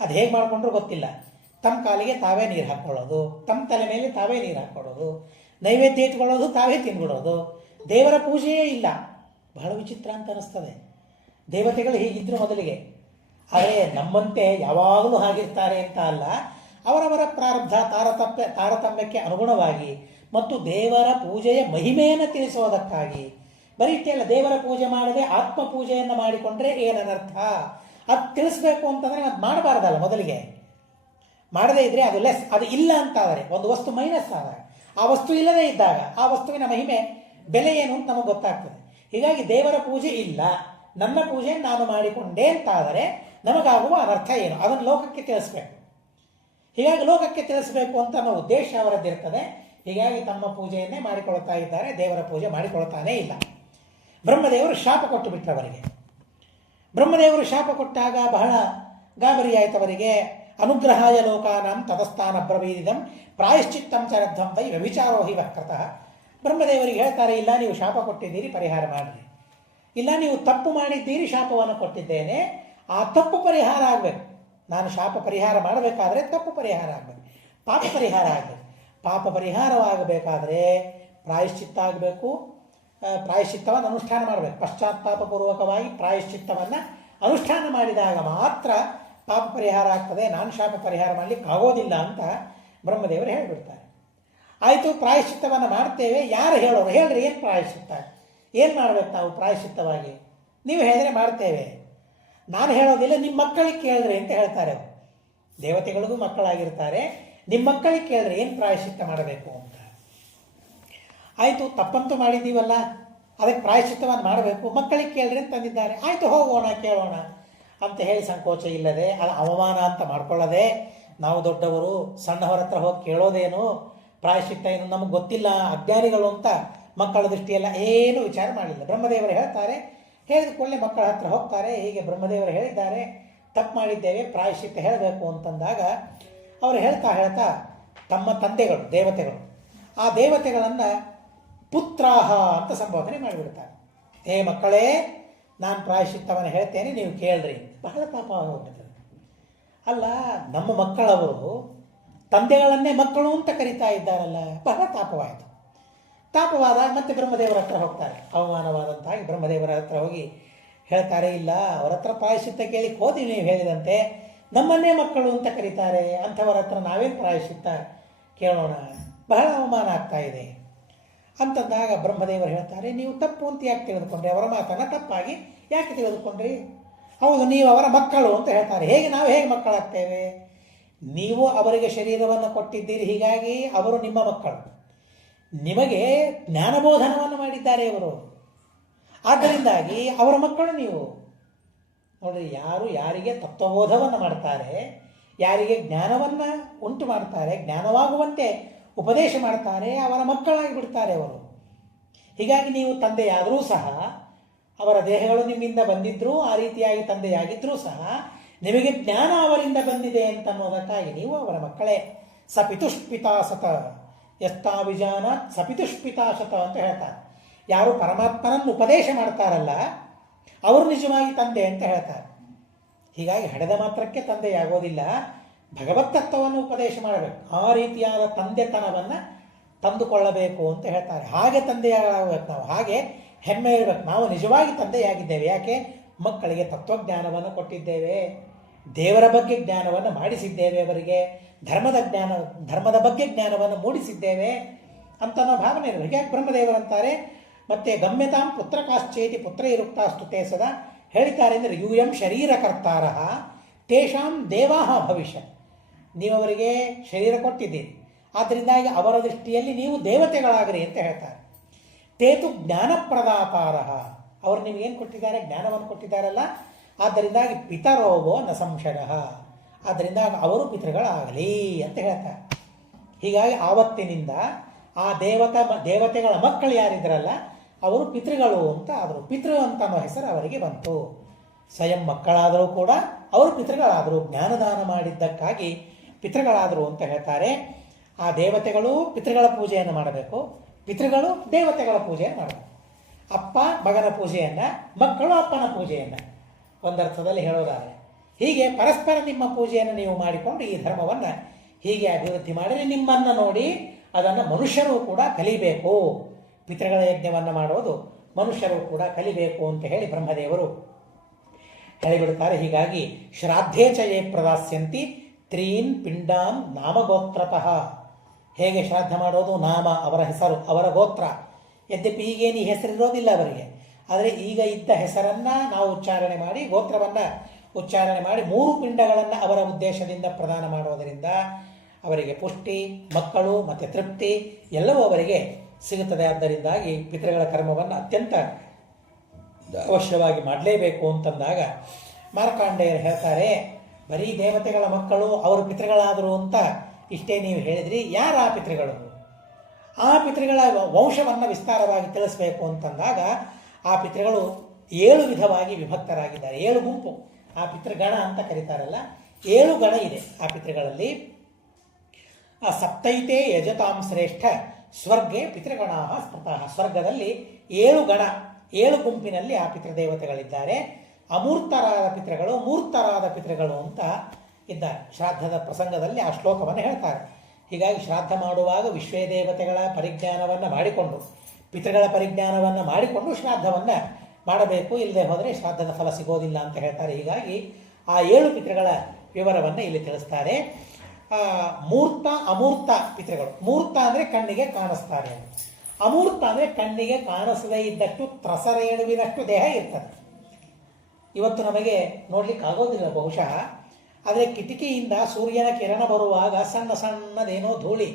ಅದು ಹೇಗೆ ಮಾಡಿಕೊಂಡ್ರು ಗೊತ್ತಿಲ್ಲ. ತಮ್ಮ ಕಾಲಿಗೆ ತಾವೇ ನೀರು ಹಾಕ್ಕೊಳ್ಳೋದು, ತಮ್ಮ ತಲೆ ಮೇಲೆ ತಾವೇ ನೀರು ಹಾಕ್ಕೊಳ್ಳೋದು, ನೈವೇದ್ಯ ಇಟ್ಕೊಳ್ಳೋದು, ತಾವೇ ತಿನ್ಬಿಡೋದು. ದೇವರ ಪೂಜೆಯೇ ಇಲ್ಲ. ಬಹಳ ವಿಚಿತ್ರ ಅಂತ ಅನ್ನಿಸ್ತದೆ. ದೇವತೆಗಳು ಹೀಗಿದ್ರು ಮೊದಲಿಗೆ. ಆದರೆ ನಮ್ಮಂತೆ ಯಾವಾಗಲೂ ಹಾಗಿರ್ತಾರೆ ಅಂತ ಅಲ್ಲ. ಅವರವರ ಪ್ರಾರಬ್ಧ ತಾರತಮ್ಯಕ್ಕೆ ಅನುಗುಣವಾಗಿ ಮತ್ತು ದೇವರ ಪೂಜೆಯ ಮಹಿಮೆಯನ್ನು ತಿಳಿಸೋದಕ್ಕಾಗಿ. ಬರೀ ಇಷ್ಟೇ ಅಲ್ಲ, ದೇವರ ಪೂಜೆ ಮಾಡದೆ ಆತ್ಮ ಪೂಜೆಯನ್ನು ಮಾಡಿಕೊಂಡ್ರೆ ಏನನರ್ಥ? ಅದು ತಿಳಿಸ್ಬೇಕು ಅಂತಂದರೆ ಅದು ಮಾಡಬಾರ್ದಲ್ಲ. ಮೊದಲಿಗೆ ಮಾಡದೇ ಇದ್ದರೆ ಅದು ಲೆಸ್, ಅದು ಇಲ್ಲ ಅಂತಾದರೆ, ಒಂದು ವಸ್ತು ಮೈನಸ್ ಆದಾಗ, ಆ ವಸ್ತು ಇಲ್ಲದೇ ಇದ್ದಾಗ ಆ ವಸ್ತುವಿನ ಮಹಿಮೆ ಬೆಲೆ ಏನು ಅಂತ ನಮಗೆ ಗೊತ್ತಾಗ್ತದೆ. ಹೀಗಾಗಿ ದೇವರ ಪೂಜೆ ಇಲ್ಲ, ನನ್ನ ಪೂಜೆ ನಾನು ಮಾಡಿಕೊಂಡೆ ಅಂತಾದರೆ ನಮಗಾಗುವ ಅನರ್ಥ ಏನು, ಅದನ್ನು ಲೋಕಕ್ಕೆ ತಿಳಿಸ್ಬೇಕು. ಹೀಗಾಗಿ ಲೋಕಕ್ಕೆ ತಿಳಿಸ್ಬೇಕು ಅಂತ ಅನ್ನೋ ಉದ್ದೇಶ ಅವರದ್ದಿರ್ತದೆ. ಹೀಗಾಗಿ ತಮ್ಮ ಪೂಜೆಯನ್ನೇ ಮಾಡಿಕೊಳ್ತಾ ಇದ್ದಾರೆ, ದೇವರ ಪೂಜೆ ಮಾಡಿಕೊಳ್ತಾನೇ ಇಲ್ಲ. ಬ್ರಹ್ಮದೇವರು ಶಾಪ ಕೊಟ್ಟು ಬಿಟ್ಟರು ಅವರಿಗೆ. ಬ್ರಹ್ಮದೇವರು ಶಾಪ ಕೊಟ್ಟಾಗ ಬಹಳ ಗಾಬರಿ ಆಯ್ತು ಅವರಿಗೆ. ಅನುಗ್ರಹಾಯ ಲೋಕಾನಾಂ ತತಸ್ಥಾನ ಬ್ರವೀದಿದಂ ಪ್ರಾಯಶ್ಚಿತ್ತಂ ಚರದ್ಧಂ ವೈ ವ್ಯಭಿಚಾರೋ ಹಿ ವಕ್ರತಃ. ಬ್ರಹ್ಮದೇವರಿಗೆ ಹೇಳ್ತಾರೆ, ಇಲ್ಲ ನೀವು ಶಾಪ ಕೊಟ್ಟಿದ್ದೀರಿ, ಪರಿಹಾರ ಮಾಡಿರಿ. ಇಲ್ಲ ನೀವು ತಪ್ಪು ಮಾಡಿದ್ದೀರಿ, ಶಾಪವನ್ನು ಕೊಟ್ಟಿದ್ದೇನೆ, ಆ ತಪ್ಪು ಪರಿಹಾರ ಆಗಬೇಕು. ನಾನು ಶಾಪ ಪರಿಹಾರ ಮಾಡಬೇಕಾದ್ರೆ ತಪ್ಪು ಪರಿಹಾರ ಆಗಬೇಕು, ಪಾಪ ಪರಿಹಾರ ಆಗಬೇಕು. ಪಾಪ ಪರಿಹಾರವಾಗಬೇಕಾದ್ರೆ ಪ್ರಾಯಶ್ಚಿತ್ತ ಆಗಬೇಕು, ಪ್ರಾಯಶ್ಚಿತ್ತವನ್ನು ಅನುಷ್ಠಾನ ಮಾಡಬೇಕು. ಪಶ್ಚಾತ್ತಾಪಪೂರ್ವಕವಾಗಿ ಪ್ರಾಯಶ್ಚಿತ್ತವನ್ನು ಅನುಷ್ಠಾನ ಮಾಡಿದಾಗ ಮಾತ್ರ ಪಾಪ ಪರಿಹಾರ ಆಗ್ತದೆ. ನಾನು ಶಾಪ ಪರಿಹಾರ ಮಾಡಲಿಕ್ಕೆ ಆಗೋದಿಲ್ಲ ಅಂತ ಬ್ರಹ್ಮದೇವರು ಹೇಳಿಬಿಡ್ತಾರೆ. ಆಯಿತು, ಪ್ರಾಯಶ್ಚಿತ್ತವನ್ನು ಮಾಡ್ತೇವೆ. ಯಾರು ಹೇಳೋರು ಹೇಳ್ರಿ, ಏನು ಪ್ರಾಯಶ್ಚಿತ್ತ, ಏನು ಮಾಡಬೇಕು ನಾವು ಪ್ರಾಯಶ್ಚಿತ್ತವಾಗಿ? ನೀವು ಹೇಳಿದ್ರೆ ಮಾಡ್ತೇವೆ, ನಾನು ಹೇಳೋದಿಲ್ಲ, ನಿಮ್ಮ ಮಕ್ಕಳಿಗೆ ಕೇಳ್ರಿ ಅಂತ ಹೇಳ್ತಾರೆ ಅವರು. ದೇವತೆಗಳಿಗೂ ಮಕ್ಕಳಾಗಿರ್ತಾರೆ, ನಿಮ್ಮ ಮಕ್ಕಳಿಗೆ ಕೇಳ್ರಿ ಏನು ಪ್ರಾಯಶ್ಚಿತ್ತ ಮಾಡಬೇಕು ಅಂತ. ಆಯಿತು, ತಪ್ಪಂತೂ ಮಾಡಿದ್ದೀವಲ್ಲ, ಅದಕ್ಕೆ ಪ್ರಾಯಶ್ಚಿತ್ತವನ್ನು ಮಾಡಬೇಕು, ಮಕ್ಕಳಿಗೆ ಕೇಳ್ರಿ ಅಂತ ತಂದಿದ್ದಾರೆ. ಆಯಿತು, ಹೋಗೋಣ ಕೇಳೋಣ ಅಂತ ಹೇಳಿ ಸಂಕೋಚ ಇಲ್ಲದೆ, ಅದು ಅವಮಾನ ಅಂತ ಮಾಡ್ಕೊಳ್ಳದೆ, ನಾವು ದೊಡ್ಡವರು ಸಣ್ಣವರ ಹತ್ರ ಹೋಗಿ ಕೇಳೋದೇನು, ಪ್ರಾಯಶ್ಚಿತ್ತ ಏನು ನಮಗೆ ಗೊತ್ತಿಲ್ಲ, ಅಜ್ಞಾನಿಗಳು ಅಂತ ಮಕ್ಕಳ ದೃಷ್ಟಿಯೆಲ್ಲ ಏನು ವಿಚಾರ ಮಾಡಲಿಲ್ಲ. ಬ್ರಹ್ಮದೇವರು ಹೇಳ್ತಾರೆ, ಹೇಳಿದ ಕೂಡಲೇ ಮಕ್ಕಳ ಹತ್ರ ಹೋಗ್ತಾರೆ. ಹೀಗೆ ಬ್ರಹ್ಮದೇವರು ಹೇಳಿದ್ದಾರೆ, ತಪ್ಪು ಮಾಡಿದ್ದೇವೆ, ಪ್ರಾಯಶ್ಚಿತ್ತ ಹೇಳಬೇಕು ಅಂತಂದಾಗ ಅವರು ಹೇಳ್ತಾ ಹೇಳ್ತಾ ತಮ್ಮ ತಂದೆಗಳು ದೇವತೆಗಳು, ಆ ದೇವತೆಗಳನ್ನು ಪುತ್ರಾಹ ಅಂತ ಸಂಬೋಧನೆ ಮಾಡಿಬಿಡ್ತಾರೆ. ಹೇ ಮಕ್ಕಳೇ, ನಾನು ಪ್ರಾಯಶ್ಚಿತ್ತವನ್ನು ಹೇಳ್ತೇನೆ, ನೀವು ಕೇಳ್ರಿ. ಬಹಳ ಪಾಪ ಹೋಗ್ಬಿಡ್ತದೆ. ಅಲ್ಲ, ನಮ್ಮ ಮಕ್ಕಳವರು ತಂದೆಗಳನ್ನೇ ಮಕ್ಕಳು ಅಂತ ಕರೀತಾ ಇದ್ದಾರಲ್ಲ, ಬಹಳ ತಾಪವಾಯಿತು. ತಾಪವಾದಾಗ ಮತ್ತೆ ಬ್ರಹ್ಮದೇವರ ಹತ್ರ ಹೋಗ್ತಾರೆ. ಅವಮಾನವಾದಂತಾಗಿ ಬ್ರಹ್ಮದೇವರ ಹತ್ರ ಹೋಗಿ ಹೇಳ್ತಾರೆ, ಇಲ್ಲ ಅವರ ಹತ್ರ ಪ್ರಾಯಶ್ಚಿತ್ತ ಕೇಳಿಕ್ಕೆ ಹೋದಿ, ನೀವು ಹೇಳಿದಂತೆ ನಮ್ಮನ್ನೇ ಮಕ್ಕಳು ಅಂತ ಕರೀತಾರೆ, ಅಂಥವರ ಹತ್ರ ನಾವೇನು ಪ್ರಾಯಶ್ಚಿತ್ತ ಕೇಳೋಣ, ಬಹಳ ಅವಮಾನ ಆಗ್ತಾ ಇದೆ ಅಂತಂದಾಗ ಬ್ರಹ್ಮದೇವರು ಹೇಳ್ತಾರೆ, ನೀವು ತಪ್ಪು ಅಂತ ಯಾಕೆ ತಿಳಿದುಕೊಂಡ್ರಿ, ಅವರ ಮಾತನ್ನು ತಪ್ಪಾಗಿ ಯಾಕೆ ತಿಳಿದುಕೊಂಡ್ರಿ? ಹೌದು, ನೀವು ಅವರ ಮಕ್ಕಳು ಅಂತ ಹೇಳ್ತಾರೆ. ಹೇಗೆ ನಾವು ಹೇಗೆ ಮಕ್ಕಳಾಗ್ತೇವೆ? ನೀವು ಅವರಿಗೆ ಶರೀರವನ್ನು ಕೊಟ್ಟಿದ್ದೀರಿ, ಹೀಗಾಗಿ ಅವರು ನಿಮ್ಮ ಮಕ್ಕಳು. ನಿಮಗೆ ಜ್ಞಾನಬೋಧನವನ್ನು ಮಾಡಿದ್ದಾರೆ ಅವರು, ಆದ್ದರಿಂದಾಗಿ ಅವರ ಮಕ್ಕಳು ನೀವು. ನೋಡ್ರಿ, ಯಾರು ಯಾರಿಗೆ ತತ್ವಬೋಧವನ್ನು ಮಾಡ್ತಾರೆ, ಯಾರಿಗೆ ಜ್ಞಾನವನ್ನು ಉಂಟು ಮಾಡ್ತಾರೆ, ಜ್ಞಾನವಾಗುವಂತೆ ಉಪದೇಶ ಮಾಡ್ತಾರೆ, ಅವರ ಮಕ್ಕಳಾಗಿ ಬಿಡ್ತಾರೆ ಅವರು. ಹೀಗಾಗಿ ನೀವು ತಂದೆಯಾದರೂ ಸಹ, ಅವರ ದೇಹಗಳು ನಿಮ್ಮಿಂದ ಬಂದಿದ್ದರೂ, ಆ ರೀತಿಯಾಗಿ ತಂದೆಯಾಗಿದ್ದರೂ ಸಹ ನಿಮಗೆ ಜ್ಞಾನ ಅವರಿಂದ ಬಂದಿದೆ ಅಂತನ್ನೋದಕ್ಕಾಗಿ ನೀವು ಅವರ ಮಕ್ಕಳೇ. ಸಪಿತುಷ್ಪಿತಾಸತ ಯಸ್ತಾವಿಜಾನ ಸಪಿತುಷ್ಪಿತಾಸತ ಅಂತ ಹೇಳ್ತಾರೆ. ಯಾರು ಪರಮಾತ್ಮನನ್ನು ಉಪದೇಶ ಮಾಡ್ತಾರಲ್ಲ ಅವರು ನಿಜವಾಗಿ ತಂದೆ ಅಂತ ಹೇಳ್ತಾರೆ. ಹೀಗಾಗಿ ಹಡೆದ ಮಾತ್ರಕ್ಕೆ ತಂದೆಯಾಗೋದಿಲ್ಲ, ಭಗವತ್ ತತ್ವವನ್ನು ಉಪದೇಶ ಮಾಡಬೇಕು. ಆ ರೀತಿಯಾದ ತಂದೆತನವನ್ನು ತಂದುಕೊಳ್ಳಬೇಕು ಅಂತ ಹೇಳ್ತಾರೆ. ಹಾಗೆ ತಂದೆಯಾಗಬೇಕು ನಾವು, ಹಾಗೆ ಹೆಮ್ಮೆ ಇರಬೇಕು, ನಾವು ನಿಜವಾಗಿ ತಂದೆಯಾಗಿದ್ದೇವೆ. ಯಾಕೆ? ಮಕ್ಕಳಿಗೆ ತತ್ವಜ್ಞಾನವನ್ನು ಕೊಟ್ಟಿದ್ದೇವೆ, ದೇವರ ಬಗ್ಗೆ ಜ್ಞಾನವನ್ನು ಮಾಡಿಸಿದ್ದೇವೆ, ಅವರಿಗೆ ಧರ್ಮದ ಬಗ್ಗೆ ಜ್ಞಾನವನ್ನು ಮೂಡಿಸಿದ್ದೇವೆ ಅಂತ ನಾವು ಭಾವನೆ ಇರಬೇಕು. ಹೀಗಾಗಿ ಬ್ರಹ್ಮದೇವರಂತಾರೆ, ಮತ್ತೆ ಗಮ್ಯತಾಂ ಪುತ್ರ ಕಾಶ್ಚೇತಿ ಪುತ್ರ ಇರುಕ್ತಾಸ್ತುತೆ ಸದಾ ಹೇಳ್ತಾರೆ ಅಂದರೆ, ಯೂಯಂ ಶರೀರಕರ್ತಾರ ತೇಷಾಂ ದೇವಾಹ ಭವಿಷ್ಯ. ನೀವು ಅವರಿಗೆ ಶರೀರ ಕೊಟ್ಟಿದ್ದೀರಿ, ಆದ್ದರಿಂದಾಗಿ ಅವರ ದೃಷ್ಟಿಯಲ್ಲಿ ನೀವು ದೇವತೆಗಳಾಗಿರಿ ಅಂತ ಹೇಳ್ತಾರೆ. ತೇತು ಜ್ಞಾನಪ್ರದಾತಾರ, ಅವರು ನಿಮಗೇನು ಕೊಟ್ಟಿದ್ದಾರೆ? ಜ್ಞಾನವನ್ನು ಕೊಟ್ಟಿದ್ದಾರಲ್ಲ, ಆದ್ದರಿಂದಾಗಿ ಪಿತರೋಗೋ ನ ಸಂಶಯ, ಆದ್ದರಿಂದ ಅವರು ಪಿತೃಗಳಾಗಲಿ ಅಂತ ಹೇಳ್ತಾರೆ. ಹೀಗಾಗಿ ಆವತ್ತಿನಿಂದ ಆ ದೇವತೆಗಳ ಮಕ್ಕಳು ಯಾರಿದ್ರಲ್ಲ ಅವರು ಪಿತೃಗಳು ಅಂತ ಆದರು. ಪಿತೃ ಅಂತ ಅನ್ನೋ ಹೆಸರು ಅವರಿಗೆ ಬಂತು. ಸ್ವಯಂ ಮಕ್ಕಳಾದರೂ ಕೂಡ ಅವರು ಪಿತೃಗಳಾದರು, ಜ್ಞಾನದಾನ ಮಾಡಿದ್ದಕ್ಕಾಗಿ ಪಿತೃಗಳಾದರು ಅಂತ ಹೇಳ್ತಾರೆ. ಆ ದೇವತೆಗಳು ಪಿತೃಗಳ ಪೂಜೆಯನ್ನು ಮಾಡಬೇಕು, ಪಿತೃಗಳು ದೇವತೆಗಳ ಪೂಜೆಯನ್ನು ಮಾಡಬೇಕು. ಅಪ್ಪ ಮಗನ ಪೂಜೆಯನ್ನು, ಮಕ್ಕಳು ಅಪ್ಪನ ಪೂಜೆಯನ್ನು, ಒಂದರ್ಥದಲ್ಲಿ ಹೇಳೋದಾದರೆ. ಹೀಗೆ ಪರಸ್ಪರ ನಿಮ್ಮ ಪೂಜೆಯನ್ನು ನೀವು ಮಾಡಿಕೊಂಡು ಈ ಧರ್ಮವನ್ನು ಹೀಗೆ ಅಭಿವೃದ್ಧಿ ಮಾಡಿದರೆ ನಿಮ್ಮನ್ನು ನೋಡಿ ಅದನ್ನು ಮನುಷ್ಯರು ಕೂಡ ಕಲಿಬೇಕು. ಪಿತೃಗಳ ಯಜ್ಞವನ್ನು ಮಾಡೋದು ಮನುಷ್ಯರು ಕೂಡ ಕಲಿಬೇಕು ಅಂತ ಹೇಳಿ ಬ್ರಹ್ಮದೇವರು ಹೇಳಿಬಿಡ್ತಾರೆ. ಹೀಗಾಗಿ ಶ್ರಾद्धೇ ಚ ಯೇ ಪ್ರದಾಸ್ಯಂತಿ ತ್ರೀನ್ ಪಿಂಡಾನ್ ನಾಮಗೋತ್ರತಃ. ಹೇಗೆ ಶ್ರಾದ್ದ ಮಾಡೋದು? ನಾಮ ಅವರ ಹೆಸರು, ಅವರ ಗೋತ್ರ. ಯದ್ಯಪಿ ಈಗೇನು ಈ ಹೆಸರಿರೋದಿಲ್ಲ ಅವರಿಗೆ, ಆದರೆ ಈಗ ಇದ್ದ ಹೆಸರನ್ನು ನಾವು ಉಚ್ಚಾರಣೆ ಮಾಡಿ ಗೋತ್ರವನ್ನು ಉಚ್ಚಾರಣೆ ಮಾಡಿ 3 ಪಿಂಡಗಳನ್ನು ಅವರ ಉದ್ದೇಶದಿಂದ ಪ್ರದಾನ ಮಾಡುವುದರಿಂದ ಅವರಿಗೆ ಪುಷ್ಟಿ, ಮಕ್ಕಳು ಮತ್ತು ತೃಪ್ತಿ ಎಲ್ಲವೂ ಅವರಿಗೆ ಸಿಗುತ್ತದೆ. ಆದ್ದರಿಂದಾಗಿ ಪಿತೃಗಳ ಕರ್ಮವನ್ನು ಅತ್ಯಂತ ಅವಶ್ಯವಾಗಿ ಮಾಡಲೇಬೇಕು ಅಂತಂದಾಗ ಮಾರ್ಕಾಂಡೇಯರು ಹೇಳ್ತಾರೆ, ಬರೀ ದೇವತೆಗಳ ಮಕ್ಕಳು ಅವರು ಪಿತೃಗಳಾದರು ಅಂತ ಇಷ್ಟೇ ನೀವು ಹೇಳಿದ್ರಿ, ಯಾರು ಆ ಪಿತೃಗಳು? ಆ ಪಿತೃಗಳ ವಂಶವನ್ನು ವಿಸ್ತಾರವಾಗಿ ತಿಳಿಸಬೇಕು ಅಂತಂದಾಗ ಆ ಪಿತೃಗಳು 7 ವಿಧವಾಗಿ ವಿಭಕ್ತರಾಗಿದ್ದಾರೆ. 7 ಗುಂಪು, ಆ ಪಿತೃಗಣ ಅಂತ ಕರೀತಾರಲ್ಲ, 7 ಗಣ ಇದೆ ಆ ಪಿತೃಗಳಲ್ಲಿ. ಆ ಸಪ್ತೈತೆ ಯಜತಾಂ ಶ್ರೇಷ್ಠ ಸ್ವರ್ಗೆ ಪಿತೃಗಣಾ ಸ್ಮೃತಃ. ಸ್ವರ್ಗದಲ್ಲಿ 7 ಗಣ, 7 ಗುಂಪಿನಲ್ಲಿ ಆ ಪಿತೃದೇವತೆಗಳಿದ್ದಾರೆ. ಅಮೂರ್ತರಾದ ಪಿತೃಗಳು, ಮೂರ್ತರಾದ ಪಿತೃಗಳು ಅಂತ ಇದ್ದಾರೆ. ಶ್ರಾದ್ದದ ಪ್ರಸಂಗದಲ್ಲಿ ಆ ಶ್ಲೋಕವನ್ನು ಹೇಳ್ತಾರೆ. ಹೀಗಾಗಿ ಶ್ರಾದ್ದ ಮಾಡುವಾಗ ವಿಶ್ವದೇವತೆಗಳ ಪರಿಜ್ಞಾನವನ್ನು ಮಾಡಿಕೊಂಡು, ಪಿತೃಗಳ ಪರಿಜ್ಞಾನವನ್ನು ಮಾಡಿಕೊಂಡು ಶ್ರಾದ್ದವನ್ನು ಮಾಡಬೇಕು, ಇಲ್ಲದೆ ಹೋದರೆ ಶ್ರಾದ್ದದ ಫಲ ಸಿಗೋದಿಲ್ಲ ಅಂತ ಹೇಳ್ತಾರೆ. ಹೀಗಾಗಿ ಆ 7 ಪಿತೃಗಳ ವಿವರವನ್ನು ಇಲ್ಲಿ ತಿಳಿಸ್ತಾರೆ. ಮೂರ್ತ ಅಮೂರ್ತ ಪಿತೃಗಳು. ಮೂರ್ತ ಅಂದರೆ ಕಣ್ಣಿಗೆ ಕಾಣಿಸ್ತಾರೆ, ಅಮೂರ್ತ ಅಂದರೆ ಕಣ್ಣಿಗೆ ಕಾಣಿಸದೇ ಇದ್ದಷ್ಟು ತ್ರಸರೇಣುವಿನಷ್ಟು ದೇಹ ಇರ್ತದೆ. ಇವತ್ತು ನಮಗೆ ನೋಡ್ಲಿಕ್ಕೆ ಆಗೋದಿಲ್ಲ ಬಹುಶಃ, ಆದರೆ ಕಿಟಕಿಯಿಂದ ಸೂರ್ಯನ ಕಿರಣ ಬರುವಾಗ ಸಣ್ಣ ಸಣ್ಣದೇನೋ ಧೂಳಿ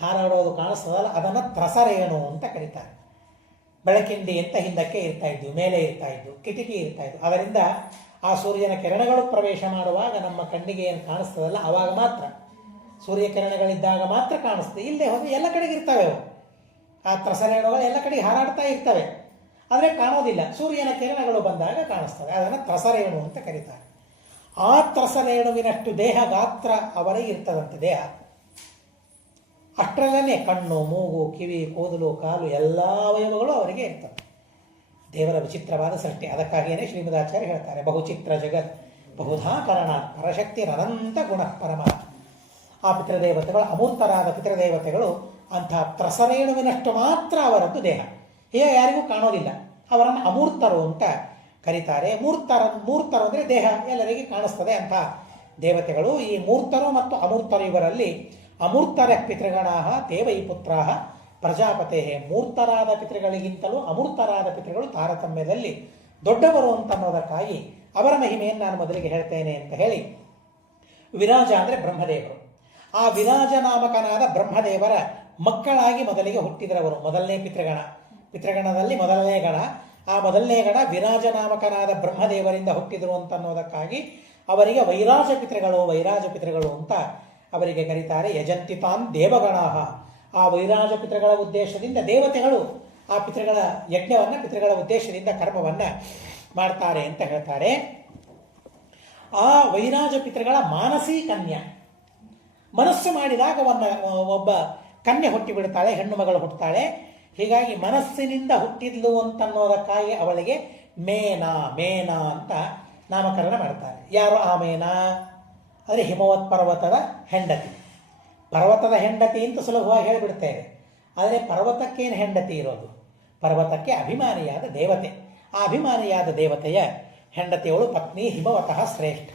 ಹಾರಾಡೋದು ಕಾಣಿಸ್ತದಲ್ಲ, ಅದನ್ನು ತ್ರಸರೇಣು ಅಂತ ಕರೀತಾರೆ. ಬೆಳಕಿಂಡಿ ಅಂತ ಹಿಂದಕ್ಕೆ ಇರ್ತಾ ಇದ್ವು, ಮೇಲೆ ಇರ್ತಾ ಇದ್ವು, ಕಿಟಕಿ ಇರ್ತಾ ಇದ್ವು. ಅದರಿಂದ ಆ ಸೂರ್ಯನ ಕಿರಣಗಳು ಪ್ರವೇಶ ಮಾಡುವಾಗ ನಮ್ಮ ಕಣ್ಣಿಗೆ ಏನು ಕಾಣಿಸ್ತದಲ್ಲ ಆವಾಗ ಮಾತ್ರ, ಸೂರ್ಯ ಕಿರಣಗಳಿದ್ದಾಗ ಮಾತ್ರ ಕಾಣಿಸ್ತದೆ. ಇಲ್ಲದೆ ಹೋದರೆ ಎಲ್ಲ ಕಡೆಗೆ ಇರ್ತವೆ ಅವು. ಆ ತ್ರಸರೇಣುಗಳು ಎಲ್ಲ ಕಡೆಗೆ ಹಾರಾಡ್ತಾ ಇರ್ತವೆ, ಆದರೆ ಕಾಣೋದಿಲ್ಲ. ಸೂರ್ಯನ ಕಿರಣಗಳು ಬಂದಾಗ ಕಾಣಿಸ್ತವೆ, ಅದನ್ನು ತ್ರಸರೇಣು ಅಂತ ಕರೀತಾರೆ. ಆ ತ್ರಸರೇಣುವಿನಷ್ಟು ದೇಹ ಗಾತ್ರ ಅವರಿಗೆ ಇರ್ತದಂತೆ. ದೇಹ ಅಷ್ಟರಲ್ಲೇ ಕಣ್ಣು, ಮೂಗು, ಕಿವಿ, ಕೂದಲು, ಕಾಲು ಎಲ್ಲ ಅವಯವಗಳು ಅವರಿಗೆ ಇರ್ತವೆ. ದೇವರ ವಿಚಿತ್ರವಾದ ಸೃಷ್ಟಿ. ಅದಕ್ಕಾಗಿಯೇ ಶ್ರೀಮದಾಚಾರ್ಯ ಹೇಳ್ತಾರೆ, ಬಹುಚಿತ್ರ ಜಗತ್ ಬಹುಧಾ ಕರಣ ಪರಶಕ್ತಿ ಅನಂತ ಗುಣ ಪರಮ. ಆ ಪಿತೃದೇವತೆಗಳು, ಅಮೂರ್ತರಾದ ಪಿತೃದೇವತೆಗಳು ಅಂಥ ತ್ರಸರೇಣುವಿನಷ್ಟು ಮಾತ್ರ ಅವರದ್ದು ದೇಹ. ಹೇಗೆ ಯಾರಿಗೂ ಕಾಣೋದಿಲ್ಲ, ಅವರನ್ನು ಅಮೂರ್ತರು ಅಂತ ಕರೀತಾರೆ. ಮೂರ್ತರು ಅಂದರೆ ದೇಹ ಎಲ್ಲರಿಗೆ ಕಾಣಿಸ್ತದೆ ಅಂಥ ದೇವತೆಗಳು. ಈ ಮೂರ್ತರು ಮತ್ತು ಅಮೂರ್ತರು ಇವರಲ್ಲಿ ಅಮೂರ್ತರ ಪಿತೃಗಣಾ ದೇವೈ ಪುತ್ರಾ ಪ್ರಜಾಪತೆ. ಮೂರ್ತರಾದ ಪಿತೃಗಳಿಗಿಂತಲೂ ಅಮೂರ್ತರಾದ ಪಿತೃಗಳು ತಾರತಮ್ಯದಲ್ಲಿ ದೊಡ್ಡವರು ಅಂತನ್ನೋದಕ್ಕಾಗಿ ಅವರ ಮಹಿಮೆಯನ್ನು ನಾನು ಮೊದಲಿಗೆ ಹೇಳ್ತೇನೆ ಅಂತ ಹೇಳಿ, ವಿರಾಜ ಅಂದರೆ ಬ್ರಹ್ಮದೇವರು. ಆ ವಿರಾಜ ನಾಮಕನಾದ ಬ್ರಹ್ಮದೇವರ ಮಕ್ಕಳಾಗಿ ಮೊದಲಿಗೆ ಹುಟ್ಟಿದರವರು. ಮೊದಲನೇ ಪಿತೃಗಣದಲ್ಲಿ ಮೊದಲನೇ ಗಣ. ಆ ಮೊದಲನೇ ಗಣ ವಿರಾಜ ನಾಮಕನಾದ ಬ್ರಹ್ಮದೇವರಿಂದ ಹುಟ್ಟಿದರು ಅಂತನ್ನೋದಕ್ಕಾಗಿ ಅವರಿಗೆ ವೈರಾಜ ಪಿತೃಗಳು ಅಂತ ಅವರಿಗೆ ಕರೀತಾರೆ. ಯಜಂತಿತಾನ್ ದೇವಗಣಾಹ. ಆ ವೈರಾಜ ಪಿತೃಗಳ ಉದ್ದೇಶದಿಂದ ದೇವತೆಗಳು ಆ ಪಿತೃಗಳ ಯಜ್ಞವನ್ನು, ಪಿತೃಗಳ ಉದ್ದೇಶದಿಂದ ಕರ್ಮವನ್ನು ಮಾಡ್ತಾರೆ ಅಂತ ಹೇಳ್ತಾರೆ. ಆ ವೈರಾಜ ಪಿತೃಗಳ ಮಾನಸಿ ಕನ್ಯಾ, ಮನಸ್ಸು ಮಾಡಿದಾಗ ಒಬ್ಬ ಕನ್ಯೆ ಹುಟ್ಟಿಬಿಡ್ತಾಳೆ, ಹೆಣ್ಣು ಮಗಳು ಹುಟ್ಟುತ್ತಾಳೆ. ಹೀಗಾಗಿ ಮನಸ್ಸಿನಿಂದ ಹುಟ್ಟಿದ್ಲು ಅಂತನ್ನೋದಕ್ಕಾಗಿ ಅವಳಿಗೆ ಮೇನಾ ಅಂತ ನಾಮಕರಣ ಮಾಡ್ತಾರೆ. ಯಾರು ಆ ಮೇನಾ? ಅಂದರೆ ಹಿಮವತ್ ಪರ್ವತದ ಹೆಂಡತಿ. ಪರ್ವತದ ಹೆಂಡತಿ ಅಂತ ಸುಲಭವಾಗಿ ಹೇಳಿಬಿಡ್ತೇವೆ, ಆದರೆ ಪರ್ವತಕ್ಕೇನು ಹೆಂಡತಿ ಇರೋದು? ಪರ್ವತಕ್ಕೆ ಅಭಿಮಾನಿಯಾದ ದೇವತೆ. ಆ ಅಭಿಮಾನಿಯಾದ ದೇವತೆಯ ಹೆಂಡತಿಯವಳು ಪತ್ನಿ ಹಿಮವತಃ ಶ್ರೇಷ್ಠ.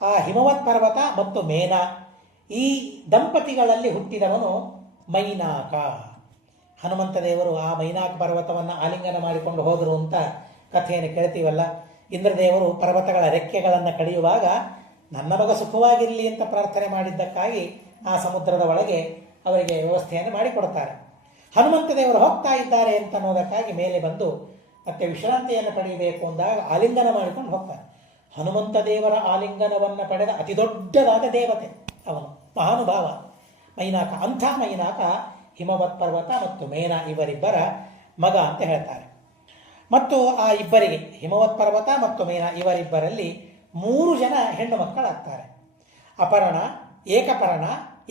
ಆ ಹಿಮವತ್ ಪರ್ವತ ಮತ್ತು ಮೇನಾ, ಈ ದಂಪತಿಗಳಲ್ಲಿ ಹುಟ್ಟಿದವನು ಮೈನಾಕ. ಹನುಮಂತ ದೇವರು ಆ ಮೈನಾಕ ಪರ್ವತವನ್ನು ಆಲಿಂಗನ ಮಾಡಿಕೊಂಡು ಹೋದರು ಅಂತ ಕಥೆಯನ್ನು ಕೇಳ್ತೀವಲ್ಲ. ಇಂದ್ರದೇವರು ಪರ್ವತಗಳ ರೆಕ್ಕೆಗಳನ್ನು ಕಡಿಯುವಾಗ ನನ್ನ ಮಗ ಸುಖವಾಗಿರಲಿ ಅಂತ ಪ್ರಾರ್ಥನೆ ಮಾಡಿದ್ದಕ್ಕಾಗಿ ಆ ಸಮುದ್ರದ ಒಳಗೆ ಅವರಿಗೆ ವ್ಯವಸ್ಥೆಯನ್ನು ಮಾಡಿಕೊಡ್ತಾರೆ. ಹನುಮಂತ ದೇವರು ಹೋಗ್ತಾ ಇದ್ದಾರೆ ಅಂತ ಅನ್ನೋದಕ್ಕಾಗಿ ಮೇಲೆ ಬಂದು ಮತ್ತೆ ವಿಶ್ರಾಂತಿಯನ್ನು ಪಡೆಯಬೇಕು ಅಂದಾಗ ಆಲಿಂಗನ ಮಾಡಿಕೊಂಡು ಹೋಗ್ತಾರೆ. ಹನುಮಂತ ದೇವರ ಆಲಿಂಗನವನ್ನು ಪಡೆದ ಅತಿ ದೊಡ್ಡದಾದ ದೇವತೆ ಅವನು, ಮಹಾನುಭಾವ ಮೈನಾಕ. ಅಂಥ ಮೈನಾಕ ಹಿಮವತ್ ಪರ್ವತ ಮತ್ತು ಮೇನಾ ಇವರಿಬ್ಬರ ಮಗ ಅಂತ ಹೇಳ್ತಾರೆ. ಮತ್ತು ಆ ಇಬ್ಬರಿಗೆ, ಹಿಮವತ್ ಪರ್ವತ ಮತ್ತು ಮೇನಾ ಇವರಿಬ್ಬರಲ್ಲಿ 3 ಜನ ಹೆಣ್ಣು ಮಕ್ಕಳಾಗ್ತಾರೆ. ಅಪರ್ಣ, ಏಕಪರ್ಣ,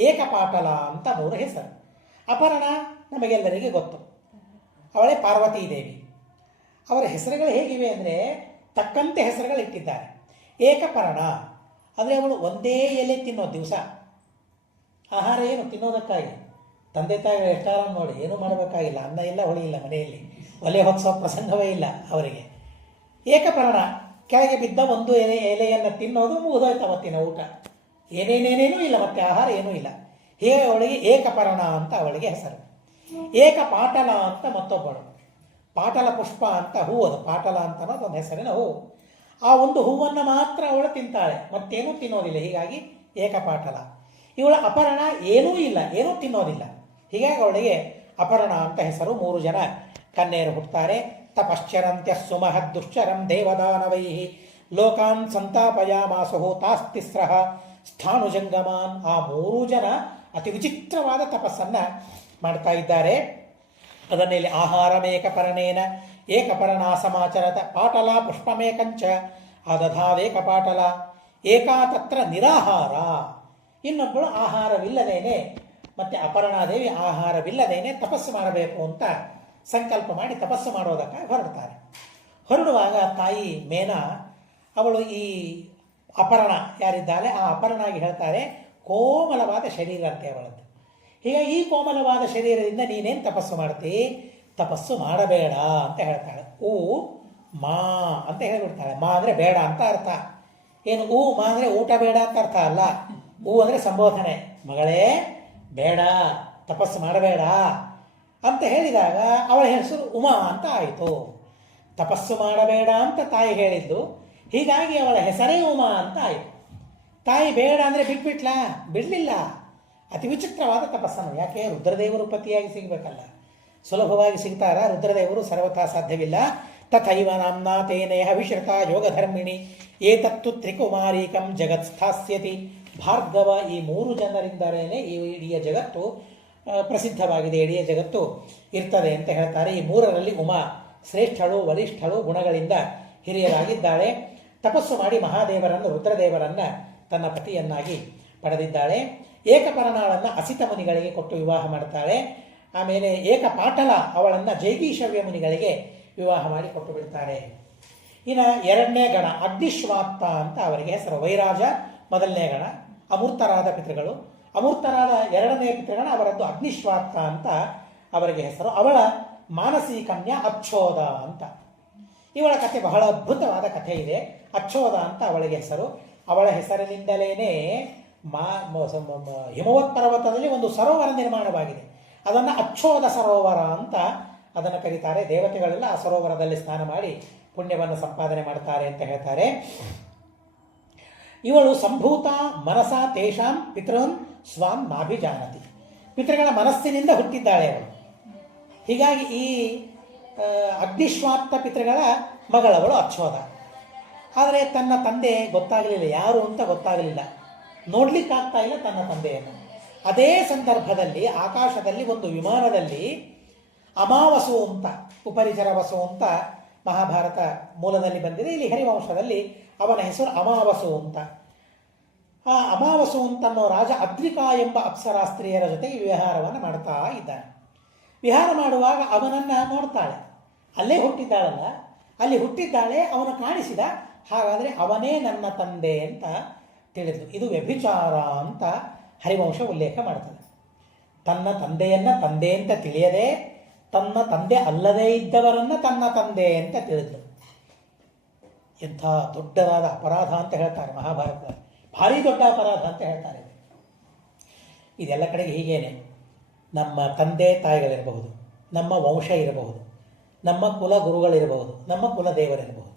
ಏಕಪಾಟಲ ಅಂತ 3 ಹೆಸರು. ಅಪರ್ಣ ನಮಗೆಲ್ಲರಿಗೆ ಗೊತ್ತು, ಅವಳೇ ಪಾರ್ವತೀ ದೇವಿ. ಅವರ ಹೆಸರುಗಳು ಹೇಗಿವೆ ಅಂದರೆ ತಕ್ಕಂತೆ ಹೆಸರುಗಳು ಇಟ್ಟಿದ್ದಾರೆ. ಏಕಪರ್ಣ ಅಂದರೆ ಅವಳು ಒಂದೇ ಎಲೆ ತಿನ್ನೋ ದಿವಸ. ಆಹಾರ ಏನು ತಿನ್ನೋದಕ್ಕಾಗಿ ತಂದೆ ತಾಯಿಗಳು ಎಷ್ಟು ಆರಾಮ ನೋಡಿ, ಏನೂ ಮಾಡಬೇಕಾಗಿಲ್ಲ, ಅನ್ನ ಇಲ್ಲ, ಹೊಳಿ ಇಲ್ಲ, ಮನೆಯಲ್ಲಿ ಒಲೆ ಹೊತ್ಸೋ ಪ್ರಸಂಗವೇ ಇಲ್ಲ ಅವರಿಗೆ. ಏಕಪರ್ಣ, ಕೆಳಗೆ ಬಿದ್ದ ಒಂದು ಎಲೆಯನ್ನು ತಿನ್ನೋದು, ಮುಗಿದೋಯ್ತು ಅವತ್ತಿನ ಊಟ. ಏನೇನೇನೇನೂ ಇಲ್ಲ, ಮತ್ತೆ ಆಹಾರ ಏನೂ ಇಲ್ಲ. ಹೀಗೆ ಅವಳಿಗೆ ಏಕಪರ್ಣ ಅಂತ ಅವಳಿಗೆ ಹೆಸರು. ಏಕಪಾಟಲ ಅಂತ ಮತ್ತೊಬ್ಬಳು. ಪಾಟಲ ಪುಷ್ಪ ಅಂತ ಹೂವು, ಅದು ಪಾಟಲ ಅಂತ ಅನ್ನೋದು ಒಂದು ಹೆಸರಿನ ಹೂವು. ಆ ಒಂದು ಹೂವನ್ನು ಮಾತ್ರ ಅವಳು ತಿಂತಾಳೆ, ಮತ್ತೇನೂ ತಿನ್ನೋದಿಲ್ಲ. ಹೀಗಾಗಿ ಏಕಪಾಟಲ. ಇವಳ ಅಪರ್ಣ ಏನೂ ಇಲ್ಲ, ಏನೂ ತಿನ್ನೋದಿಲ್ಲ. ಹೀಗಾಗಿ ಅವಳಿಗೆ ಅಪರ್ಣ ಅಂತ ಹೆಸರು. 3 ಜನ ಕನ್ಯೆಯರು ಹುಟ್ಟುತ್ತಾರೆ. ತಪಶ್ಚರಂತ್ಯ ಸುಮಹದ್ ದುಶ್ಚರಂ ದೇವದಾನವೈ ಲೋಕಾನ್ ಸಂತಾಪಯಾಮಾಸುಹು ತಾಸ್ತಿಸ್ರಃ ಸ್ಥಾಣುಜಂಗಮಾನ್. ಆ 3 ಜನ ಅತಿ ವಿಚಿತ್ರವಾದ ತಪಸ್ಸನ್ನು ಮಾಡ್ತಾ ಇದ್ದಾರೆ. ಅದನ್ನಲ್ಲಿ ಆಹಾರಮೇಕಪರ್ಣೇನ ಏಕಪರ್ಣಾ ಸಮಾಚರತ ಪಾಟಲ ಪುಷ್ಪಮೇಕಂಚ ಅದಧಾವೇಕಪಾಟಲ ಏಕಾ ತತ್ರ ನಿರಾಹಾರ. ಇನ್ನೊಬ್ಬಳು ಆಹಾರವಿಲ್ಲದೇನೆ, ಮತ್ತೆ ಅಪರ್ಣಾದೇವಿ ಆಹಾರವಿಲ್ಲದೇನೆ ತಪಸ್ಸು ಮಾಡಬೇಕು ಅಂತ ಸಂಕಲ್ಪ ಮಾಡಿ ತಪಸ್ಸು ಮಾಡೋದಕ್ಕೆ ಹೊರಡ್ತಾರೆ. ಹೊರಡುವಾಗ ತಾಯಿ ಮೇನಾ ಅವಳು ಈ ಅಪರ್ಣ ಯಾರಿದ್ದಾಳೆ ಆ ಅಪರ್ಣಾಗಿ ಹೇಳ್ತಾರೆ, ಕೋಮಲವಾದ ಶರೀರ ಅಂತೆ ಅವಳದ್ದು. ಹೀಗಾಗಿ ಈ ಕೋಮಲವಾದ ಶರೀರದಿಂದ ನೀನೇನು ತಪಸ್ಸು ಮಾಡ್ತಿ, ತಪಸ್ಸು ಮಾಡಬೇಡ ಅಂತ ಹೇಳ್ತಾಳೆ. ಮಾ ಅಂತ ಹೇಳಿಬಿಡ್ತಾಳೆ. ಮಾ ಅಂದರೆ ಬೇಡ ಅಂತ ಅರ್ಥ. ಏನು ಮಾ ಅಂದರೆ ಊಟ ಬೇಡ ಅಂತ ಅರ್ಥ ಅಲ್ಲ. ಅಂದರೆ ಸಂಬೋಧನೆ. ಮಗಳೇ ಬೇಡ, ತಪಸ್ಸು ಮಾಡಬೇಡ ಅಂತ ಹೇಳಿದಾಗ ಅವಳ ಹೆಸರು ಉಮಾ ಅಂತ ಆಯಿತು. ತಪಸ್ಸು ಮಾಡಬೇಡ ಅಂತ ತಾಯಿ ಹೇಳಿದ್ದು, ಹೀಗಾಗಿ ಅವಳ ಹೆಸರೇ ಉಮಾ ಅಂತ ಆಯಿತು. ತಾಯಿ ಬೇಡ ಅಂದರೆ ಬಿಟ್ಬಿಟ್ಲಾ? ಬಿಡಲಿಲ್ಲ. ಅತಿ ವಿಚಿತ್ರವಾದ ತಪಸ್ಸನ್ನು. ಯಾಕೆ? ರುದ್ರದೇವರು ಪತಿಯಾಗಿ ಸಿಗಬೇಕಲ್ಲ. ಸುಲಭವಾಗಿ ಸಿಗ್ತಾರ? ರುದ್ರದೇವರು ಸರ್ವಥಾ ಸಾಧ್ಯವಿಲ್ಲ. ತಥೈವ ನಾಮ್ನಾ ತೇನೇಹ ವಿಶ್ರತ ಯೋಗಧರ್ಮಿಣಿ ಏತತ್ತು ತ್ರಿಕುಮಾರೀಕಂ ಜಗತ್ ಸ್ಥಾಸ್ಯತಿ. ಭಾರ್ಗವ ಈ 3 ಜನರಿಂದಲೇ ಈ ಇಡೀ ಜಗತ್ತು ಪ್ರಸಿದ್ಧವಾಗಿದೆ, ಇಡೀ ಜಗತ್ತು ಇರ್ತದೆ ಅಂತ ಹೇಳ್ತಾರೆ. ಈ 3ರಲ್ಲಿ ಉಮಾ ಶ್ರೇಷ್ಠಳು, ವರಿಷ್ಠಳು, ಗುಣಗಳಿಂದ ಹಿರಿಯರಾಗಿದ್ದಾಳೆ. ತಪಸ್ಸು ಮಾಡಿ ಮಹಾದೇವರನ್ನು, ರುದ್ರದೇವರನ್ನು ತನ್ನ ಪತಿಯನ್ನಾಗಿ ಪಡೆದಿದ್ದಾಳೆ. ಏಕಪರ್ಣಾಳನ್ನು ಅಸಿತ ಮುನಿಗಳಿಗೆ ಕೊಟ್ಟು ವಿವಾಹ ಮಾಡ್ತಾಳೆ. ಆಮೇಲೆ ಏಕಪಾಟಲ ಅವಳನ್ನು ಜೈಗೀಷವ್ಯ ಮುನಿಗಳಿಗೆ ವಿವಾಹ ಮಾಡಿ ಕೊಟ್ಟು ಬಿಡ್ತಾರೆ. ಇನ್ನು 2ನೇ ಗಣ ಅಗ್ನಿಶ್ವಾತ್ತ ಅಂತ ಅವರಿಗೆ ಹೆಸರು. ವೈರಾಜ 1ನೇ ಗಣ, ಅಮೂರ್ತರಾದ ಪಿತೃಗಳು. ಅಮೂರ್ತರಾದ 2ನೇ ಪಿತೃಗಣ ಅವರದ್ದು ಅಗ್ನಿಶ್ವಾತ್ತ ಅಂತ ಅವರಿಗೆ ಹೆಸರು. ಅವಳ ಮಾನಸಿ ಕನ್ಯಾ ಅಚ್ಚೋದ ಅಂತ. ಇವಳ ಕಥೆ ಬಹಳ ಅದ್ಭುತವಾದ ಕಥೆ ಇದೆ. ಅಚ್ಚೋದ ಅಂತ ಅವಳಿಗೆ ಹೆಸರು. ಅವಳ ಹೆಸರಿನಿಂದಲೇ ಹಿಮವತ್ ಪರ್ವತದಲ್ಲಿ ಒಂದು ಸರೋವರ ನಿರ್ಮಾಣವಾಗಿದೆ. ಅದನ್ನು ಅಚ್ಚೋದ ಸರೋವರ ಅಂತ ಅದನ್ನು ಕರೀತಾರೆ. ದೇವತೆಗಳೆಲ್ಲ ಆ ಸರೋವರದಲ್ಲಿ ಸ್ನಾನ ಮಾಡಿ ಪುಣ್ಯವನ್ನು ಸಂಪಾದನೆ ಮಾಡ್ತಾರೆ ಅಂತ ಹೇಳ್ತಾರೆ. ಇವಳು ಸಂಭೂತ ಮನಸ ತೇಷಾಂ ಪಿತೃನ್ ಸ್ವಾಂ ನಾಭಿಜಾನತಿ. ಪಿತೃಗಳ ಮನಸ್ಸಿನಿಂದ ಹುಟ್ಟಿದ್ದಾಳೆ ಅವಳು. ಹೀಗಾಗಿ ಈ ಅಗ್ನಿಶ್ವಾತ್ತ ಪಿತೃಗಳ ಮಗಳವಳು ಅಚ್ಚೋದ. ಆದರೆ ತನ್ನ ತಂದೆ ಗೊತ್ತಾಗಲಿಲ್ಲ, ಯಾರು ಅಂತ ಗೊತ್ತಾಗಲಿಲ್ಲ, ನೋಡ್ಲಿಕ್ಕಾಗ್ತಾ ಇಲ್ಲ ತನ್ನ ತಂದೆಯನ್ನು. ಅದೇ ಸಂದರ್ಭದಲ್ಲಿ ಆಕಾಶದಲ್ಲಿ ಒಂದು ವಿಮಾನದಲ್ಲಿ ಅಮಾವಸು ಅಂತ, ಉಪರಿಚರ ವಸು ಅಂತ ಮಹಾಭಾರತ ಮೂಲದಲ್ಲಿ ಬಂದಿದೆ. ಇಲ್ಲಿ ಹರಿವಂಶದಲ್ಲಿ ಅವನ ಹೆಸರು ಅಮಾವಸು ಅಂತ. ಆ ಅಮಾವಸು ಅಂತನ್ನೋ ರಾಜ ಅದ್ರಿಕಾ ಎಂಬ ಅಪ್ಸರಾ ಸ್ತ್ರೀಯರ ಜೊತೆಗೆ ವಿಹಾರವನ್ನು ಮಾಡ್ತಾ ಇದ್ದಾನೆ. ವಿಹಾರ ಮಾಡುವಾಗ ಅವನನ್ನು ನೋಡ್ತಾಳೆ. ಅಲ್ಲೇ ಹುಟ್ಟಿದ್ದಾಳಲ್ಲ, ಅಲ್ಲಿ ಹುಟ್ಟಿದ್ದಾಳೆ. ಅವನು ಕಾಣಿಸಿದ. ಹಾಗಾದರೆ ಅವನೇ ನನ್ನ ತಂದೆ ಅಂತ ತಿಳಿದು. ಇದು ವ್ಯಭಿಚಾರ ಅಂತ ಹರಿವಂಶ ಉಲ್ಲೇಖ ಮಾಡ್ತದೆ. ತನ್ನ ತಂದೆಯನ್ನು ತಂದೆ ಅಂತ ತಿಳಿಯದೆ ತನ್ನ ತಂದೆ ಅಲ್ಲದೇ ಇದ್ದವರನ್ನು ತನ್ನ ತಂದೆ ಅಂತ ತಿಳಿದ್ಲು. ಎಂಥ ದೊಡ್ಡದಾದ ಅಪರಾಧ ಅಂತ ಹೇಳ್ತಾರೆ ಮಹಾಭಾರತ. ಭಾರಿ ದೊಡ್ಡ ಅಪರಾಧ ಅಂತ ಹೇಳ್ತಾರೆ. ಇದೆಲ್ಲ ಕಡೆಗೆ ಹೀಗೇನೆ. ನಮ್ಮ ತಂದೆ ತಾಯಿಗಳಿರಬಹುದು, ನಮ್ಮ ವಂಶ ಇರಬಹುದು, ನಮ್ಮ ಕುಲ ಗುರುಗಳಿರಬಹುದು, ನಮ್ಮ ಕುಲ ದೇವರಿರಬಹುದು.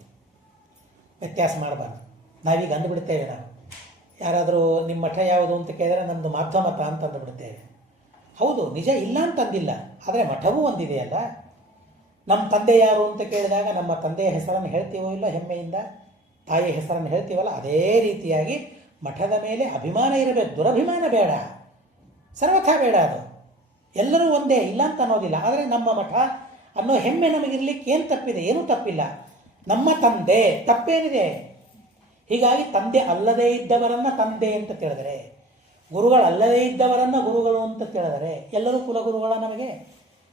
ವ್ಯತ್ಯಾಸ ಮಾಡಬಾರ್ದು. ನಾವೀಗ ಅಂದುಬಿಡ್ತೇವೆ. ನಾವು ಯಾರಾದರೂ ನಿಮ್ಮ ಮಠ ಯಾವುದು ಅಂತ ಕೇಳಿದರೆ ನಮ್ಮದು ಮಾಧ್ವ ಮತ ಅಂತ ಅಂದುಬಿಡ್ತೇವೆ. ಹೌದು, ನಿಜ, ಇಲ್ಲ ಅಂತಂದಿಲ್ಲ. ಆದರೆ ಮಠವೂ ಒಂದಿದೆಯಲ್ಲ. ನಮ್ಮ ತಂದೆ ಯಾರು ಅಂತ ಕೇಳಿದಾಗ ನಮ್ಮ ತಂದೆಯ ಹೆಸರನ್ನು ಹೇಳ್ತೀವೋ ಇಲ್ಲ ಹೆಮ್ಮೆಯಿಂದ, ತಾಯಿಯ ಹೆಸರನ್ನು ಹೇಳ್ತೀವಲ್ಲ, ಅದೇ ರೀತಿಯಾಗಿ ಮಠದ ಮೇಲೆ ಅಭಿಮಾನ ಇರಬೇಕು. ದುರಭಿಮಾನ ಬೇಡ, ಸರ್ವಥಾ ಬೇಡ. ಅದು ಎಲ್ಲರೂ ಒಂದೇ, ಇಲ್ಲ ಅಂತ ಅನ್ನೋದಿಲ್ಲ. ಆದರೆ ನಮ್ಮ ಮಠ ಅನ್ನೋ ಹೆಮ್ಮೆ ನಮಗಿರ್ಲಿಕ್ಕೆ ಏನು ತಪ್ಪಿದೆ? ಏನೂ ತಪ್ಪಿಲ್ಲ. ನಮ್ಮ ತಂದೆ, ತಪ್ಪೇನಿದೆ? ಹೀಗಾಗಿ ತಂದೆ ಅಲ್ಲದೇ ಇದ್ದವರನ್ನು ತಂದೆ ಅಂತ ತಿಳಿದರೆ, ಗುರುಗಳಲ್ಲದೇ ಇದ್ದವರನ್ನು ಗುರುಗಳು ಅಂತ ತಿಳಿದರೆ, ಎಲ್ಲರೂ ಕುಲಗುರುಗಳ ನಮಗೆ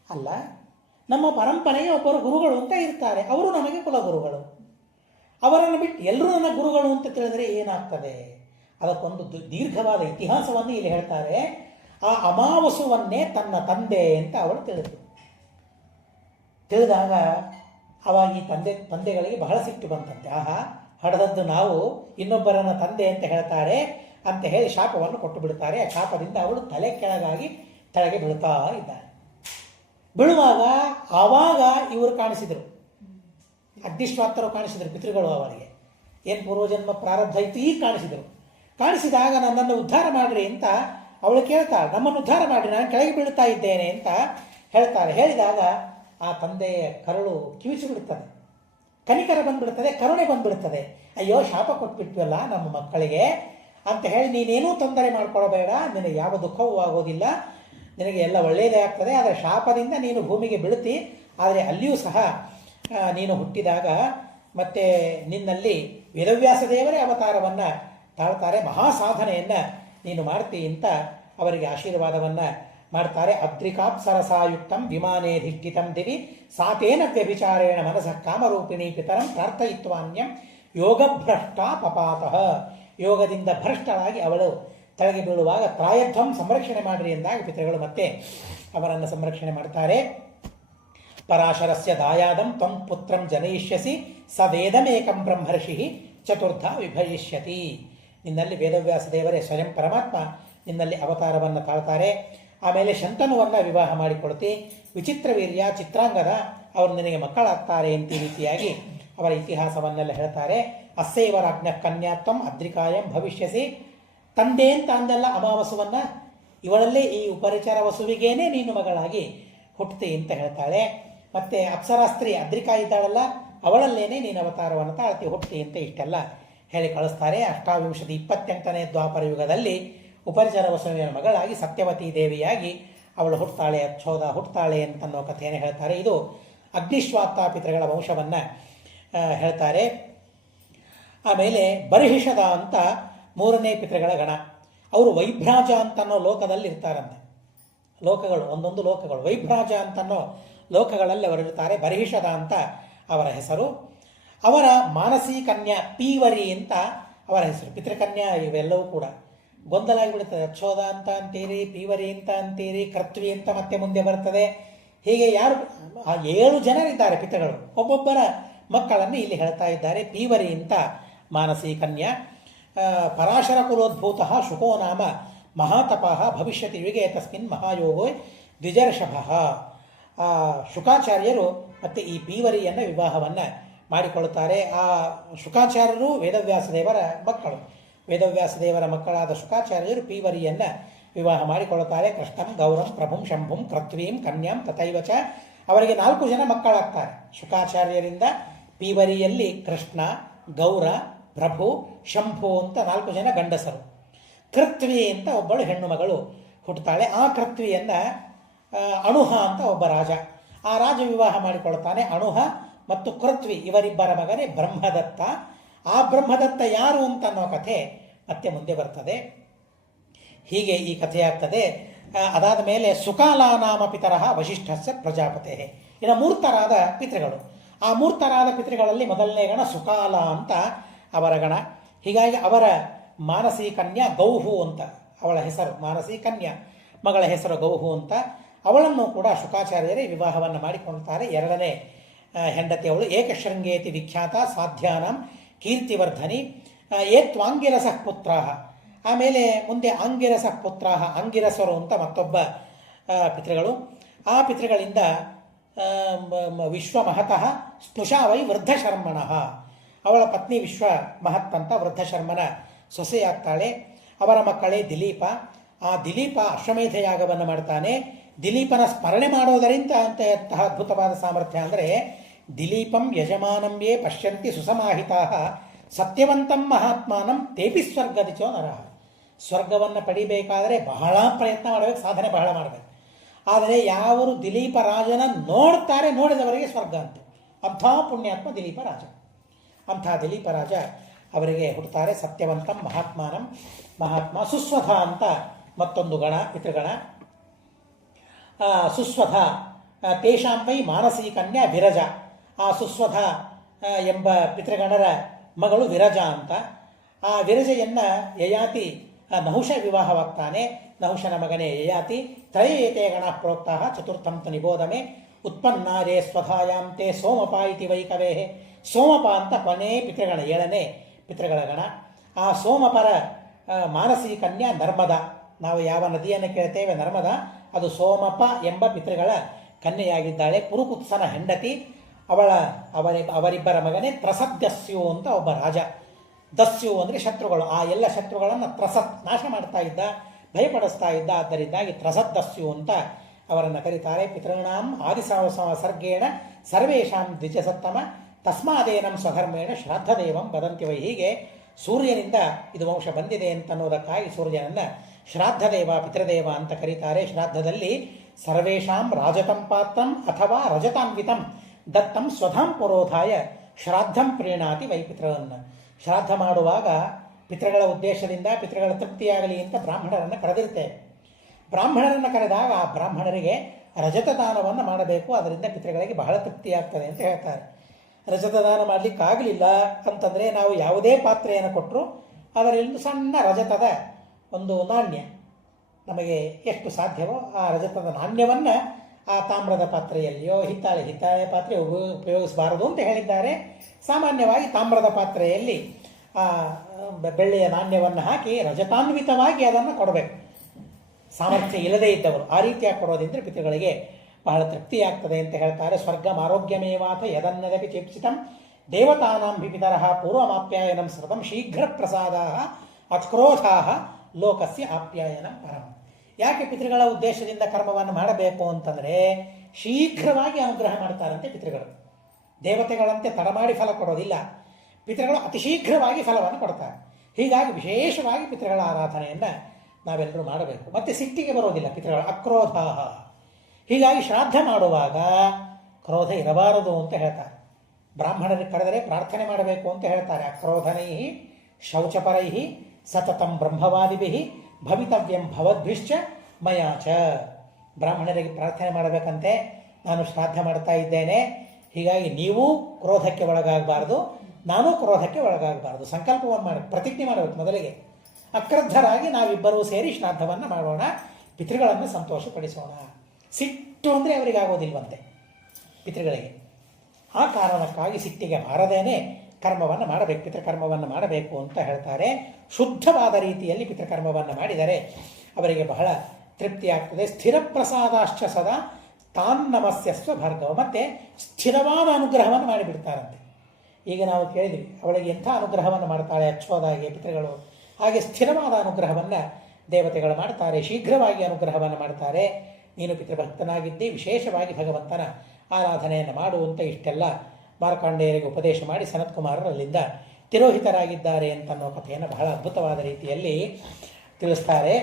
ಅಲ್ಲ. ನಮ್ಮ ಪರಂಪರೆಗೆ ಒಬ್ಬರು ಗುರುಗಳು ಅಂತ ಇರ್ತಾರೆ, ಅವರು ನಮಗೆ ಕುಲಗುರುಗಳು. ಅವರನ್ನು ಬಿಟ್ಟು ಎಲ್ಲರೂ ನನ್ನ ಗುರುಗಳು ಅಂತ ತಿಳಿದರೆ ಏನಾಗ್ತದೆ? ಅದಕ್ಕೊಂದು ದೀರ್ಘವಾದ ಇತಿಹಾಸವನ್ನು ಇಲ್ಲಿ ಹೇಳ್ತಾರೆ. ಆ ಅಮಾವಸುವನ್ನೇ ತನ್ನ ತಂದೆ ಅಂತ ಅವಳು ತಿಳಿದು. ತಿಳಿದಾಗ ಅವಾಗ ಈ ತಂದೆಗಳಿಗೆ ಬಹಳ ಸಿಟ್ಟು ಬಂತಂತೆ. ಆಹಾ, ಹಡದದ್ದು ನಾವು, ಇನ್ನೊಬ್ಬರನ್ನ ತಂದೆ ಅಂತ ಹೇಳ್ತಾರೆ ಅಂತ ಹೇಳಿ ಶಾಪವನ್ನು ಕೊಟ್ಟು ಬಿಡ್ತಾರೆ. ಆ ಶಾಪದಿಂದ ಅವಳು ತಲೆ ಕೆಳಗೆ ಬೀಳ್ತಾ ಇದ್ದಾಳೆ. ಬೀಳುವಾಗ ಆವಾಗ ಇವರು ಕಾಣಿಸಿದರು, ಅಗ್ನಿಶ್ವಾತ್ತರು ಕಾಣಿಸಿದರು, ಪಿತೃಗಳು ಅವರಿಗೆ. ಏನು ಪೂರ್ವಜನ್ಮ ಪ್ರಾರಬ್ಧ ಇತ್ತು ಈಗ ಕಾಣಿಸಿದರು. ಕಾಣಿಸಿದಾಗ ನನ್ನನ್ನು ಉದ್ಧಾರ ಮಾಡಿರಿ ಅಂತ ಅವಳು ಕೇಳ್ತಾಳೆ. ನಮ್ಮನ್ನು ಉದ್ಧಾರ ಮಾಡಿ, ನಾನು ಕೆಳಗೆ ಬೀಳ್ತಾ ಇದ್ದೇನೆ ಅಂತ ಹೇಳ್ತಾರೆ. ಹೇಳಿದಾಗ ಆ ತಂದೆಯ ಕರುಳು ಕಿವಿಸಿಬಿಡುತ್ತದೆ, ಕನಿಕರ ಬಂದ್ಬಿಡ್ತದೆ, ಕರುಣೆ ಬಂದ್ಬಿಡ್ತದೆ. ಅಯ್ಯೋ ಶಾಪ ಕೊಟ್ಬಿಟ್ವಲ್ಲ ನಮ್ಮ ಮಕ್ಕಳಿಗೆ ಅಂತ ಹೇಳಿ, ನೀನೇನೂ ತೊಂದರೆ ಮಾಡ್ಕೊಳ್ಳಬೇಡ, ನಿನಗೆ ಯಾವ ದುಃಖವೂ ಆಗೋದಿಲ್ಲ, ನಿನಗೆ ಎಲ್ಲ ಒಳ್ಳೆಯದೇ ಆಗ್ತದೆ. ಆದರೆ ಶಾಪದಿಂದ ನೀನು ಭೂಮಿಗೆ ಬೀಳ್ತಿ. ಆದರೆ ಅಲ್ಲಿಯೂ ಸಹ ನೀನು ಹುಟ್ಟಿದಾಗ ಮತ್ತೆ ನಿನ್ನಲ್ಲಿ ವೇದವ್ಯಾಸ ದೇವರೇ ಅವತಾರವನ್ನು ತಾಳ್ತಾರೆ, ಮಹಾಸಾಧನೆಯನ್ನು ನೀನು ಮಾಡ್ತಿ ಅಂತ ಅವರಿಗೆ ಆಶೀರ್ವಾದವನ್ನು ಮಾಡ್ತಾರೆ. ಅದ್ರಿಕಾಪ್ಸರಸಾಯುಕ್ತಂ ವಿಮಾನೇಧಿಷ್ಠಿತಂ ದಿವಿ ಸಾತೇನ ವ್ಯಭಿಚಾರೇಣ ಮನಸಃ ಕಾಮರೂಪಿಣಿ ಪಿತರಂ ಪ್ರಾರ್ಥಯಿತ್ವಾನ್ಯಂ ಯೋಗಭ್ರಷ್ಟ ಪಪಾತಃ. ಯೋಗದಿಂದ ಭ್ರಷ್ಟರಾಗಿ ಅವಳು ತೆಳಗೆ ಬೀಳುವಾಗ ಪ್ರಾಯಧ್ವಂ ಸಂರಕ್ಷಣೆ ಮಾಡಿರಿ ಎಂದಾಗ ಪಿತೃಗಳು ಮತ್ತೆ ಅವರನ್ನು ಸಂರಕ್ಷಣೆ ಮಾಡ್ತಾರೆ. ಪರಾಶರಸ್ಯ ದಾಯಾದಂ ತ್ವಂ ಪುತ್ರಂ ಜನಯಿಷ್ಯಸಿ ಸ ವೇದಮೇಕಂ ಬ್ರಹ್ಮರ್ಷಿ ಚತುರ್ಧ ವಿಭಜಿಷ್ಯತಿ. ನಿನ್ನಲ್ಲಿ ವೇದವ್ಯಾಸ ದೇವರೇ ಸ್ವಯಂ ಪರಮಾತ್ಮ ನಿನ್ನಲ್ಲಿ ಅವತಾರವನ್ನು ತಾಳ್ತಾರೆ. ಆಮೇಲೆ ಶಂತನುವನ್ನು ವಿವಾಹ ಮಾಡಿಕೊಡ್ತಿ. ವಿಚಿತ್ರ ವೀರ್ಯ ಚಿತ್ರಾಂಗದ ಅವರು ನಿನಗೆ ಮಕ್ಕಳಾಗ್ತಾರೆ ಅಂತ ಈ ರೀತಿಯಾಗಿ ಅವರ ಇತಿಹಾಸವನ್ನೆಲ್ಲ ಹೇಳ್ತಾರೆ. ಅಸ್ಸೈವ ರಾಜ್ಞ ಕನ್ಯಾತ್ವಂ ಅದ್ರಿಕಾಯಂ ಭವಿಷ್ಯಸಿ. ತಂದೆ ಅಂತ ಅಂದೆಲ್ಲ ಅಮಾವಸುವನ್ನು ಇವಳಲ್ಲೇ ಈ ಉಪರಿಚರ ವಸುವಿಗೇನೆ ನೀನು ಮಗಳಾಗಿ ಹುಟ್ಟುತ್ತಿ ಅಂತ ಹೇಳ್ತಾಳೆ. ಮತ್ತೆ ಅಪ್ಸರಾಸ್ತ್ರೀ ಅದ್ರಿಕಾ ಇದ್ದಾಳಲ್ಲ, ಅವಳಲ್ಲೇನೆ ನೀನು ಅವತಾರವನ್ನು ತಾಳ್ತಿ ಹುಟ್ಟಿ ಅಂತ ಇಷ್ಟೆಲ್ಲ ಹೇಳಿ ಕಳಿಸ್ತಾರೆ. 28ನೇ ದ್ವಾಪರ ಯುಗದಲ್ಲಿ ಉಪರಿಚರ ವಸುವಿನ ಮಗಳಾಗಿ ಸತ್ಯವತಿ ದೇವಿಯಾಗಿ ಅವಳು ಹುಟ್ಟುತ್ತಾಳೆ, ಅಚ್ಚೋದ ಹುಟ್ಟುತ್ತಾಳೆ ಅಂತನ್ನೋ ಕಥೆಯನ್ನು ಹೇಳ್ತಾರೆ. ಇದು ಅಗ್ನಿಶ್ವಾತ್ತ ಪಿತೃಗಳ ವಂಶವನ್ನು ಹೇಳ್ತಾರೆ. ಆಮೇಲೆ ಬರ್ಹಿಷದ ಅಂತ 3ನೇ ಪಿತೃಗಳ ಗಣ. ಅವರು ವೈಭ್ರಾಜ ಅಂತನ್ನೋ ಲೋಕದಲ್ಲಿ ಇರ್ತಾರಂತೆ. ಲೋಕಗಳು ಒಂದೊಂದು ಲೋಕಗಳು ವೈಭ್ರಾಜ ಅಂತನ್ನೋ ಲೋಕಗಳಲ್ಲಿ ಅವರಿರ್ತಾರೆ. ಬರ್ಹಿಷದ ಅಂತ ಅವರ ಹೆಸರು. ಅವರ ಮಾನಸಿ ಕನ್ಯಾ ಪೀವರಿ ಅಂತ ಅವರ ಹೆಸರು. ಪಿತೃಕನ್ಯಾ ಇವೆಲ್ಲವೂ ಕೂಡ ಗೊಂದಲ ಆಗಿಬಿಡುತ್ತದೆ. ಅಚ್ಚೋದ ಅಂತ ಅಂತೀರಿ, ಪೀವರಿ ಅಂತ ಅಂತೀರಿ, ಕರ್ತ್ವಿ ಅಂತ ಮತ್ತೆ ಮುಂದೆ ಬರ್ತದೆ. ಹೀಗೆ 7 ಜನರಿದ್ದಾರೆ ಪಿತೃಗಳು. ಒಬ್ಬೊಬ್ಬರ ಮಕ್ಕಳನ್ನು ಇಲ್ಲಿ ಹೇಳ್ತಾ ಇದ್ದಾರೆ. ಪೀವರಿ ಅಂತ ಮಾನಸಿ ಕನ್ಯಾ. ಪರಾಶರ ಕುಲೋದ್ಭೂತ ಶುಕೋ ನಾಮ ಮಹಾತಪಃ ಭವಿಷ್ಯತಿ ಯುಗೆ ತಸ್ಮಿನ್ ಮಹಾಯೋಗೋ ದ್ವಿಜರ್ಷಭ. ಶುಕಾಚಾರ್ಯರು ಮತ್ತು ಈ ಪೀವರಿಯನ್ನು ವಿವಾಹವನ್ನು ಮಾಡಿಕೊಳ್ಳುತ್ತಾರೆ. ಆ ಶುಕಾಚಾರ್ಯರು ವೇದವ್ಯಾಸ ದೇವರ ಮಕ್ಕಳು. ವೇದವ್ಯಾಸ ದೇವರ ಮಕ್ಕಳಾದ ಶುಕಾಚಾರ್ಯರು ಪೀವರಿಯನ್ನು ವಿವಾಹ ಮಾಡಿಕೊಳ್ಳುತ್ತಾರೆ. ಕೃಷ್ಣಂ ಗೌರಂ ಪ್ರಭುಂ ಶಂಭುಂ ಕೃತ್ವೀಂ ಕನ್ಯಾಂ ತಥೈವಚ. ಅವರಿಗೆ 4 ಜನ ಮಕ್ಕಳಾಗ್ತಾರೆ. ಶುಕಾಚಾರ್ಯರಿಂದ ಪೀವರಿಯಲ್ಲಿ ಕೃಷ್ಣ, ಗೌರ, ಪ್ರಭು, ಶಂಭು ಅಂತ 4 ಜನ ಗಂಡಸರು. ಕೃತ್ವಿ ಅಂತ ಒಬ್ಬಳು ಹೆಣ್ಣು ಮಗಳು ಹುಟ್ಟುತ್ತಾಳೆ. ಆ ಕೃತ್ವಿಯನ್ನು ಅಣುಹ ಅಂತ ಒಬ್ಬ ರಾಜ, ಆ ರಾಜ ವಿವಾಹ ಮಾಡಿಕೊಳ್ಳುತ್ತಾನೆ. ಅಣುಹ ಮತ್ತು ಕೃತ್ವಿ ಇವರಿಬ್ಬರ ಮಗನೇ ಬ್ರಹ್ಮದತ್ತ. ಆ ಬ್ರಹ್ಮದತ್ತ ಯಾರು ಅಂತ ಅನ್ನೋ ಕಥೆ ಮತ್ತೆ ಮುಂದೆ ಬರ್ತದೆ. ಹೀಗೆ ಈ ಕಥೆಯಾಗ್ತದೆ. ಅದಾದ ಮೇಲೆ ಸುಕಾಲಾನಾಮ ಪಿತರಃ ವಶಿಷ್ಠಸ್ಯ ಪ್ರಜಾಪತೆ. ಇನ್ನು 3 ಥರದ ಪಿತೃಗಳು. ಆ 3 ಥರದ ಪಿತೃಗಳಲ್ಲಿ ಮೊದಲನೇ ಗಣ ಸುಕಾಲ ಅಂತ ಅವರ ಗಣ. ಹೀಗಾಗಿ ಅವರ ಮಾನಸಿ ಕನ್ಯಾ ಗೌಹು ಅಂತ ಅವಳ ಹೆಸರು. ಮಾನಸಿ ಕನ್ಯಾ ಮಗಳ ಹೆಸರು ಗೌಹು ಅಂತ. ಅವಳನ್ನು ಕೂಡ ಶುಕಾಚಾರ್ಯರೇ ವಿವಾಹವನ್ನು ಮಾಡಿಕೊಳ್ಳುತ್ತಾರೆ. 2ನೇ ಹೆಂಡತಿ ಅವಳು. ಏಕಶೃಂಗೇತಿ ವಿಖ್ಯಾತ ಸಾಧ್ಯಾನಾಂ ಕೀರ್ತಿವರ್ಧನಿ ಏತ್ವಾಂಗಿರಸಃ ಪುತ್ರಾಹ. ಆಮೇಲೆ ಮುಂದೆ ಆಂಗಿರಸಃ ಪುತ್ರಾಹ, ಆಂಗಿರಸರು ಅಂತ ಮತ್ತೊಬ್ಬ ಪಿತೃಗಳು. ಆ ಪಿತೃಗಳಿಂದ ವಿಶ್ವಮಹತಃ ಸ್ಪೃಶಾ ವೈ ವೃದ್ಧಶರ್ಮಣಃ. ಅವಳ ಪತ್ನಿ ವಿಶ್ವ ಮಹತ್ ಅಂತ ವೃದ್ಧಶರ್ಮನ ಸೊಸೆಯಾಗ್ತಾಳೆ. ಅವರ ಮಕ್ಕಳೇ ದಿಲೀಪ. ಆ ದಿಲೀಪ ಅಶ್ವಮೇಧ ಯಾಗವನ್ನು ಮಾಡ್ತಾನೆ. ದಿಲೀಪನ ಸ್ಮರಣೆ ಮಾಡೋದರಿಂದ ಅಂತಹ ಅದ್ಭುತವಾದ ಸಾಮರ್ಥ್ಯ ಅಂದರೆ, ದಿಲೀಪಂ ಯಜಮಾನಂಯೇ ಪಶ್ಯಂತಿ ಸುಸಮಾಹಿತಾ ಸತ್ಯವಂತಂ ಮಹಾತ್ಮಾನಂ ತೇಪಿ ಸ್ವರ್ಗದಿಚೋ ನರಃ. ಸ್ವರ್ಗವನ್ನು ಪಡಿಬೇಕಾದರೆ ಬಹಳ ಪ್ರಯತ್ನ ಮಾಡಬೇಕು, ಸಾಧನೆ ಬಹಳ ಮಾಡಬೇಕು. ಆದರೆ ಯಾವರು ದಿಲೀಪ ರಾಜನ ನೋಡ್ತಾರೆ, ನೋಡಿದವರಿಗೆ ಸ್ವರ್ಗ ಅಂತ. ಅಂಥ ಪುಣ್ಯಾತ್ಮ ದಿಲೀಪ ರಾಜ. ಅಂಥ ದಿಲೀಪ ರಾಜ ಅವರಿಗೆ ಹುಟ್ಟುತ್ತಾರೆ. ಸತ್ಯವಂತಂ ಮಹಾತ್ಮಾನಂ. ಮಹಾತ್ಮ. ಸುಸ್ವಧ ಅಂತ ಮತ್ತೊಂದು ಗಣ, ಪಿತೃಗಣ. ಸುಸ್ವಧ ತೇಷಾಂ ವೈ ಮಾನಸಿ ಕನ್ಯಾ ವಿರಜ. ಆ ಸುಸ್ವಧ ಎಂಬ ಪಿತೃಗಣರ ಮಗಳು ವಿರಜ ಅಂತ. ಆ ವಿರಜೆಯನ್ನು ಯಯಾತಿ ನಹುಷ ವಿವಾಹವಾಗ್ತಾನೆ. ನಹುಷನ ಮಗನೇ ಯಯಾತಿ. ತ್ರಯೇತೆ ಗಣ ಪ್ರೋಕ್ತಃ ಚತುರ್ಥಂ ತು ನಿಬೋಧಮೆ ಉತ್ಪನ್ನಾರೇ ಸ್ವಧಾಯಾಂ ತೇ ಸೋಮಪ ಇತಿ ವೈಕವೇ. ಸೋಮಪ ಅಂತ ಕೊನೆ ಪಿತೃಗಣ, 7ನೇ ಪಿತೃಗಳ ಗಣ. ಆ ಸೋಮಪರ ಮಾನಸಿ ಕನ್ಯಾ ನರ್ಮದಾ. ನಾವು ಯಾವ ನದಿಯನ್ನು ಕೇಳ್ತೇವೆ ನರ್ಮದಾ, ಅದು ಸೋಮಪ ಎಂಬ ಪಿತೃಗಳ ಕನ್ಯೆಯಾಗಿದ್ದಾಳೆ. ಪುರುಕುತ್ಸನ ಹೆಂಡತಿ. ಅವರಿಬ್ಬರ ಮಗನೇ ತ್ರಸದ್ಯಸ್ಯು ಅಂತ ಒಬ್ಬ ರಾಜ. ದಸ್ಯು ಅಂದರೆ ಶತ್ರುಗಳು, ಆ ಎಲ್ಲ ಶತ್ರುಗಳನ್ನು ತ್ರಸತ್ ನಾಶ ಮಾಡ್ತಾ ಇದ್ದ, ಭಯಪಡಿಸ್ತಾ ಇದ್ದ. ಆದ್ದರಿಂದಾಗಿ ತ್ರಸತ್ ದಸ್ಯು ಅಂತ ಅವರನ್ನು ಕರೀತಾರೆ. ಪಿತॄಣಾಂ ಸರ್ಗೇಣ ಸರ್ವೇಷಾಂ ದ್ವಿಜಸತ್ತಮ ತಸ್ಮಾದೇನಂ ಸ್ವಧರ್ಮೇಣ ಶ್ರಾದ್ದದೇವಂ ವದಂತಿ ವೈ. ಹೀಗೆ ಸೂರ್ಯನಿಂದ ಇದು ವಂಶ ಬಂದಿದೆ ಅಂತನ್ನೋದಕ್ಕಾಗಿ ಸೂರ್ಯನನ್ನು ಶ್ರಾದ್ದದೇವ ಪಿತೃದೇವ ಅಂತ ಕರೀತಾರೆ. ಶ್ರಾದ್ದದಲ್ಲಿ ಸರ್ವೇಷಾಂ ರಾಜತಂ ಪಾತ್ರಂ ಅಥವಾ ರಜತಾನ್ವಿತಂ ದತ್ತಂ ಸ್ವಧಾಂ ಪುರೋಧಾಯ ಶ್ರಾದ್ದಂ ಪ್ರೀಣಾತಿ ವೈ ಪಿತೃನ್. ಶ್ರಾದ್ದ ಮಾಡುವಾಗ ಪಿತೃಗಳ ಉದ್ದೇಶದಿಂದ ಪಿತೃಗಳ ತೃಪ್ತಿಯಾಗಲಿ ಅಂತ ಬ್ರಾಹ್ಮಣರನ್ನು ಕರೆದಿರ್ತೇವೆ. ಬ್ರಾಹ್ಮಣರನ್ನು ಕರೆದಾಗ ಆ ಬ್ರಾಹ್ಮಣರಿಗೆ ರಜತ ದಾನವನ್ನು ಮಾಡಬೇಕು, ಅದರಿಂದ ಪಿತೃಗಳಿಗೆ ಬಹಳ ತೃಪ್ತಿಯಾಗ್ತದೆ ಅಂತ ಹೇಳ್ತಾರೆ. ರಜತ ದಾನ ಮಾಡಲಿಕ್ಕಾಗಲಿಲ್ಲ ಅಂತಂದರೆ ನಾವು ಯಾವುದೇ ಪಾತ್ರೆಯನ್ನು ಕೊಟ್ಟರು ಅದರಲ್ಲಿ ಸಣ್ಣ ರಜತದ ಒಂದು ನಾಣ್ಯ ನಮಗೆ ಎಷ್ಟು ಸಾಧ್ಯವೋ ಆ ರಜತದ ನಾಣ್ಯವನ್ನು ಆ ತಾಮ್ರದ ಪಾತ್ರೆಯಲ್ಲಿಯೋ ಹಿತ್ತಾಳೆ ಪಾತ್ರೆ ಉಪಯೋಗಿಸಬಾರದು ಅಂತ ಹೇಳಿದ್ದಾರೆ. ಸಾಮಾನ್ಯವಾಗಿ ತಾಮ್ರದ ಪಾತ್ರೆಯಲ್ಲಿ ಆ ಬೆಳ್ಳಿಯ ನಾಣ್ಯವನ್ನು ಹಾಕಿ ರಜತಾನ್ವಿತವಾಗಿ ಅದನ್ನು ಕೊಡಬೇಕು. ಸಾಮರ್ಥ್ಯ ಇಲ್ಲದೇ ಇದ್ದವರು ಆ ರೀತಿಯಾಗಿ ಕೊಡೋದ್ರಿಂದ ಪಿತೃಗಳಿಗೆ ಬಹಳ ತೃಪ್ತಿಯಾಗ್ತದೆ ಅಂತ ಹೇಳ್ತಾರೆ. ಸ್ವರ್ಗಂ ಆರೋಗ್ಯಮೇವಾಥ ಯದನ್ನದಪಿ ಚೇಪ್ಸಿತಂ ದೇವತಾನಾಂ ಪಿತರಃ ಪೂರ್ವಮಾಪ್ಯಾಯನಂ ಸೃತಂ ಶೀಘ್ರ ಪ್ರಸಾದ ಅಕ್ರೋಧಾ ಲೋಕಸ್ಯ ಆಪ್ಯಾಯನಂ ಪರಂ. ಯಾಕೆ ಪಿತೃಗಳ ಉದ್ದೇಶದಿಂದ ಕರ್ಮವನ್ನು ಮಾಡಬೇಕು ಅಂತಂದರೆ ಶೀಘ್ರವಾಗಿ ಅನುಗ್ರಹ ಮಾಡ್ತಾರಂತೆ ಪಿತೃಗಳು. ದೇವತೆಗಳಂತೆ ತಡಮಾಡಿ ಫಲ ಕೊಡೋದಿಲ್ಲ, ಪಿತೃಗಳು ಅತಿ ಶೀಘ್ರವಾಗಿ ಫಲವನ್ನು ಕೊಡ್ತಾರೆ. ಹೀಗಾಗಿ ವಿಶೇಷವಾಗಿ ಪಿತೃಗಳ ಆರಾಧನೆಯನ್ನು ನಾವೆಲ್ಲರೂ ಮಾಡಬೇಕು. ಮತ್ತು ಸಿಟ್ಟಿಗೆ ಬರೋದಿಲ್ಲ ಪಿತೃಗಳ ಅಕ್ರೋಧ. ಹೀಗಾಗಿ ಶ್ರಾದ್ದ ಮಾಡುವಾಗ ಕ್ರೋಧ ಇರಬಾರದು ಅಂತ ಹೇಳ್ತಾರೆ. ಬ್ರಾಹ್ಮಣರಿಗೆ ಕರೆದರೆ ಪ್ರಾರ್ಥನೆ ಮಾಡಬೇಕು ಅಂತ ಹೇಳ್ತಾರೆ. ಅಕ್ರೋಧನೈ ಶೌಚಪರೈ ಸತತಂ ಬ್ರಹ್ಮವಾದಿಭಿ ಭವಿತವ್ಯಂ ಭವದ್ಭಿಶ್ಚ ಮಯಾಚ. ಬ್ರಾಹ್ಮಣರಿಗೆ ಪ್ರಾರ್ಥನೆ ಮಾಡಬೇಕಂತೆ, ನಾನು ಶ್ರಾದ್ದ ಮಾಡ್ತಾ ಇದ್ದೇನೆ, ಹೀಗಾಗಿ ನೀವು ಕ್ರೋಧಕ್ಕೆ ಒಳಗಾಗಬಾರ್ದು, ನಾನೂ ಕ್ರೋಧಕ್ಕೆ ಒಳಗಾಗಬಾರ್ದು. ಸಂಕಲ್ಪವನ್ನು ಮಾಡಬೇಕು, ಪ್ರತಿಜ್ಞೆ ಮಾಡಬೇಕು. ಮೊದಲಿಗೆ ಅಕ್ರದ್ಧರಾಗಿ ನಾವಿಬ್ಬರೂ ಸೇರಿ ಶ್ರಾದ್ದವನ್ನು ಮಾಡೋಣ, ಪಿತೃಗಳನ್ನು ಸಂತೋಷಪಡಿಸೋಣ. ಸಿಟ್ಟು ಅಂದರೆ ಅವರಿಗಾಗೋದಿಲ್ವಂತೆ ಪಿತೃಗಳಿಗೆ. ಆ ಕಾರಣಕ್ಕಾಗಿ ಸಿಟ್ಟಿಗೆ ಮಾರದೇನೆ ಕರ್ಮವನ್ನು ಮಾಡಬೇಕು, ಪಿತೃಕರ್ಮವನ್ನು ಮಾಡಬೇಕು ಅಂತ ಹೇಳ್ತಾರೆ. ಶುದ್ಧವಾದ ರೀತಿಯಲ್ಲಿ ಪಿತೃಕರ್ಮವನ್ನು ಮಾಡಿದರೆ ಅವರಿಗೆ ಬಹಳ ತೃಪ್ತಿಯಾಗ್ತದೆ. ಸ್ಥಿರ ಪ್ರಸಾದಾಶ್ಚ ಸದಾ ತಾನ್ನಮಸ್ಯಸ್ವ ಭಾರ್ಗವ. ಮತ್ತು ಸ್ಥಿರವಾದ ಅನುಗ್ರಹವನ್ನು ಮಾಡಿಬಿಡ್ತಾರಂತೆ. ಈಗ ನಾವು ಕೇಳಿದ್ವಿ ಅವಳಿಗೆ ಎಂಥ ಅನುಗ್ರಹವನ್ನು ಮಾಡ್ತಾಳೆ ಅಚ್ಚೋದಾಗಿ ಪಿತೃಗಳು, ಹಾಗೆ ಸ್ಥಿರವಾದ ಅನುಗ್ರಹವನ್ನು ದೇವತೆಗಳು ಮಾಡ್ತಾರೆ, ಶೀಘ್ರವಾಗಿ ಅನುಗ್ರಹವನ್ನು ಮಾಡ್ತಾರೆ. ನೀನು ಪಿತೃಭಕ್ತನಾಗಿದ್ದಿ, ವಿಶೇಷವಾಗಿ ಭಗವಂತನ ಆರಾಧನೆಯನ್ನು ಮಾಡುವಂತ ಇಷ್ಟೆಲ್ಲ ಮಾರ್ಕಾಂಡೇಯರಿಗೆ ಉಪದೇಶ ಮಾಡಿ ಸನತ್ಕುಮಾರರು ಅಲ್ಲಿಂದ ತಿರೋಹಿತರಾಗಿದ್ದಾರೆ ಅಂತನ್ನೋ ಕಥೆಯನ್ನು ಬಹಳ ಅದ್ಭುತವಾದ ರೀತಿಯಲ್ಲಿ ತಿಳಿಸ್ತಾರೆ.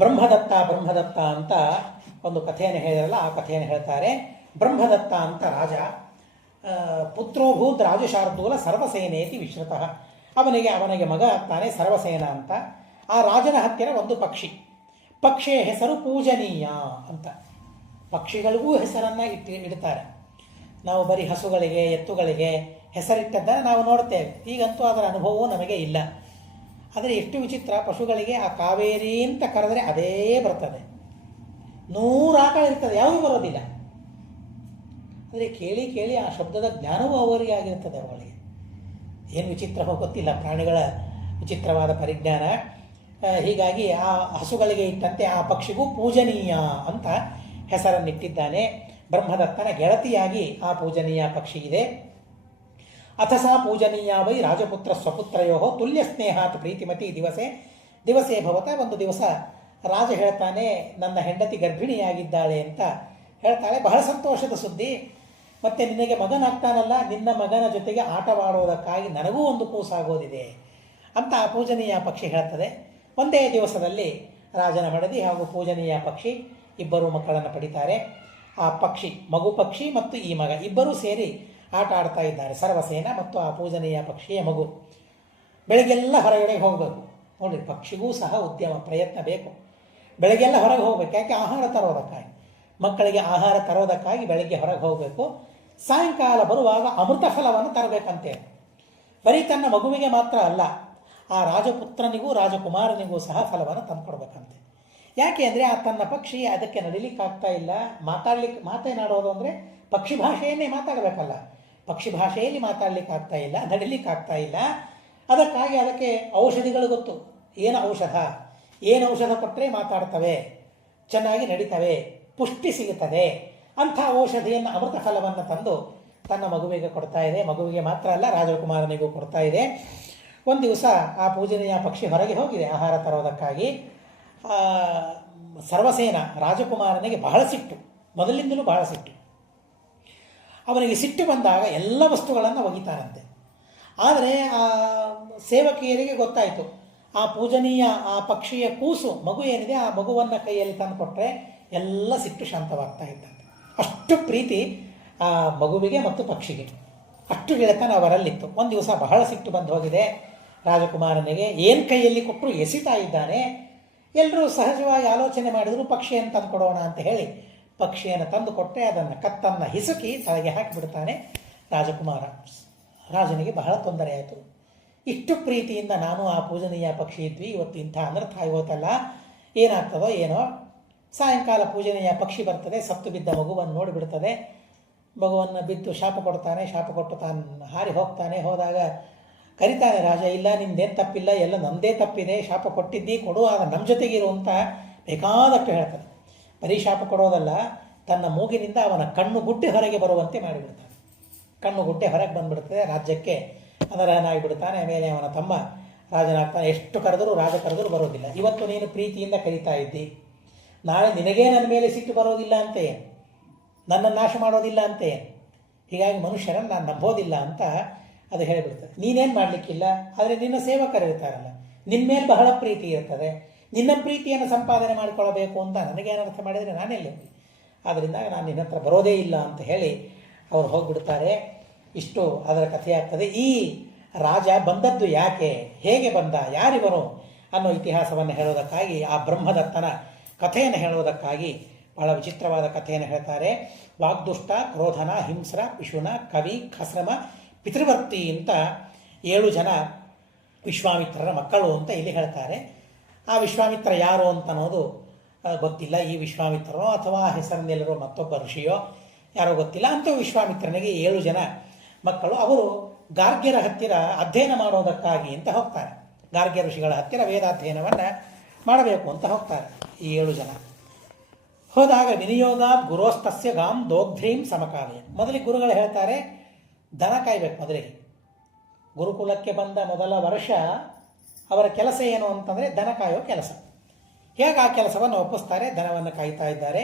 ಬ್ರಹ್ಮದತ್ತ ಅಂತ ಒಂದು ಕಥೆಯನ್ನು ಹೇಳಿರಲ್ಲ, ಆ ಕಥೆಯನ್ನು ಹೇಳ್ತಾರೆ. ಬ್ರಹ್ಮದತ್ತ ಅಂತ ರಾಜ, ಪುತ್ರೋಭೂತ್ ರಾಜಶಾರ್ದೂಲ ಸರ್ವಸೇನೇತಿ ವಿಶ್ರುತಃ. ಅವನಿಗೆ ಮಗ ಆಗ್ತಾನೆ ಸರ್ವಸೇನ ಅಂತ. ಆ ರಾಜನ ಹತ್ತಿರ ಒಂದು ಪಕ್ಷಿಯ ಹೆಸರು ಪೂಜನೀಯ ಅಂತ. ಪಕ್ಷಿಗಳಿಗೂ ಹೆಸರನ್ನು ಇಡ್ತಾರೆ. ನಾವು ಬರೀ ಹಸುಗಳಿಗೆ ಎತ್ತುಗಳಿಗೆ ಹೆಸರಿಟ್ಟದ್ದನ್ನು ನಾವು ನೋಡ್ತೇವೆ, ಈಗಂತೂ ಅದರ ಅನುಭವವೂ ನಮಗೆ ಇಲ್ಲ. ಆದರೆ ಎಷ್ಟು ವಿಚಿತ್ರ, ಪಶುಗಳಿಗೆ ಆ ಕಾವೇರಿ ಅಂತ ಕರೆದರೆ ಅದೇ ಬರ್ತದೆ. 100 ಆಕಳು ಇರ್ತದೆ, ಯಾವುದೂ ಬರೋದಿಲ್ಲ. ಆದರೆ ಕೇಳಿ ಆ ಶಬ್ದದ ಜ್ಞಾನವೂ ಅವರಿಗೆ ಆಗಿರ್ತದೆ. ಅವಳಿಗೆ ಏನು ವಿಚಿತ್ರವೋ ಗೊತ್ತಿಲ್ಲ, ಪ್ರಾಣಿಗಳ ವಿಚಿತ್ರವಾದ ಪರಿಜ್ಞಾನ. ಹೀಗಾಗಿ ಆ ಹಸುಗಳಿಗೆ ಇಟ್ಟಂತೆ ಆ ಪಕ್ಷಿಗೂ ಪೂಜನೀಯ ಅಂತ ಹೆಸರನ್ನಿಟ್ಟಿದ್ದಾನೆ. ಬ್ರಹ್ಮದತ್ತನ ಗೆಳತಿಯಾಗಿ ಆ ಪೂಜನೀಯ ಪಕ್ಷಿ ಇದೆ. ಅಥಸಾ ಪೂಜನೀಯ ವೈ ರಾಜಪುತ್ರ ಸ್ವಪುತ್ರಯೋ ತುಲ್ಯ ಸ್ನೇಹಾತ್ ಪ್ರೀತಿಮತಿ ದಿವಸೇ ಭವತ. ಒಂದು ದಿವಸ ರಾಜ ಹೇಳ್ತಾನೆ, ನನ್ನ ಹೆಂಡತಿ ಗರ್ಭಿಣಿಯಾಗಿದ್ದಾಳೆ ಅಂತ ಹೇಳ್ತಾಳೆ. ಬಹಳ ಸಂತೋಷದ ಸುದ್ದಿ. ಮತ್ತೆ ನಿನಗೆ ಮಗನಾಗ್ತಾನಲ್ಲ, ನಿನ್ನ ಮಗನ ಜೊತೆಗೆ ಆಟವಾಡುವುದಕ್ಕಾಗಿ ನನಗೂ ಒಂದು ಕೂಸಾಗೋದಿದೆ ಅಂತ ಆ ಪೂಜನೀಯ ಪಕ್ಷಿ ಹೇಳ್ತದೆ. ಒಂದೇ ದಿವಸದಲ್ಲಿ ರಾಜನ ಮಡದಿ ಹಾಗೂ ಪೂಜನೀಯ ಪಕ್ಷಿ ಇಬ್ಬರು ಮಕ್ಕಳನ್ನು ಪಡಿತಾರೆ. ಆ ಪಕ್ಷಿ, ಮಗು ಪಕ್ಷಿ ಮತ್ತು ಈ ಮಗ ಇಬ್ಬರೂ ಸೇರಿ ಆಟ ಆಡ್ತಾ ಇದ್ದಾರೆ, ಸರ್ವಸೇನ ಮತ್ತು ಆ ಪೂಜನೀಯ ಪಕ್ಷಿಯ ಮಗು. ಬೆಳಗ್ಗೆಲ್ಲ ಹೊರಗಡೆ ಹೋಗಬೇಕು. ನೋಡಿ, ಪಕ್ಷಿಗೂ ಸಹ ಉದ್ಯಮ ಪ್ರಯತ್ನ ಬೇಕು. ಬೆಳಗ್ಗೆಲ್ಲ ಹೊರಗೆ ಹೋಗ್ಬೇಕು. ಯಾಕೆ? ಆಹಾರ ತರೋದಕ್ಕಾಗಿ, ಮಕ್ಕಳಿಗೆ ಆಹಾರ ತರೋದಕ್ಕಾಗಿ ಬೆಳಗ್ಗೆ ಹೊರಗೆ ಹೋಗಬೇಕು. ಸಾಯಂಕಾಲ ಬರುವಾಗ ಅಮೃತ ಫಲವನ್ನು ತರಬೇಕಂತೆ. ಬರೀ ತನ್ನ ಮಗುವಿಗೆ ಮಾತ್ರ ಅಲ್ಲ, ಆ ರಾಜಪುತ್ರನಿಗೂ ರಾಜಕುಮಾರನಿಗೂ ಸಹ ಫಲವನ್ನು ತಂದುಕೊಡ್ಬೇಕಂತೆ. ಯಾಕೆ ಅಂದರೆ ಆ ತನ್ನ ಪಕ್ಷಿ ಅದಕ್ಕೆ ನಡಿಲಿಕ್ಕಾಗ್ತಾ ಇಲ್ಲ, ಮಾತನಾಡೋದು ಅಂದರೆ ಪಕ್ಷಿ ಭಾಷೆಯನ್ನೇ ಮಾತಾಡಬೇಕಲ್ಲ, ಪಕ್ಷಿ ಭಾಷೆಯಲ್ಲಿ ಮಾತಾಡಲಿಕ್ಕಾಗ್ತಾ ಇಲ್ಲ, ನಡಿಲಿಕ್ಕಾಗ್ತಾ ಇಲ್ಲ. ಅದಕ್ಕಾಗಿ ಅದಕ್ಕೆ ಔಷಧಿಗಳು ಗೊತ್ತು. ಏನು ಔಷಧ ಕೊಟ್ಟರೆ ಮಾತಾಡ್ತವೆ, ಚೆನ್ನಾಗಿ ನಡೀತವೆ, ಪುಷ್ಟಿ ಸಿಗುತ್ತದೆ. ಅಂಥ ಔಷಧಿಯನ್ನು, ಅಮೃತ ಫಲವನ್ನು ತಂದು ತನ್ನ ಮಗುವಿಗೆ ಕೊಡ್ತಾ ಇದೆ. ಮಗುವಿಗೆ ಮಾತ್ರ ಅಲ್ಲ, ರಾಜಕುಮಾರನಿಗೂ ಕೊಡ್ತಾ ಇದೆ. ಒಂದು ದಿವಸ ಆ ಪೂಜನೀಯ ಪಕ್ಷಿ ಹೊರಗೆ ಹೋಗಿದೆ ಆಹಾರ ತರೋದಕ್ಕಾಗಿ. ಸರ್ವಸೇನ ರಾಜಕುಮಾರನಿಗೆ ಬಹಳ ಸಿಟ್ಟು, ಮೊದಲಿಂದಲೂ ಬಹಳ ಸಿಟ್ಟು. ಅವನಿಗೆ ಸಿಟ್ಟು ಬಂದಾಗ ಎಲ್ಲ ವಸ್ತುಗಳನ್ನು ಒಗಿತಾನಂತೆ. ಆದರೆ ಆ ಸೇವಕಿಯರಿಗೆ ಗೊತ್ತಾಯಿತು, ಆ ಪೂಜನೀಯ ಆ ಪಕ್ಷಿಯ ಕೂಸು ಮಗು ಏನಿದೆ ಆ ಮಗುವನ್ನು ಕೈಯಲ್ಲಿ ತಂದು ಕೊಟ್ಟರೆ ಎಲ್ಲ ಸಿಟ್ಟು ಶಾಂತವಾಗ್ತಾ ಇದ್ದಂತೆ. ಅಷ್ಟು ಪ್ರೀತಿ ಆ ಮಗುವಿಗೆ ಮತ್ತು ಪಕ್ಷಿಗೆ, ಅಷ್ಟು ಗೆಳೆತನ ಅವರಲ್ಲಿತ್ತು. ಒಂದು ದಿವಸ ಬಹಳ ಸಿಟ್ಟು ಬಂದು ಹೋಗಿದೆ ರಾಜಕುಮಾರನಿಗೆ. ಏನು ಕೈಯಲ್ಲಿ ಕೊಟ್ಟರು ಎಸಿತಾ ಇದ್ದಾನೆ. ಎಲ್ಲರೂ ಸಹಜವಾಗಿ ಆಲೋಚನೆ ಮಾಡಿದರು ಪಕ್ಷಿಯನ್ನು ತಂದು ಕೊಡೋಣ ಅಂತ ಹೇಳಿ ಪಕ್ಷಿಯನ್ನು ತಂದು ಕೊಟ್ಟರೆ ಅದನ್ನು ಕತ್ತನ್ನು ಹಿಸುಕಿ ತಲೆಗೆ ಹಾಕಿಬಿಡ್ತಾನೆ ರಾಜಕುಮಾರ. ರಾಜನಿಗೆ ಬಹಳ ತೊಂದರೆ ಆಯಿತು. ಇಷ್ಟು ಪ್ರೀತಿಯಿಂದ ನಾನು ಆ ಪೂಜನೀಯ ಪಕ್ಷಿ ಇದ್ವಿ, ಇವತ್ತು ಇಂಥ ಅನರ್ಥ ಆಗೋತಲ್ಲ, ಏನಾಗ್ತದೋ ಏನೋ. ಸಾಯಂಕಾಲ ಪೂಜನೀಯ ಪಕ್ಷಿ ಬರ್ತದೆ, ಸತ್ತು ಬಿದ್ದ ಮಗುವನ್ನು ನೋಡಿಬಿಡ್ತದೆ. ಮಗುವನ್ನು ಬಿದ್ದು ಶಾಪ ಕೊಡ್ತಾನೆ. ಶಾಪ ಕೊಟ್ಟು ತಾನು ಹಾರಿ ಹೋಗ್ತಾನೆ. ಹೋದಾಗ ಕರಿತಾನೆ ರಾಜ, ಇಲ್ಲ ನಿಮ್ದೇನು ತಪ್ಪಿಲ್ಲ, ಎಲ್ಲ ನಮ್ಮದೇ ತಪ್ಪಿದೆ, ಶಾಪ ಕೊಟ್ಟಿದ್ದಿ ಕೊಡು, ಆಗ ನಮ್ಮ ಜೊತೆಗಿರು ಅಂತ ಬೇಕಾದಷ್ಟು ಹೇಳ್ತಾನೆ. ಬರೀ ಶಾಪ ಕೊಡೋದಲ್ಲ, ತನ್ನ ಮೂಗಿನಿಂದ ಅವನ ಕಣ್ಣು ಗುಡ್ಡೆ ಹೊರಗೆ ಬರುವಂತೆ ಮಾಡಿಬಿಡ್ತಾನೆ. ಕಣ್ಣು ಗುಡ್ಡೆ ಹೊರಗೆ ಬಂದುಬಿಡ್ತದೆ. ರಾಜ್ಯಕ್ಕೆ ಅನರ್ಹನಾಗಿಬಿಡ್ತಾನೆ. ಆಮೇಲೆ ಅವನ ತಮ್ಮ ರಾಜನಾಗ್ತಾನೆ. ಎಷ್ಟು ಕರೆದರೂ ರಾಜ ಕರೆದರೂ ಬರೋದಿಲ್ಲ. ಇವತ್ತು ನೀನು ಪ್ರೀತಿಯಿಂದ ಕರೀತಾ ಇದ್ದಿ, ನಾಳೆ ನಿನಗೇ ನನ್ನ ಮೇಲೆ ಸಿಟ್ಟು ಬರೋದಿಲ್ಲ ಅಂತೆ, ನನ್ನನ್ನು ನಾಶ ಮಾಡೋದಿಲ್ಲ ಅಂತೆ. ಹೀಗಾಗಿ ಮನುಷ್ಯರನ್ನು ನಾನು ನಂಬೋದಿಲ್ಲ ಅಂತ ಅದು ಹೇಳಿಬಿಡ್ತದೆ. ನೀನೇನು ಮಾಡಲಿಕ್ಕಿಲ್ಲ, ಆದರೆ ನಿನ್ನ ಸೇವಕರಿರ್ತಾರಲ್ಲ, ನಿನ್ನ ಮೇಲೆ ಬಹಳ ಪ್ರೀತಿ ಇರ್ತದೆ. ನಿನ್ನ ಪ್ರೀತಿಯನ್ನು ಸಂಪಾದನೆ ಮಾಡಿಕೊಳ್ಳಬೇಕು ಅಂತ ನನಗೇನರ್ಥ ಮಾಡಿದರೆ ನಾನೆಲ್ಲಿ ಹೋಗಿ, ಆದ್ದರಿಂದ ನಾನು ನಿನ್ನ ಹತ್ರ ಬರೋದೇ ಇಲ್ಲ ಅಂತ ಹೇಳಿ ಅವರು ಹೋಗಿಬಿಡ್ತಾರೆ. ಇಷ್ಟು ಅದರ ಕಥೆಯಾಗ್ತದೆ. ಈ ರಾಜ ಬಂದದ್ದು ಯಾಕೆ, ಹೇಗೆ ಬಂದ, ಯಾರಿವನು ಅನ್ನೋ ಇತಿಹಾಸವನ್ನು ಹೇಳೋದಕ್ಕಾಗಿ, ಆ ಬ್ರಹ್ಮದತ್ತನ ಕಥೆಯನ್ನು ಹೇಳೋದಕ್ಕಾಗಿ ಬಹಳ ವಿಚಿತ್ರವಾದ ಕಥೆಯನ್ನು ಹೇಳ್ತಾರೆ. ವಾಗ್ದುಷ್ಟ, ಕ್ರೋಧನ, ಹಿಂಸ್ರ, ಪಿಶುನ, ಕವಿ, ಖಸ್ರಮ, ಪಿತೃವರ್ತಿ ಅಂತ 7 ಜನ ವಿಶ್ವಾಮಿತ್ರರ ಮಕ್ಕಳು ಅಂತ ಇಲ್ಲಿ ಹೇಳ್ತಾರೆ. ಆ ವಿಶ್ವಾಮಿತ್ರ ಯಾರು ಅಂತ ಅನ್ನೋದು ಗೊತ್ತಿಲ್ಲ. ಈ ವಿಶ್ವಾಮಿತ್ರನೋ ಅಥವಾ ಹೆಸರಿನೆಲ್ಲರೋ ಮತ್ತೊಬ್ಬ ಋಷಿಯೋ ಯಾರೋ ಗೊತ್ತಿಲ್ಲ. ಅಂತ ವಿಶ್ವಾಮಿತ್ರನಿಗೆ 7 ಜನ ಮಕ್ಕಳು. ಅವರು ಗಾರ್ಗ್ಯರ ಹತ್ತಿರ ಅಧ್ಯಯನ ಮಾಡೋದಕ್ಕಾಗಿ ಅಂತ ಹೋಗ್ತಾರೆ. ಗಾರ್ಗ್ಯ ಋಷಿಗಳ ಹತ್ತಿರ ವೇದಾಧ್ಯಯನವನ್ನು ಮಾಡಬೇಕು ಅಂತ ಹೋಗ್ತಾರೆ ಈ 7 ಜನ. ಹೋದಾಗ ವಿನಿಯೋಗಾತ್ ಗುರೋಸ್ತಸ್ಯ ಗಾಂ ದೋಗ್ಧ್ರೀಂ ಸಮಕಾಲಯ. ಮೊದಲಿಗೆ ಗುರುಗಳು ಹೇಳ್ತಾರೆ, ದನ ಕಾಯ್ಬೇಕು. ಮೊದಲಿಗೆ ಗುರುಕುಲಕ್ಕೆ ಬಂದ ಮೊದಲ ವರ್ಷ ಅವರ ಕೆಲಸ ಏನು ಅಂತಂದರೆ ದನ ಕಾಯೋ ಕೆಲಸ. ಹೇಗೆ ಆ ಕೆಲಸವನ್ನು ಒಪ್ಪಿಸ್ತಾರೆ, ದನವನ್ನು ಕಾಯ್ತಾ ಇದ್ದಾರೆ.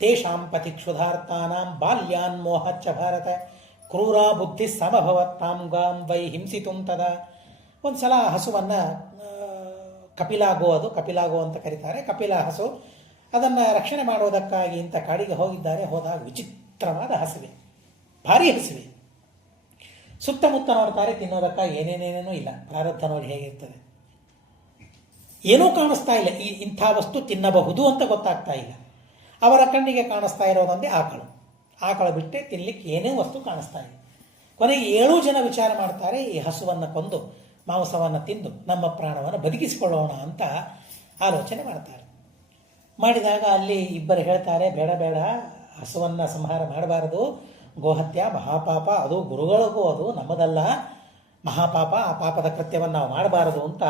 ತೇಷಾಂ ಪಥಿಕ್ಷುಧಾರ್ಥಾನಾಂ ಬಾಲ್ಯಾನ್ ಮೋಹಚ್ಚ ಭಾರತ ಕ್ರೂರ ಬುದ್ಧಿ ಸಮಭವತ್ತಾಂ ಗಾಂ ವೈ ಹಿಂಸಿತುಂ ತದ. ಒಂದು ಸಲ ಹಸುವನ್ನು ಕಪಿಲಾಗೋ, ಅದು ಕಪಿಲಾಗೋ ಅಂತ ಕರೀತಾರೆ, ಕಪಿಲ ಹಸು, ಅದನ್ನು ರಕ್ಷಣೆ ಮಾಡೋದಕ್ಕಾಗಿ ಇಂಥ ಕಾಡಿಗೆ ಹೋಗಿದ್ದಾರೆ. ಹೋದಾಗ ವಿಚಿತ್ರವಾದ ಹಸುವೆ, ಭಾರಿ ಹಸುವೆ. ಸುತ್ತಮುತ್ತ ನೋಡ್ತಾರೆ, ತಿನ್ನೋದಕ್ಕಾಗಿ ಏನೇನೇನೇನೂ ಇಲ್ಲ. ಪ್ರಾರಬ್ಧ ನೋಡಿ ಹೇಗಿರ್ತದೆ, ಏನೂ ಕಾಣಿಸ್ತಾ ಇಲ್ಲ. ಇಂಥ ವಸ್ತು ತಿನ್ನಬಹುದು ಅಂತ ಗೊತ್ತಾಗ್ತಾ ಇಲ್ಲ. ಅವರ ಕಣ್ಣಿಗೆ ಕಾಣಿಸ್ತಾ ಇರೋದಂದೇ ಆಕಳು ಬಿಟ್ಟೆ ತಿನ್ನಲಿಕ್ಕೆ ಏನೇ ವಸ್ತು ಕಾಣಿಸ್ತಾ ಇಲ್ಲ. ಕೊನೆಗೆ 7 ಜನ ವಿಚಾರ ಮಾಡ್ತಾರೆ, ಈ ಹಸುವನ್ನು ಕೊಂದು ಮಾಂಸವನ್ನು ತಿಂದು ನಮ್ಮ ಪ್ರಾಣವನ್ನು ಬದುಕಿಸಿಕೊಳ್ಳೋಣ ಅಂತ ಆಲೋಚನೆ ಮಾಡ್ತಾರೆ. ಮಾಡಿದಾಗ ಅಲ್ಲಿ ಇಬ್ಬರು ಹೇಳ್ತಾರೆ, ಬೇಡ ಬೇಡ, ಹಸುವನ್ನು ಸಂಹಾರ ಮಾಡಬಾರದು, ಗೋಹತ್ಯ ಮಹಾಪಾಪ, ಅದು ಗುರುಗಳಿಗೂ ಅದು ನಮ್ಮದಲ್ಲ, ಮಹಾಪಾಪ, ಆ ಪಾಪದ ಕೃತ್ಯವನ್ನು ನಾವು ಮಾಡಬಾರದು ಅಂತ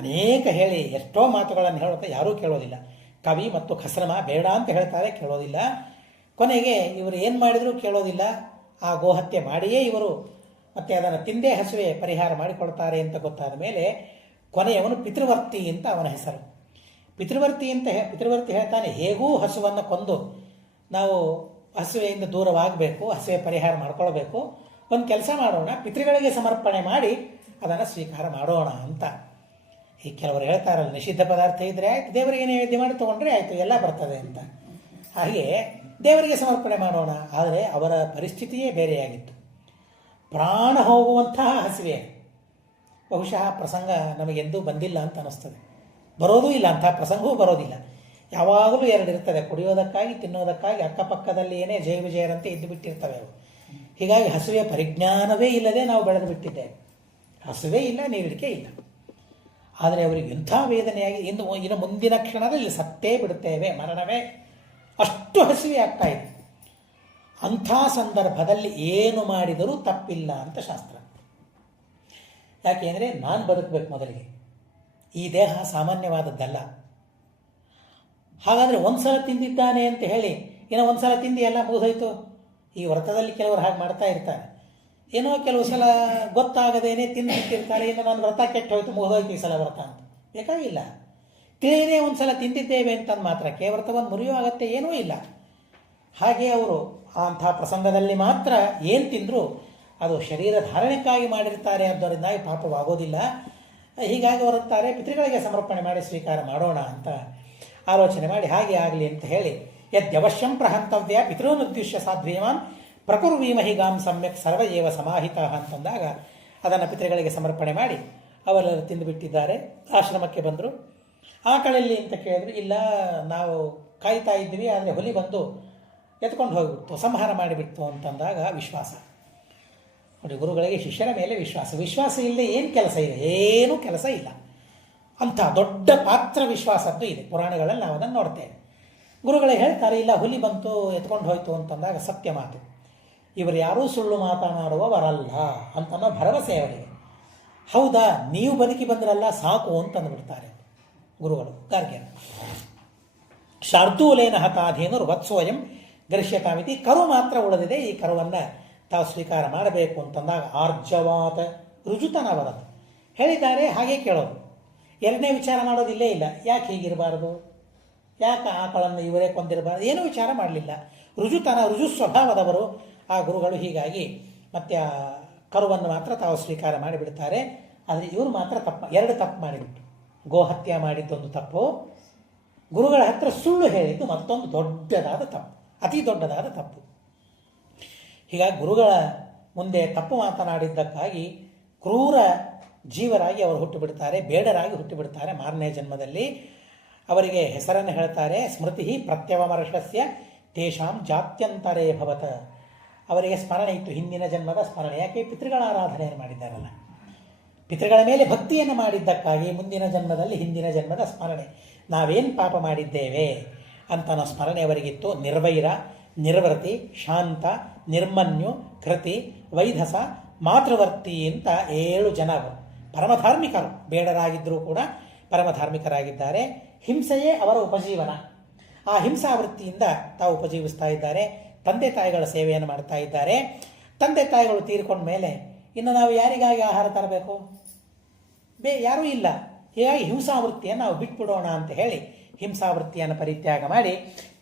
ಅನೇಕ ಹೇಳಿ ಎಷ್ಟೋ ಮಾತುಗಳನ್ನು ಹೇಳುತ್ತಾ ಯಾರೂ ಕೇಳೋದಿಲ್ಲ. ಕವಿ ಮತ್ತು ಖಸ್ರಮ ಬೇಡ ಅಂತ ಹೇಳ್ತಾರೆ, ಕೇಳೋದಿಲ್ಲ. ಕೊನೆಗೆ ಇವರು ಏನು ಮಾಡಿದರೂ ಕೇಳೋದಿಲ್ಲ. ಆ ಗೋಹತ್ಯೆ ಮಾಡಿಯೇ ಇವರು ಮತ್ತು ಅದನ್ನು ತಿಂದೇ ಹಸುವೆ ಪರಿಹಾರ ಮಾಡಿಕೊಳ್ತಾರೆ ಅಂತ ಗೊತ್ತಾದ ಮೇಲೆ ಕೊನೆಯವನು ಪಿತೃವರ್ತಿ ಅಂತ ಅವನ ಹೆಸರು. ಪಿತೃವರ್ತಿ ಹೇಳ್ತಾನೆ, ಹೇಗೂ ಹಸುವನ್ನು ಕೊಂದು ನಾವು ಹಸುವೆಯಿಂದ ದೂರವಾಗಬೇಕು, ಹಸುವೆ ಪರಿಹಾರ ಮಾಡ್ಕೊಳ್ಬೇಕು, ಒಂದು ಕೆಲಸ ಮಾಡೋಣ, ಪಿತೃಗಳಿಗೆ ಸಮರ್ಪಣೆ ಮಾಡಿ ಅದನ್ನು ಸ್ವೀಕಾರ ಮಾಡೋಣ ಅಂತ. ಈ ಕೆಲವರು ಹೇಳ್ತಾರಲ್ಲ, ನಿಷಿದ್ಧ ಪದಾರ್ಥ ಇದ್ದರೆ ಆಯಿತು, ದೇವರಿಗೆ ನೈವೇದ್ಯ ಮಾಡಿ ತೊಗೊಂಡ್ರೆ ಆಯಿತು, ಎಲ್ಲ ಬರ್ತದೆ ಅಂತ. ಹಾಗೆ ದೇವರಿಗೆ ಸಮರ್ಪಣೆ ಮಾಡೋಣ. ಆದರೆ ಅವರ ಪರಿಸ್ಥಿತಿಯೇ ಬೇರೆಯಾಗಿತ್ತು. ಪ್ರಾಣ ಹೋಗುವಂತಹ ಹಸಿವೆ. ಬಹುಶಃ ಪ್ರಸಂಗ ನಮಗೆಂದೂ ಬಂದಿಲ್ಲ ಅಂತ ಅನ್ನಿಸ್ತದೆ. ಬರೋದೂ ಇಲ್ಲ, ಅಂತಹ ಪ್ರಸಂಗವೂ ಬರೋದಿಲ್ಲ. ಯಾವಾಗಲೂ 2 ಇರ್ತದೆ, ಕುಡಿಯೋದಕ್ಕಾಗಿ, ತಿನ್ನೋದಕ್ಕಾಗಿ. ಅಕ್ಕಪಕ್ಕದಲ್ಲಿ ಏನೇ ಜಯ ವಿಜಯರಂತೆ ಇದ್ದು ಬಿಟ್ಟಿರ್ತವೆ ಅವು. ಹೀಗಾಗಿ ಹಸುವೆ ಪರಿಜ್ಞಾನವೇ ಇಲ್ಲದೆ ನಾವು ಬೆಳೆದು ಬಿಟ್ಟಿದ್ದೇವೆ. ಹಸುವೇ ಇಲ್ಲ, ನೀರಿಡಿಕೆ ಇಲ್ಲ. ಆದರೆ ಅವರಿಗೆ ಎಂಥ ವೇದನೆಯಾಗಿ ಇನ್ನು ಮುಂದಿನ ಕ್ಷಣದಲ್ಲಿ ಸತ್ತೇ ಬಿಡುತ್ತೇವೆ, ಮರಣವೇ, ಅಷ್ಟು ಹಸಿವೆ ಆಗ್ತಾ ಇದೆ. ಅಂಥ ಸಂದರ್ಭದಲ್ಲಿ ಏನು ಮಾಡಿದರೂ ತಪ್ಪಿಲ್ಲ ಅಂತ ಶಾಸ್ತ್ರ. ಯಾಕೆಂದರೆ ನಾನು ಬದುಕಬೇಕು ಮೊದಲಿಗೆ. ಈ ದೇಹ ಸಾಮಾನ್ಯವಾದದ್ದಲ್ಲ. ಹಾಗಾದರೆ ಒಂದು ಸಲ ತಿಂದಿದ್ದಾನೆ ಅಂತ ಹೇಳಿ ಇನ್ನು ಒಂದು ಸಲ ತಿಂದು ಎಲ್ಲ ಮುಗಿದೋಯ್ತು, ಈ ವ್ರತದಲ್ಲಿ ಕೆಲವರು ಹಾಗೆ ಮಾಡ್ತಾ ಇರ್ತಾರೆ. ಏನೋ ಕೆಲವು ಸಲ ಗೊತ್ತಾಗದೇನೆ ತಿಂದಿಟ್ಟಿರ್ತಾರೆ, ಇನ್ನು ನಾನು ವ್ರತ ಕೆಟ್ಟು ಹೋಯ್ತು, ಮುಗಿದೋಯ್ತು ಈ ಸಲ ವ್ರತ ಅಂತ. ಬೇಕಾಗಿಲ್ಲ. ತಿಳಿಯದೇ ಒಂದು ಸಲ ತಿಂದಿದ್ದೇವೆ ಅಂತಂದು ಮಾತ್ರಕ್ಕೆ ವ್ರತವನ್ನು ಮುರಿಯೋ ಅಗತ್ಯ ಏನೂ ಇಲ್ಲ. ಹಾಗೆ ಅವರು ಅಂಥ ಪ್ರಸಂಗದಲ್ಲಿ ಮಾತ್ರ ಏನು ತಿಂದರೂ ಅದು ಶರೀರ ಧಾರಣೆಕ್ಕಾಗಿ ಮಾಡಿರ್ತಾರೆ, ಅದರಿಂದಾಗಿ ಪಾಪವಾಗೋದಿಲ್ಲ. ಹೀಗಾಗಿ ಹೊರತಾರೆ ಪಿತೃಗಳಿಗೆ ಸಮರ್ಪಣೆ ಮಾಡಿ ಸ್ವೀಕಾರ ಮಾಡೋಣ ಅಂತ ಆಲೋಚನೆ ಮಾಡಿ ಹಾಗೆ ಆಗಲಿ ಅಂತ ಹೇಳಿ ಯದ್ಯವಶ್ಯಂ ಪ್ರಹಂತವ್ಯ ಪಿತೃನುದ್ದೇಶ್ಯ ಸಾಧ್ವೀಯಮಾನ್ ಪ್ರಕುರ್ವೀಮಹಿಗಾಂ ಸಮ್ಯಕ್ ಸರ್ವ ಏವ ಸಮಾಹಿತ ಅಂತಂದಾಗ ಅದನ್ನು ಪಿತೃಗಳಿಗೆ ಸಮರ್ಪಣೆ ಮಾಡಿ ಅವರೆಲ್ಲರೂ ತಿಂದುಬಿಟ್ಟಿದ್ದಾರೆ. ಆಶ್ರಮಕ್ಕೆ ಬಂದರು. ಆಕಳಲ್ಲಿ ಅಂತ ಕೇಳಿದ್ರು. ಇಲ್ಲ, ನಾವು ಕಾಯ್ತಾ ಇದ್ವಿ, ಆದರೆ ಹುಲಿ ಬಂದು ಎತ್ಕೊಂಡು ಹೋಗಿಬಿಡ್ತು, ಸಂಹಾರ ಮಾಡಿಬಿಡ್ತು ಅಂತಂದಾಗ ವಿಶ್ವಾಸ. ನೋಡಿ, ಗುರುಗಳಿಗೆ ಶಿಷ್ಯರ ಮೇಲೆ ವಿಶ್ವಾಸ ಇಲ್ಲದೆ ಏನು ಕೆಲಸ ಇದೆ? ಏನೂ ಕೆಲಸ ಇಲ್ಲ. ಅಂಥ ದೊಡ್ಡ ಪಾತ್ರ ವಿಶ್ವಾಸದ್ದು ಇದೆ. ಪುರಾಣಗಳಲ್ಲಿ ನಾವು ಅದನ್ನು ನೋಡ್ತೇವೆ. ಗುರುಗಳೇ ಹೇಳ್ತಾರೆ, ಇಲ್ಲ ಹುಲಿ ಬಂತು ಎತ್ಕೊಂಡು ಹೋಯ್ತು ಅಂತಂದಾಗ ಸತ್ಯ ಮಾತು. ಇವರು ಯಾರೂ ಸುಳ್ಳು ಮಾತನಾಡುವವರಲ್ಲ ಅಂತನೋ ಭರವಸೆ ಅವರಿಗೆ. ಹೌದಾ, ನೀವು ಬದುಕಿ ಬಂದ್ರಲ್ಲ ಸಾಕು ಅಂತಂದುಬಿಡ್ತಾರೆ ಗುರುಗಳು. ಗಾರ್ಗ್ಯ ಶಾರ್ದೂಲೇನ ಹತಾಧೇನು ವತ್ಸೋಯಂ ಗರಿಷ್ಯತಾಮಿತಿ. ಕರು ಮಾತ್ರ ಉಳಿದಿದೆ, ಈ ಕರುವನ್ನು ತಾವು ಸ್ವೀಕಾರ ಮಾಡಬೇಕು ಅಂತಂದಾಗ ಆರ್ಜವಾತ ರುಜುತನ ಬರೋದು ಹೇಳಿದ್ದಾರೆ. ಹಾಗೆ ಕೇಳೋದು. ಎರಡನೇ ವಿಚಾರ ಮಾಡೋದಿಲ್ಲೇ ಇಲ್ಲ. ಯಾಕೆ ಹೀಗಿರಬಾರ್ದು, ಯಾಕೆ ಆಕಳನ್ನು ಇವರೇ ಕೊಂದಿರಬಾರ್ದು, ಏನೂ ವಿಚಾರ ಮಾಡಲಿಲ್ಲ. ರುಜು ಸ್ವಭಾವದವರು ಆ ಗುರುಗಳು. ಹೀಗಾಗಿ ಮತ್ತೆ ಆ ಕರುವನ್ನು ಮಾತ್ರ ತಾವು ಸ್ವೀಕಾರ ಮಾಡಿಬಿಡ್ತಾರೆ. ಆದರೆ ಇವರು ಮಾತ್ರ ಎರಡು ತಪ್ಪು ಮಾಡಿಬಿಟ್ಟು, ಗೋಹತ್ಯೆ ಮಾಡಿದ್ದೊಂದು ತಪ್ಪು, ಗುರುಗಳ ಹತ್ರ ಸುಳ್ಳು ಹೇಳಿದ್ದು ಮತ್ತೊಂದು ದೊಡ್ಡದಾದ ತಪ್ಪು, ಅತಿ ದೊಡ್ಡದಾದ ತಪ್ಪು. ಹೀಗಾಗಿ ಗುರುಗಳ ಮುಂದೆ ತಪ್ಪು ಮಾತನಾಡಿದ್ದಕ್ಕಾಗಿ ಕ್ರೂರ ಜೀವರಾಗಿ ಅವರು ಹುಟ್ಟುಬಿಡ್ತಾರೆ, ಬೇಡರಾಗಿ ಹುಟ್ಟುಬಿಡ್ತಾರೆ. ಮಾರನೇ ಜನ್ಮದಲ್ಲಿ ಅವರಿಗೆ ಹೆಸರನ್ನು ಹೇಳ್ತಾರೆ, ಸ್ಮೃತಿ ಪ್ರತ್ಯವಮರ್ಷಸ್ಯ ತೇಷಾಂ ಜಾತ್ಯಂತರೇ ಭವತ. ಅವರಿಗೆ ಸ್ಮರಣೆ ಇತ್ತು, ಹಿಂದಿನ ಜನ್ಮದ ಸ್ಮರಣೆ. ಯಾಕೆ? ಪಿತೃಗಳ ಆರಾಧನೆಯನ್ನು ಮಾಡಿದ್ದಾರಲ್ಲ, ಪಿತೃಗಳ ಮೇಲೆ ಭಕ್ತಿಯನ್ನು ಮಾಡಿದ್ದಕ್ಕಾಗಿ ಮುಂದಿನ ಜನ್ಮದಲ್ಲಿ ಹಿಂದಿನ ಜನ್ಮದ ಸ್ಮರಣೆ. ನಾವೇನು ಪಾಪ ಮಾಡಿದ್ದೇವೆ ಅಂತನೋ ಸ್ಮರಣೆ ಅವರಿಗಿತ್ತು. ನಿರ್ವೈರ, ನಿರ್ವೃತಿ, ಶಾಂತ, ನಿರ್ಮನ್ಯು, ಕೃತಿ, ವೈಧಸ, ಮಾತೃವರ್ತಿ ಅಂತ 7 ಜನ ಪರಮಧಾರ್ಮಿಕರು. ಬೇಡರಾಗಿದ್ದರೂ ಕೂಡ ಪರಮಧಾರ್ಮಿಕರಾಗಿದ್ದಾರೆ. ಹಿಂಸೆಯೇ ಅವರ ಉಪಜೀವನ. ಆ ಹಿಂಸಾವೃತ್ತಿಯಿಂದ ತಾವು ಉಪಜೀವಿಸ್ತಾ ಇದ್ದಾರೆ. ತಂದೆ ತಾಯಿಗಳ ಸೇವೆಯನ್ನು ಮಾಡ್ತಾ ಇದ್ದಾರೆ. ತಂದೆ ತಾಯಿಗಳು ತೀರ್ಕೊಂಡ ಮೇಲೆ ಇನ್ನು ನಾವು ಯಾರಿಗಾಗಿ ಆಹಾರ ತರಬೇಕು? ಯಾರೂ ಇಲ್ಲ. ಹೀಗಾಗಿ ಹಿಂಸಾವೃತ್ತಿಯನ್ನು ನಾವು ಬಿಟ್ಬಿಡೋಣ ಅಂತ ಹೇಳಿ ಹಿಂಸಾವೃತ್ತಿಯನ್ನು ಪರಿತ್ಯಾಗ ಮಾಡಿ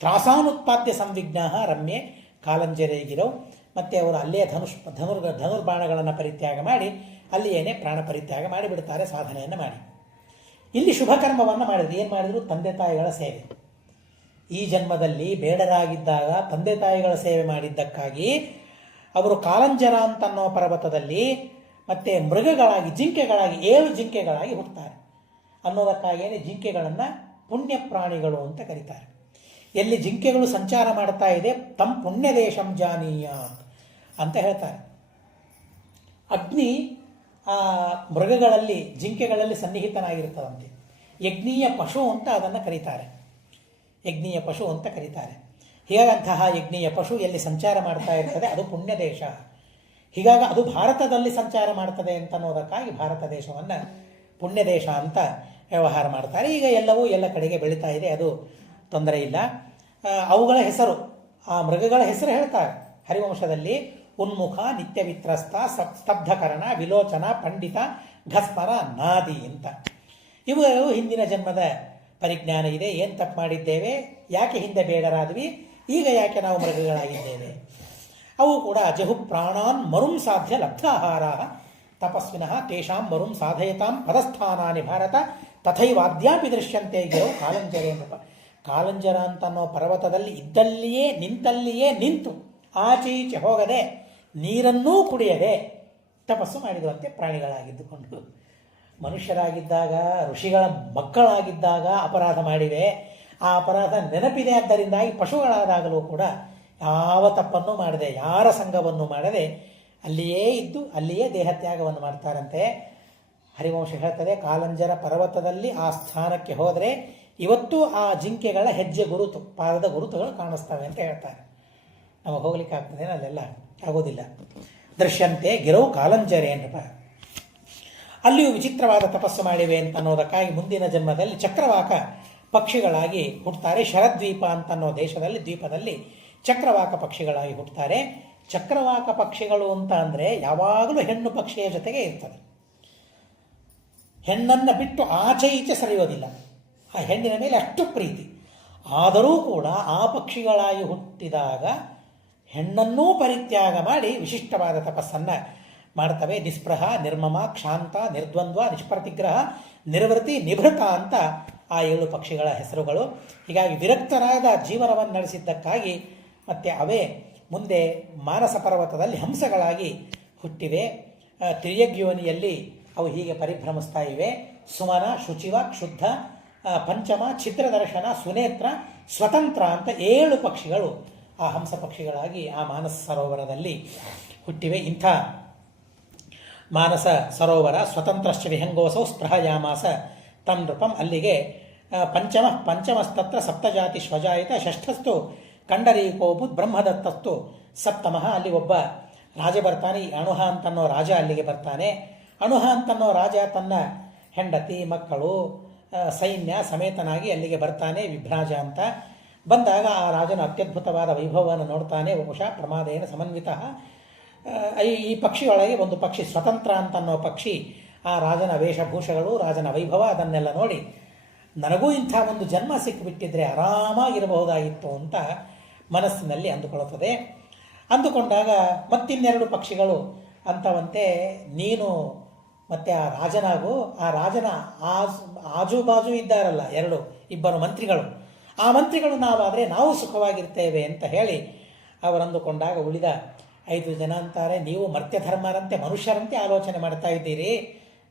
ತ್ರಾಸಾನುತ್ಪಾದ್ಯ ಸಂವಿಘ್ನ ರಮ್ಯೆ ಕಾಲಂಜರೇಗಿರವು. ಮತ್ತು ಅವರು ಅಲ್ಲೇ ಧನುರ್ಬಾಣಗಳನ್ನು ಪರಿತ್ಯಾಗ ಮಾಡಿ ಅಲ್ಲಿಯೇನೆ ಪ್ರಾಣ ಪರಿತ್ಯಾಗ ಮಾಡಿಬಿಡ್ತಾರೆ, ಸಾಧನೆಯನ್ನು ಮಾಡಿ. ಇಲ್ಲಿ ಶುಭ ಕರ್ಮವನ್ನು ಮಾಡಿದ್ರು. ಏನು ಮಾಡಿದ್ರು? ತಂದೆ ತಾಯಿಗಳ ಸೇವೆ. ಈ ಜನ್ಮದಲ್ಲಿ ಬೇಡರಾಗಿದ್ದಾಗ ತಂದೆ ತಾಯಿಗಳ ಸೇವೆ ಮಾಡಿದ್ದಕ್ಕಾಗಿ ಅವರು ಕಾಲಂಜರ ಅಂತನ್ನೋ ಪರ್ವತದಲ್ಲಿ ಮತ್ತೆ ಮೃಗಗಳಾಗಿ, ಜಿಂಕೆಗಳಾಗಿ, 7 ಜಿಂಕೆಗಳಾಗಿ ಹುಟ್ಟುತ್ತಾರೆ ಅನ್ನೋದಕ್ಕಾಗಿಯೇ ಜಿಂಕೆಗಳನ್ನು ಪುಣ್ಯ ಪ್ರಾಣಿಗಳು ಅಂತ ಕರೀತಾರೆ. ಎಲ್ಲಿ ಜಿಂಕೆಗಳು ಸಂಚಾರ ಮಾಡ್ತಾ ಇದೆ ತಮ್ಮ ಪುಣ್ಯ ದೇಶಂ ಜಾನೀಯ ಅಂತ ಹೇಳ್ತಾರೆ. ಅಗ್ನಿ ಆ ಮೃಗಗಳಲ್ಲಿ, ಜಿಂಕೆಗಳಲ್ಲಿ ಸನ್ನಿಹಿತನಾಗಿರ್ತದಂತೆ. ಯಜ್ಞೀಯ ಪಶು ಅಂತ ಅದನ್ನು ಕರೀತಾರೆ. ಯಜ್ಞೀಯ ಪಶು ಅಂತ ಕರೀತಾರೆ. ಹೀಗಾಗಂತಹ ಯಜ್ಞೀಯ ಪಶು ಎಲ್ಲಿ ಸಂಚಾರ ಮಾಡ್ತಾ ಇರ್ತದೆ ಅದು ಪುಣ್ಯ ದೇಶ. ಹೀಗಾಗಿ ಅದು ಭಾರತದಲ್ಲಿ ಸಂಚಾರ ಮಾಡ್ತದೆ ಅಂತ ಅನ್ನೋದಕ್ಕಾಗಿ ಭಾರತ ದೇಶವನ್ನು ಪುಣ್ಯ ದೇಶ ಅಂತ ವ್ಯವಹಾರ ಮಾಡ್ತಾರೆ. ಈಗ ಎಲ್ಲವೂ ಎಲ್ಲ ಕಡೆಗೆ ಬೆಳೀತಾ ಇದೆ, ಅದು ತೊಂದರೆ ಇಲ್ಲ. ಅವುಗಳ ಹೆಸರು, ಆ ಮೃಗಗಳ ಹೆಸರು ಹೇಳ್ತಾರೆ ಹರಿವಂಶದಲ್ಲಿ. ಉನ್ಮುಖ, ನಿತ್ಯವಿತ್ರಸ್ತ, ಸ್ತಬ್ಧಕರಣ, ವಿಲೋಚನ, ಪಂಡಿತ, ಘಸ್ಮರ, ನಾದಿ ಅಂತ. ಇವುಗಳು ಹಿಂದಿನ ಜನ್ಮದ ಪರಿಜ್ಞಾನ ಇದೆ. ಏನು ತಪ್ಪು ಮಾಡಿದ್ದೇವೆ, ಯಾಕೆ ಹಿಂದೆ ಬೇಡರಾದ್ವಿ, ಈಗ ಯಾಕೆ ನಾವು ಮೃಗಗಳಾಗಿದ್ದೇವೆ. ಅವು ಕೂಡ ಜಹು ಪ್ರಾಣಾನ್ ಮರುಂ ಸಾಧ್ಯ ಲಬ್ಧಾಹಾರ ತಪಸ್ವಿನಃ ತೇಷಾಂ ಮರುಂ ಸಾಧಯತಾಂ ಪದಸ್ಥಾನಾನಿ ಭಾರತ ತಥೈವಾದ್ಯಾಪಿ ದೃಶ್ಯಂತೆ ಗಿರವು ಕಾಲಂಜರೇ ಎಂಬ. ಕಾಲಂಜರ ಅಂತನ್ನೋ ಪರ್ವತದಲ್ಲಿ ಇದ್ದಲ್ಲಿಯೇ ನಿಂತಲ್ಲಿಯೇ ನಿಂತು ಆಚೆ ಈಚೆ ಹೋಗದೆ ನೀರನ್ನೂ ಕುಡಿಯದೆ ತಪಸ್ಸು ಮಾಡಿರುವಂತೆ ಪ್ರಾಣಿಗಳಾಗಿದ್ದುಕೊಂಡು. ಮನುಷ್ಯರಾಗಿದ್ದಾಗ, ಋಷಿಗಳ ಮಕ್ಕಳಾಗಿದ್ದಾಗ ಅಪರಾಧ ಮಾಡಿವೆ. ಆ ಅಪರಾಧ ನೆನಪಿದೆ. ಆದ್ದರಿಂದಾಗಿ ಪಶುಗಳಾದಾಗಲೂ ಕೂಡ ಯಾವ ತಪ್ಪನ್ನು ಮಾಡದೆ, ಯಾರ ಸಂಘವನ್ನು ಮಾಡದೆ ಅಲ್ಲಿಯೇ ಇದ್ದು ಅಲ್ಲಿಯೇ ದೇಹತ್ಯಾಗವನ್ನು ಮಾಡ್ತಾರಂತೆ. ಹರಿವಂಶ ಹೇಳ್ತದೆ, ಕಾಲಂಜರ ಪರ್ವತದಲ್ಲಿ ಆ ಸ್ಥಾನಕ್ಕೆ ಹೋದರೆ ಇವತ್ತು ಆ ಜಿಂಕೆಗಳ ಹೆಜ್ಜೆ ಗುರುತು, ಪಾದದ ಗುರುತುಗಳು ಕಾಣಿಸ್ತವೆ ಅಂತ ಹೇಳ್ತಾರೆ. ನಮಗೆ ಹೋಗ್ಲಿಕ್ಕೆ ಆಗ್ತದೆ, ಅಲ್ಲೆಲ್ಲ ಆಗೋದಿಲ್ಲ. ದೃಶ್ಯಂತೆ ಗಿರವು ಕಾಲಂಜರೆ ಎಂದಪ್ಪ. ಅಲ್ಲಿಯೂ ವಿಚಿತ್ರವಾದ ತಪಸ್ಸು ಮಾಡಿವೆ ಅಂತ ಅನ್ನೋದಕ್ಕಾಗಿ ಮುಂದಿನ ಜನ್ಮದಲ್ಲಿ ಚಕ್ರವಾಕ ಪಕ್ಷಿಗಳಾಗಿ ಹುಟ್ಟುತ್ತಾರೆ. ಶರದ್ವೀಪ ಅಂತನ್ನೋ ದೇಶದಲ್ಲಿ, ದ್ವೀಪದಲ್ಲಿ ಚಕ್ರವಾಕ ಪಕ್ಷಿಗಳಾಗಿ ಹುಟ್ಟುತ್ತಾರೆ. ಚಕ್ರವಾಕ ಪಕ್ಷಿಗಳು ಅಂತ ಅಂದರೆ ಯಾವಾಗಲೂ ಹೆಣ್ಣು ಪಕ್ಷಿಯ ಜೊತೆಗೆ ಇರ್ತದೆ. ಹೆಣ್ಣನ್ನು ಬಿಟ್ಟು ಆಚೆ ಈಚೆ ಸರಿಯೋದಿಲ್ಲ. ಆ ಹೆಣ್ಣಿನ ಮೇಲೆ ಅಷ್ಟು ಪ್ರೀತಿ. ಆದರೂ ಕೂಡ ಆ ಪಕ್ಷಿಗಳಾಗಿ ಹುಟ್ಟಿದಾಗ ಹೆಣ್ಣನ್ನೂ ಪರಿತ್ಯಾಗ ಮಾಡಿ ವಿಶಿಷ್ಟವಾದ ತಪಸ್ಸನ್ನು ಮಾಡ್ತವೆ. ನಿಸ್ಪೃಹ, ನಿರ್ಮಮ, ಕ್ಷಾಂತ, ನಿರ್ದ್ವಂದ್ವ, ನಿಷ್ಪ್ರತಿಗ್ರಹ, ನಿರ್ವೃತಿ, ನಿಭೃತ ಅಂತ ಆ 7 ಪಕ್ಷಿಗಳ ಹೆಸರುಗಳು. ಹೀಗಾಗಿ ವಿರಕ್ತರಾದ ಜೀವನವನ್ನು ನಡೆಸಿದ್ದಕ್ಕಾಗಿ ಮತ್ತು ಅವೇ ಮುಂದೆ ಮಾನಸ ಪರ್ವತದಲ್ಲಿ ಹಂಸಗಳಾಗಿ ಹುಟ್ಟಿವೆ. ತಿರ್ಯಗ್ಯೋನಿಯಲ್ಲಿ ಅವು ಹೀಗೆ ಪರಿಭ್ರಮಿಸ್ತಾ ಇವೆ. ಸುಮನ, ಶುಚಿವ, ಕ್ಷುದ್ಧ, ಪಂಚಮ, ಛಿದ್ರದರ್ಶನ, ಸುನೇತ್ರ, ಸ್ವತಂತ್ರ ಅಂತ 7 ಪಕ್ಷಿಗಳು ಆ ಹಂಸ ಪಕ್ಷಿಗಳಾಗಿ ಆ ಮಾನಸ ಸರೋವರದಲ್ಲಿ ಹುಟ್ಟಿವೆ. ಇಂಥ ಮಾನಸ ಸರೋವರ ಸ್ವತಂತ್ರಶ್ಚ ವಿಹಂಗೋಸೌ ಸ್ಪೃಹಯಾಮಾಸ ತಂ ನೃಪಂ. ಅಲ್ಲಿಗೆ ಪಂಚಮಸ್ತತ್ರ ಸಪ್ತಜಾತಿ ಶ್ವಜಾಯಿತ, ಷಷ್ಠಸ್ತು ಕಂಡರೀಕೋಬುದ್ ಬ್ರಹ್ಮದತ್ತಸ್ತು ಸಪ್ತಮಃ. ಅಲ್ಲಿ ಒಬ್ಬ ರಾಜ ಬರ್ತಾನೆ. ಈ ಅಣುಹ ಅಂತನ್ನೋ ರಾಜ ಅಲ್ಲಿಗೆ ಬರ್ತಾನೆ. ಅಣುಹ ಅಂತನ್ನೋ ರಾಜ ತನ್ನ ಹೆಂಡತಿ, ಮಕ್ಕಳು, ಸೈನ್ಯ ಸಮೇತನಾಗಿ ಅಲ್ಲಿಗೆ ಬರ್ತಾನೆ. ವಿಭ್ರಾಜ ಅಂತ ಬಂದಾಗ ಆ ರಾಜನ ಅತ್ಯದ್ಭುತವಾದ ವೈಭವವನ್ನು ನೋಡ್ತಾನೆ. ಬಹುಶಃ ಪ್ರಮಾದೇನ ಸಮನ್ವಿತ. ಈ ಪಕ್ಷಿಯೊಳಗೆ ಒಂದು ಪಕ್ಷಿ ಸ್ವತಂತ್ರ ಅಂತನ್ನೋ ಪಕ್ಷಿ ಆ ರಾಜನ ವೇಷಭೂಷಗಳು, ರಾಜನ ವೈಭವ ಅದನ್ನೆಲ್ಲ ನೋಡಿ ನನಗೂ ಇಂಥ ಒಂದು ಜನ್ಮ ಸಿಕ್ಕಿಬಿಟ್ಟಿದ್ರೆ ಆರಾಮಾಗಿರಬಹುದಾಗಿತ್ತು ಅಂತ ಮನಸ್ಸಿನಲ್ಲಿ ಅಂದುಕೊಳ್ಳುತ್ತದೆ. ಅಂದುಕೊಂಡಾಗ ಮತ್ತಿನ್ನೆರಡು ಪಕ್ಷಿಗಳು ಅಂತವಂತೆ ನೀನು ಮತ್ತು ಆ ರಾಜನಾಗೂ, ಆ ರಾಜನ ಆಜು ಬಾಜು ಇದ್ದಾರಲ್ಲ ಇಬ್ಬರು ಮಂತ್ರಿಗಳು, ಆ ಮಂತ್ರಿಗಳು ನಾವಾದರೆ ನಾವು ಸುಖವಾಗಿರ್ತೇವೆ ಅಂತ ಹೇಳಿ ಅವರಂದುಕೊಂಡಾಗ ಉಳಿದ 5 ಜನ ಅಂತಾರೆ, ನೀವು ಮರ್ತ್ಯಧರ್ಮರಂತೆ ಮನುಷ್ಯರಂತೆ ಆಲೋಚನೆ ಮಾಡ್ತಾ ಇದ್ದೀರಿ.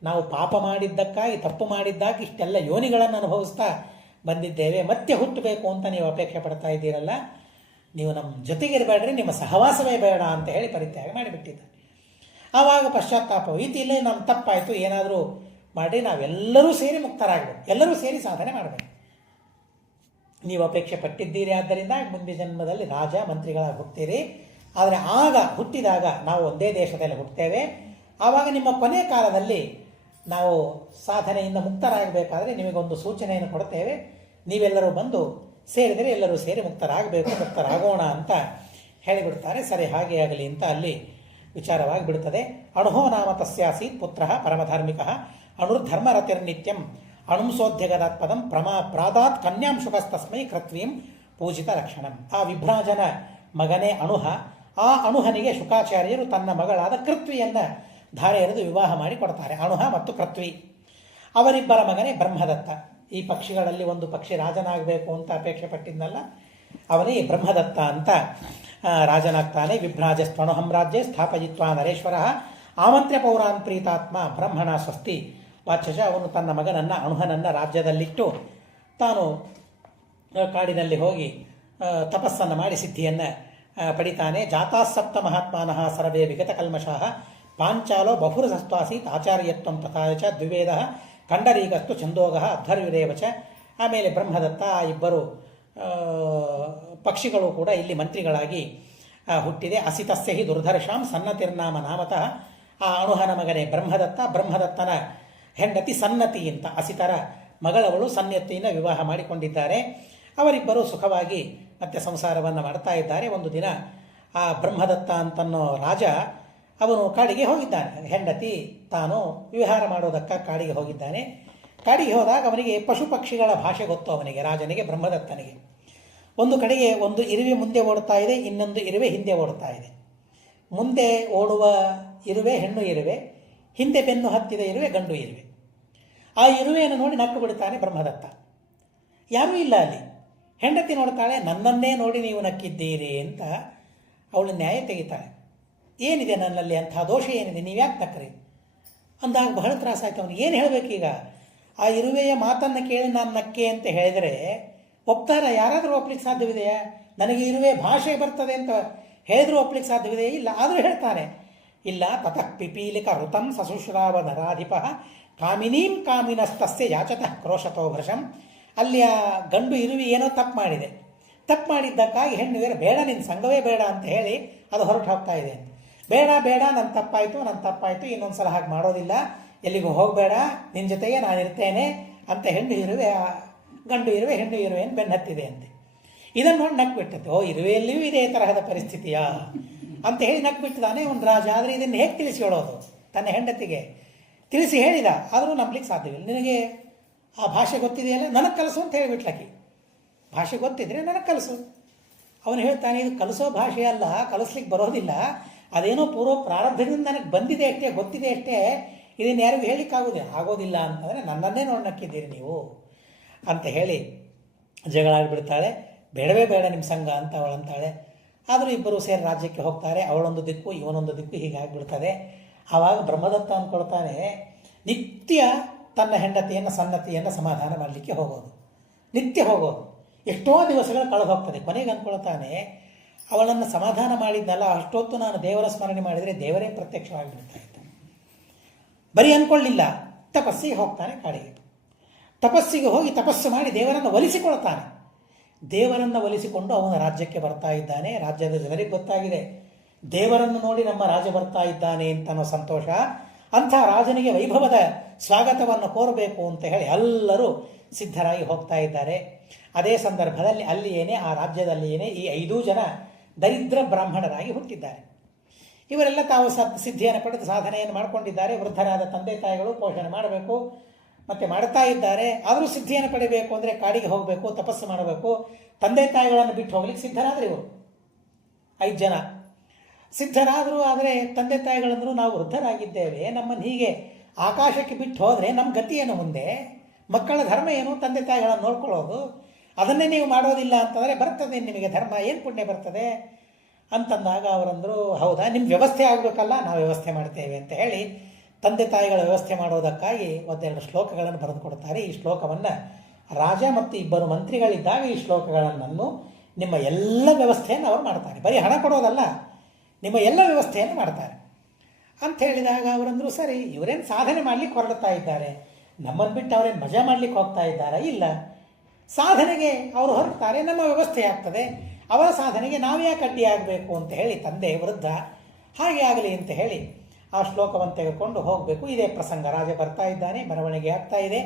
ನಾವು ಪಾಪ ಮಾಡಿದ್ದಕ್ಕಾಗಿ, ತಪ್ಪು ಮಾಡಿದ್ದಾಗ ಇಷ್ಟೆಲ್ಲ ಯೋನಿಗಳನ್ನು ಅನುಭವಿಸ್ತಾ ಬಂದಿದ್ದೇವೆ. ಮತ್ತೆ ಹುಟ್ಟಬೇಕು ಅಂತ ನೀವು ಅಪೇಕ್ಷೆ ಪಡ್ತಾ ಇದ್ದೀರಲ್ಲ, ನೀವು ನಮ್ಮ ಜೊತೆಗಿರಬೇಡ್ರಿ, ನಿಮ್ಮ ಸಹವಾಸವೇ ಬೇಡ ಅಂತ ಹೇಳಿ ಪರಿತ್ಯಾಗ ಮಾಡಿಬಿಟ್ಟಿದ್ದಾರೆ. ಆವಾಗ ಪಶ್ಚಾತ್ತಾಪವೈತಿ, ಇಲ್ಲೇ ನಮ್ಮ ತಪ್ಪಾಯಿತು, ಏನಾದರೂ ಮಾಡಿ ನಾವೆಲ್ಲರೂ ಸೇರಿ ಮುಕ್ತರಾಗಬೇಕು, ಎಲ್ಲರೂ ಸೇರಿ ಸಾಧನೆ ಮಾಡಬೇಕು. ನೀವು ಅಪೇಕ್ಷೆ ಪಟ್ಟಿದ್ದೀರಿ, ಆದ್ದರಿಂದ ಮುಂದಿನ ಜನ್ಮದಲ್ಲಿ ರಾಜ ಮಂತ್ರಿಗಳಾಗಿ ಹುಡ್ತೀರಿ. ಆದರೆ ಆಗ ಹುಟ್ಟಿದಾಗ ನಾವು ಒಂದೇ ದೇಶದಲ್ಲಿ ಹುಟ್ಟುತ್ತೇವೆ. ಆವಾಗ ನಿಮ್ಮ ಕೊನೆ ಕಾಲದಲ್ಲಿ ನಾವು ಸಾಧನೆಯಿಂದ ಮುಕ್ತರಾಗಬೇಕಾದ್ರೆ ನಿಮಗೊಂದು ಸೂಚನೆಯನ್ನು ಕೊಡ್ತೇವೆ. ನೀವೆಲ್ಲರೂ ಬಂದು ಸೇರಿದರೆ ಎಲ್ಲರೂ ಸೇರಿ ಮುಕ್ತರಾಗಬೇಕು, ಮುಕ್ತರಾಗೋಣ ಅಂತ ಹೇಳಿಬಿಡ್ತಾರೆ. ಸರಿ, ಹಾಗೆ ಆಗಲಿ ಅಂತ ಅಲ್ಲಿ ವಿಚಾರವಾಗಿ ಬಿಡುತ್ತದೆ. ಅಣುಹೋ ನಾಮ ತಸ್ಯಾಸೀತ್ ಪುತ್ರ ಪರಮಧಾರ್ಮಿಕ ಅಣುರ್ಧರ್ಮರತಿರ್ನಿತ್ಯಂ ಅಣುಂಸೋದ್ಯಗದಾತ್ಪದಂ ಪ್ರಾದಾತ್ ಕನ್ಯಾಂ ಶುಕಸ್ತಸ್ಮೈ ಕೃತ್ವೀಂ ಪೂಜಿತ ಲಕ್ಷಣಂ. ಆ ವಿಭ್ರಾಜನ ಮಗನೇ ಅಣುಹ. ಆ ಅಣುಹನಿಗೆ ಶುಕಾಚಾರ್ಯರು ತನ್ನ ಮಗಳಾದ ಕೃತ್ವಿಯನ್ನು ಧಾರೆ ಎರೆದು ವಿವಾಹ ಮಾಡಿ ಕೊಡ್ತಾರೆ. ಅಣುಹ ಮತ್ತು ಕೃತ್ವಿ ಅವರಿಬ್ಬರ ಮಗನೇ ಬ್ರಹ್ಮದತ್ತ. ಈ ಪಕ್ಷಿಗಳಲ್ಲಿ ಒಂದು ಪಕ್ಷಿ ರಾಜನಾಗಬೇಕು ಅಂತ ಅಪೇಕ್ಷೆ ಪಟ್ಟಿದ್ನಲ್ಲ, ಅವನೇ ಬ್ರಹ್ಮದತ್ತ ಅಂತ ರಾಜನಾಗ್ತಾನೆ. ವಿಭ್ರಾಜಸ್ತ್ವಣುಹಂ ರಾಜ್ಯೆ ಸ್ಥಾಪಯಿತ್ವಾ ನರೇಶ್ವರ ಆಮಂತ್ರ್ಯ ಪೌರಾನ್ ಪ್ರೀತಾತ್ಮ ಬ್ರಹ್ಮಣ ಸ್ವಸ್ತಿ ವಾಚಜ. ಅವನು ತನ್ನ ಮಗನನ್ನು ಅಣುಹನನ್ನು ರಾಜ್ಯದಲ್ಲಿಟ್ಟು ತಾನು ಕಾಡಿನಲ್ಲಿ ಹೋಗಿ ತಪಸ್ಸನ್ನು ಮಾಡಿ ಸಿದ್ಧಿಯನ್ನು ಪಡಿತಾನೆ. ಜಾತಾಸಪ್ತ ಮಹಾತ್ಮಾನಃ ಸರ್ವೇ ವಿಗತ ಕಲ್ಮಷಾಃ ಪಾಂಚಾಲೋ ಬಹುರಸಸ್ತ್ವಾಸೀತ್ ಆಚಾರ್ಯತ್ವಂ ತಥಾ ಚ ದ್ವಿವೇದ ಕಂಡರೀಗಸ್ತು ಛಂದೋಗಃ ಅಧ್ವರ್ಯುರೇವ ಚ. ಆಮೇಲೆ ಬ್ರಹ್ಮದತ್ತ ಇಬ್ಬರು ಪಕ್ಷಿಗಳು ಕೂಡ ಇಲ್ಲಿ ಮಂತ್ರಿಗಳಾಗಿ ಹುಟ್ಟಿದೆ. ಅಸಿತಸ್ಯ ಹಿ ದುರ್ಧರ್ಷಾಂ ಸನ್ನತಿರ್ನಾಮ ನಾಮತಃ. ಆ ಅಣುಹನ ಮಗನೇ ಬ್ರಹ್ಮದತ್ತ, ಬ್ರಹ್ಮದತ್ತನ ಹೆಂಡತಿ ಸನ್ನತಿ ಅಂತ. ಅಸಿತರ ಮಗಳವಳು ಸನ್ಯತಿಯನ್ನು ವಿವಾಹ ಮಾಡಿಕೊಂಡಿದ್ದಾರೆ. ಅವರಿಬ್ಬರು ಸುಖವಾಗಿ ಮತ್ತೆ ಸಂಸಾರವನ್ನು ಮಾಡ್ತಾ ಇದ್ದಾರೆ. ಒಂದು ದಿನ ಆ ಬ್ರಹ್ಮದತ್ತ ಅಂತನ್ನೋ ರಾಜ ಅವನು ಕಾಡಿಗೆ ಹೋಗಿದ್ದಾನೆ. ಹೆಂಡತಿ ತಾನು ವಿಹಾರ ಮಾಡೋದಕ್ಕೆ ಕಾಡಿಗೆ ಹೋಗಿದ್ದಾನೆ. ಕಾಡಿಗೆ ಹೋದಾಗ ಅವನಿಗೆ ಪಶು ಪಕ್ಷಿಗಳ ಭಾಷೆ ಗೊತ್ತು. ಅವನಿಗೆ, ರಾಜನಿಗೆ, ಬ್ರಹ್ಮದತ್ತನಿಗೆ. ಒಂದು ಕಡೆಗೆ ಒಂದು ಇರುವೆ ಮುಂದೆ ಓಡ್ತಾ ಇದೆ, ಇನ್ನೊಂದು ಇರುವೆ ಹಿಂದೆ ಓಡ್ತಾ ಇದೆ. ಮುಂದೆ ಓಡುವ ಇರುವೆ ಹೆಣ್ಣು ಇರುವೆ, ಹಿಂದೆ ಬೆನ್ನು ಹತ್ತಿದ ಇರುವೆ ಗಂಡು ಇರುವೆ. ಆ ಇರುವೆಯನ್ನು ನೋಡಿ ನಕ್ಕು ಬಿಡ್ತಾನೆ ಬ್ರಹ್ಮದತ್ತ. ಯಾರೂ ಇಲ್ಲ ಅಲ್ಲಿ. ಹೆಂಡತಿ ನೋಡ್ತಾಳೆ, ನನ್ನನ್ನೇ ನೋಡಿ ನೀವು ನಕ್ಕಿದ್ದೀರಿ ಅಂತ ಅವಳು ನ್ಯಾಯ ತೆಗಿತಾಳೆ. ಏನಿದೆ ನನ್ನಲ್ಲಿ ಅಂಥ ದೋಷ ಏನಿದೆ, ನೀವ್ಯಾಕೆ ನಕ್ಕ್ರಿ ಅಂದಾಗ ಬಹಳ ತ್ರಾಸಾಯ್ತು ಅವನಿಗೆ. ಏನು ಹೇಳಬೇಕೀಗ? ಆ ಇರುವೆಯ ಮಾತನ್ನು ಕೇಳಿ ನಾನು ನಕ್ಕೆ ಅಂತ ಹೇಳಿದರೆ ಒಪ್ತಾರ? ಯಾರಾದರೂ ಒಪ್ಲಿಕ್ಕೆ ಸಾಧ್ಯವಿದೆಯಾ? ನನಗೆ ಇರುವೆ ಭಾಷೆ ಬರ್ತದೆ ಅಂತ ಹೇಳಿದ್ರು ಒಪ್ಲಿಕ್ಕೆ ಸಾಧ್ಯವಿದೆಯೇ? ಇಲ್ಲ. ಆದರೂ ಹೇಳ್ತಾನೆ, ಇಲ್ಲ. ತತಃ ಪಿಪೀಲಿಕ ಋತಂ ಸಸುಶ್ರಾವ ನರಾಧಿಪ ಕಾಮಿನೀಂ ಕಾಮಿನಸ್ತಸ್ಯ ಯಾಚತಃ ಕ್ರೋಶತೋ ಭೃಶಂ. ಅಲ್ಲಿ ಆ ಗಂಡು ಇರುವೆ ಏನೋ ತಪ್ಪು ಮಾಡಿದೆ. ತಪ್ಪು ಮಾಡಿದ್ದಕ್ಕಾಗಿ ಹೆಣ್ಣು ಬೇಡ, ನಿನ್ನ ಸಂಘವೇ ಬೇಡ ಅಂತ ಹೇಳಿ ಅದು ಹೊರಟು ಹೋಗ್ತಾ ಇದೆ. ಬೇಡ ಬೇಡ, ನನ್ನ ತಪ್ಪಾಯಿತು, ಇನ್ನೊಂದು ಸಲ ಹಾಗೆ ಮಾಡೋದಿಲ್ಲ, ಎಲ್ಲಿಗೂ ಹೋಗಬೇಡ, ನಿನ್ನ ಜೊತೆಗೆ ನಾನು ಇರ್ತೇನೆ ಅಂತ ಹೆಣ್ಣು ಇರುವೆ ಗಂಡು ಇರುವೆ ಹೆಣ್ಣು ಇರುವೆ ಅಂತ ಬೆನ್ನತ್ತಿದೆ ಅಂತೆ. ಇದನ್ನು ನೋಡಿ ನಕ್ಬಿಟ್ಟದ್ದು, ಓ ಇರುವೆಯಲ್ಲಿಯೂ ಇದೇ ತರಹದ ಪರಿಸ್ಥಿತಿಯಾ ಅಂತ ಹೇಳಿ ನಕ್ಬಿಟ್ಟಿದ್ದಾನೆ ಒಂದು ರಾಜ. ಆದರೆ ಇದನ್ನು ಹೇಗೆ ತಿಳಿಸಿ ಹೇಳೋದು ತನ್ನ ಹೆಂಡತಿಗೆ? ತಿಳಿಸಿ ಹೇಳಿದ, ಆದರೂ ನಂಬಲಿಕ್ಕೆ ಸಾಧ್ಯವಿಲ್ಲ. ನಿನಗೆ ಆ ಭಾಷೆ ಗೊತ್ತಿದೆಯಲ್ಲ, ನನಗೆ ಕಲಿಸು ಅಂತ ಹೇಳಿಬಿಟ್ಲಕ್ಕಿ. ಭಾಷೆ ಗೊತ್ತಿದ್ರೆ ನನಗೆ ಕಲಿಸು. ಅವನು ಹೇಳ್ತಾನೆ, ಇದು ಕಲಿಸೋ ಭಾಷೆ ಅಲ್ಲ, ಕಲಿಸ್ಲಿಕ್ಕೆ ಬರೋದಿಲ್ಲ, ಅದೇನೋ ಪೂರ್ವ ಪ್ರಾರಬ್ಧದಿಂದ ನನಗೆ ಬಂದಿದೆ ಅಷ್ಟೇ, ಗೊತ್ತಿದೆ ಅಷ್ಟೇ, ಇದನ್ನು ಯಾರಿಗೂ ಆಗೋದಿಲ್ಲ ಅಂತಂದರೆ ನನ್ನನ್ನೇ ನೋಡಿ ನಕ್ಕಿದ್ದೀರಿ ನೀವು ಅಂತ ಹೇಳಿ ಜಗಳಾಡಿಬಿಡ್ತಾಳೆ. ಬೇಡವೇ ಬೇಡ ನಿಮ್ಮ ಸಂಘ ಅಂತ ಅವಳಂತಾಳೆ. ಆದರೂ ಇಬ್ಬರು ಸೇರಿ ರಾಜ್ಯಕ್ಕೆ ಹೋಗ್ತಾರೆ. ಅವಳೊಂದು ದಿಕ್ಕು ಇವನೊಂದು ದಿಕ್ಕು, ಹೀಗಾಗಿಬಿಡ್ತದೆ. ಆವಾಗ ಬ್ರಹ್ಮದತ್ತ ಅಂದ್ಕೊಳ್ತಾನೆ, ನಿತ್ಯ ತನ್ನ ಹೆಂಡತಿಯನ್ನು ಸನ್ನತಿಯನ್ನು ಸಮಾಧಾನ ಮಾಡಲಿಕ್ಕೆ ಹೋಗೋದು, ನಿತ್ಯ ಹೋಗೋದು. ಎಷ್ಟೋ ದಿವಸಗಳು ಕಳೆದು ಹೋಗ್ತದೆ. ಕೊನೆಗೆ ಅಂದ್ಕೊಳ್ತಾನೆ, ಅವಳನ್ನು ಸಮಾಧಾನ ಮಾಡಿದ್ನಲ್ಲ, ಅಷ್ಟೊತ್ತು ನಾನು ದೇವರ ಸ್ಮರಣೆ ಮಾಡಿದರೆ ದೇವರೇ ಪ್ರತ್ಯಕ್ಷವಾಗಿಬಿಡ್ತಾ ಇದ್ದ. ಬರೀ ಅಂದ್ಕೊಳ್ಳಿಲ್ಲ, ತಪಸ್ಸಿಗೆ ಹೋಗ್ತಾನೆ ಕಾಡಿಗೆ. ತಪಸ್ಸಿಗೆ ಹೋಗಿ ತಪಸ್ಸು ಮಾಡಿ ದೇವರನ್ನು ಒಲಿಸಿಕೊಳ್ತಾನೆ. ದೇವರನ್ನು ಒಲಿಸಿಕೊಂಡು ಅವನ ರಾಜ್ಯಕ್ಕೆ ಬರ್ತಾ ಇದ್ದಾನೆ. ರಾಜ್ಯದ ಜನರಿಗೆ ಗೊತ್ತಾಗಿದೆ, ದೇವರನ್ನು ನೋಡಿ ನಮ್ಮ ರಾಜ ಬರ್ತಾ ಇದ್ದಾನೆ ಅಂತ ಅನ್ನೋ ಸಂತೋಷ. ಅಂಥ ರಾಜನಿಗೆ ವೈಭವದ ಸ್ವಾಗತವನ್ನು ಕೋರಬೇಕು ಅಂತ ಹೇಳಿ ಎಲ್ಲರೂ ಸಿದ್ಧರಾಗಿ ಹೋಗ್ತಾ ಇದ್ದಾರೆ. ಅದೇ ಸಂದರ್ಭದಲ್ಲಿ ಅಲ್ಲಿಯೇನೆ, ಆ ರಾಜ್ಯದಲ್ಲಿಯೇನೆ ಈ 5 ಜನ ದರಿದ್ರ ಬ್ರಾಹ್ಮಣರಾಗಿ ಹುಟ್ಟಿದ್ದಾರೆ. ಇವರೆಲ್ಲ ತಾವು ಸಿದ್ಧಿಯನ್ನು ಪಡೆದು ಸಾಧನೆಯನ್ನು ಮಾಡಿಕೊಂಡಿದ್ದಾರೆ. ವೃದ್ಧರಾದ ತಂದೆ ತಾಯಿಗಳು ಪೋಷಣೆ ಮಾಡಬೇಕು, ಮತ್ತೆ ಮಾಡ್ತಾ ಇದ್ದಾರೆ. ಆದರೂ ಸಿದ್ಧಿಯನ್ನು ಪಡಿಬೇಕು ಅಂದರೆ ಕಾಡಿಗೆ ಹೋಗಬೇಕು, ತಪಸ್ಸು ಮಾಡಬೇಕು. ತಂದೆ ತಾಯಿಗಳನ್ನು ಬಿಟ್ಟು ಹೋಗ್ಲಿಕ್ಕೆ ಸಿದ್ಧರಾದರು ಇವರು 5 ಜನ ಸಿದ್ಧರಾದರು. ಆದರೆ ತಂದೆ ತಾಯಿಗಳಂದ್ರು, ನಾವು ವೃದ್ಧರಾಗಿದ್ದೇವೆ, ನಮ್ಮನ್ನು ಹೀಗೆ ಆಕಾಶಕ್ಕೆ ಬಿಟ್ಟು ಹೋದರೆ ನಮ್ಮ ಗತಿ ಏನು ಮುಂದೆ? ಮಕ್ಕಳ ಧರ್ಮ ಏನು? ತಂದೆ ತಾಯಿಗಳನ್ನು ನೋಡ್ಕೊಳ್ಳೋದು. ಅದನ್ನೇ ನೀವು ಮಾಡೋದಿಲ್ಲ ಅಂತಂದರೆ ಬರ್ತದೆ ನಿಮಗೆ ಧರ್ಮ, ಏನು ಪುಣ್ಯ ಬರ್ತದೆ ಅಂತಂದಾಗ ಅವರಂದರು, ಹೌದಾ, ನಿಮ್ಮ ವ್ಯವಸ್ಥೆ ಆಗಬೇಕಲ್ಲ, ನಾವು ವ್ಯವಸ್ಥೆ ಮಾಡ್ತೇವೆ ಅಂತ ಹೇಳಿ ತಂದೆ ತಾಯಿಗಳ ವ್ಯವಸ್ಥೆ ಮಾಡೋದಕ್ಕಾಗಿ ಒಂದೆರಡು ಶ್ಲೋಕಗಳನ್ನು ಬರೆದು ಕೊಡ್ತಾರೆ. ಈ ಶ್ಲೋಕವನ್ನು ರಾಜ ಮತ್ತು 2 ಮಂತ್ರಿಗಳಿದ್ದಾಗ ಈ ಶ್ಲೋಕಗಳನ್ನು ನಿಮ್ಮ ಎಲ್ಲ ವ್ಯವಸ್ಥೆಯನ್ನು ಅವರು ಮಾಡ್ತಾರೆ. ಬರೀ ಹಣ ಕೊಡೋದಲ್ಲ, ನಿಮ್ಮ ಎಲ್ಲ ವ್ಯವಸ್ಥೆಯನ್ನು ಮಾಡ್ತಾರೆ ಅಂತ ಹೇಳಿದಾಗ ಅವರಂದರು, ಸರಿ, ಇವರೇನು ಸಾಧನೆ ಮಾಡಲಿಕ್ಕೆ ಹೊರಡ್ತಾ ಇದ್ದಾರೆ, ನಮ್ಮನ್ನು ಬಿಟ್ಟು ಅವರೇನು ಮಜಾ ಮಾಡಲಿಕ್ಕೆ ಹೋಗ್ತಾ ಇದ್ದಾರೆ? ಇಲ್ಲ, ಸಾಧನೆಗೆ ಅವರು ಹೊರಡ್ತಾರೆ, ನಮ್ಮ ವ್ಯವಸ್ಥೆ ಆಗ್ತದೆ, ಅವರ ಸಾಧನೆಗೆ ನಾವು ಯಾಕೆ ಅಡ್ಡಿ ಆಗಬೇಕು ಅಂತ ಹೇಳಿ ತಂದೆ ವೃದ್ಧ ಹಾಗೆ ಆಗಲಿ ಅಂತ ಹೇಳಿ ಆ ಶ್ಲೋಕವನ್ನು ತೆಗೆದುಕೊಂಡು ಹೋಗಬೇಕು. ಇದೇ ಪ್ರಸಂಗ. ರಾಜ ಬರ್ತಾ ಇದ್ದಾನೆ, ಮೆರವಣಿಗೆ ಆಗ್ತಾ ಇದೆ.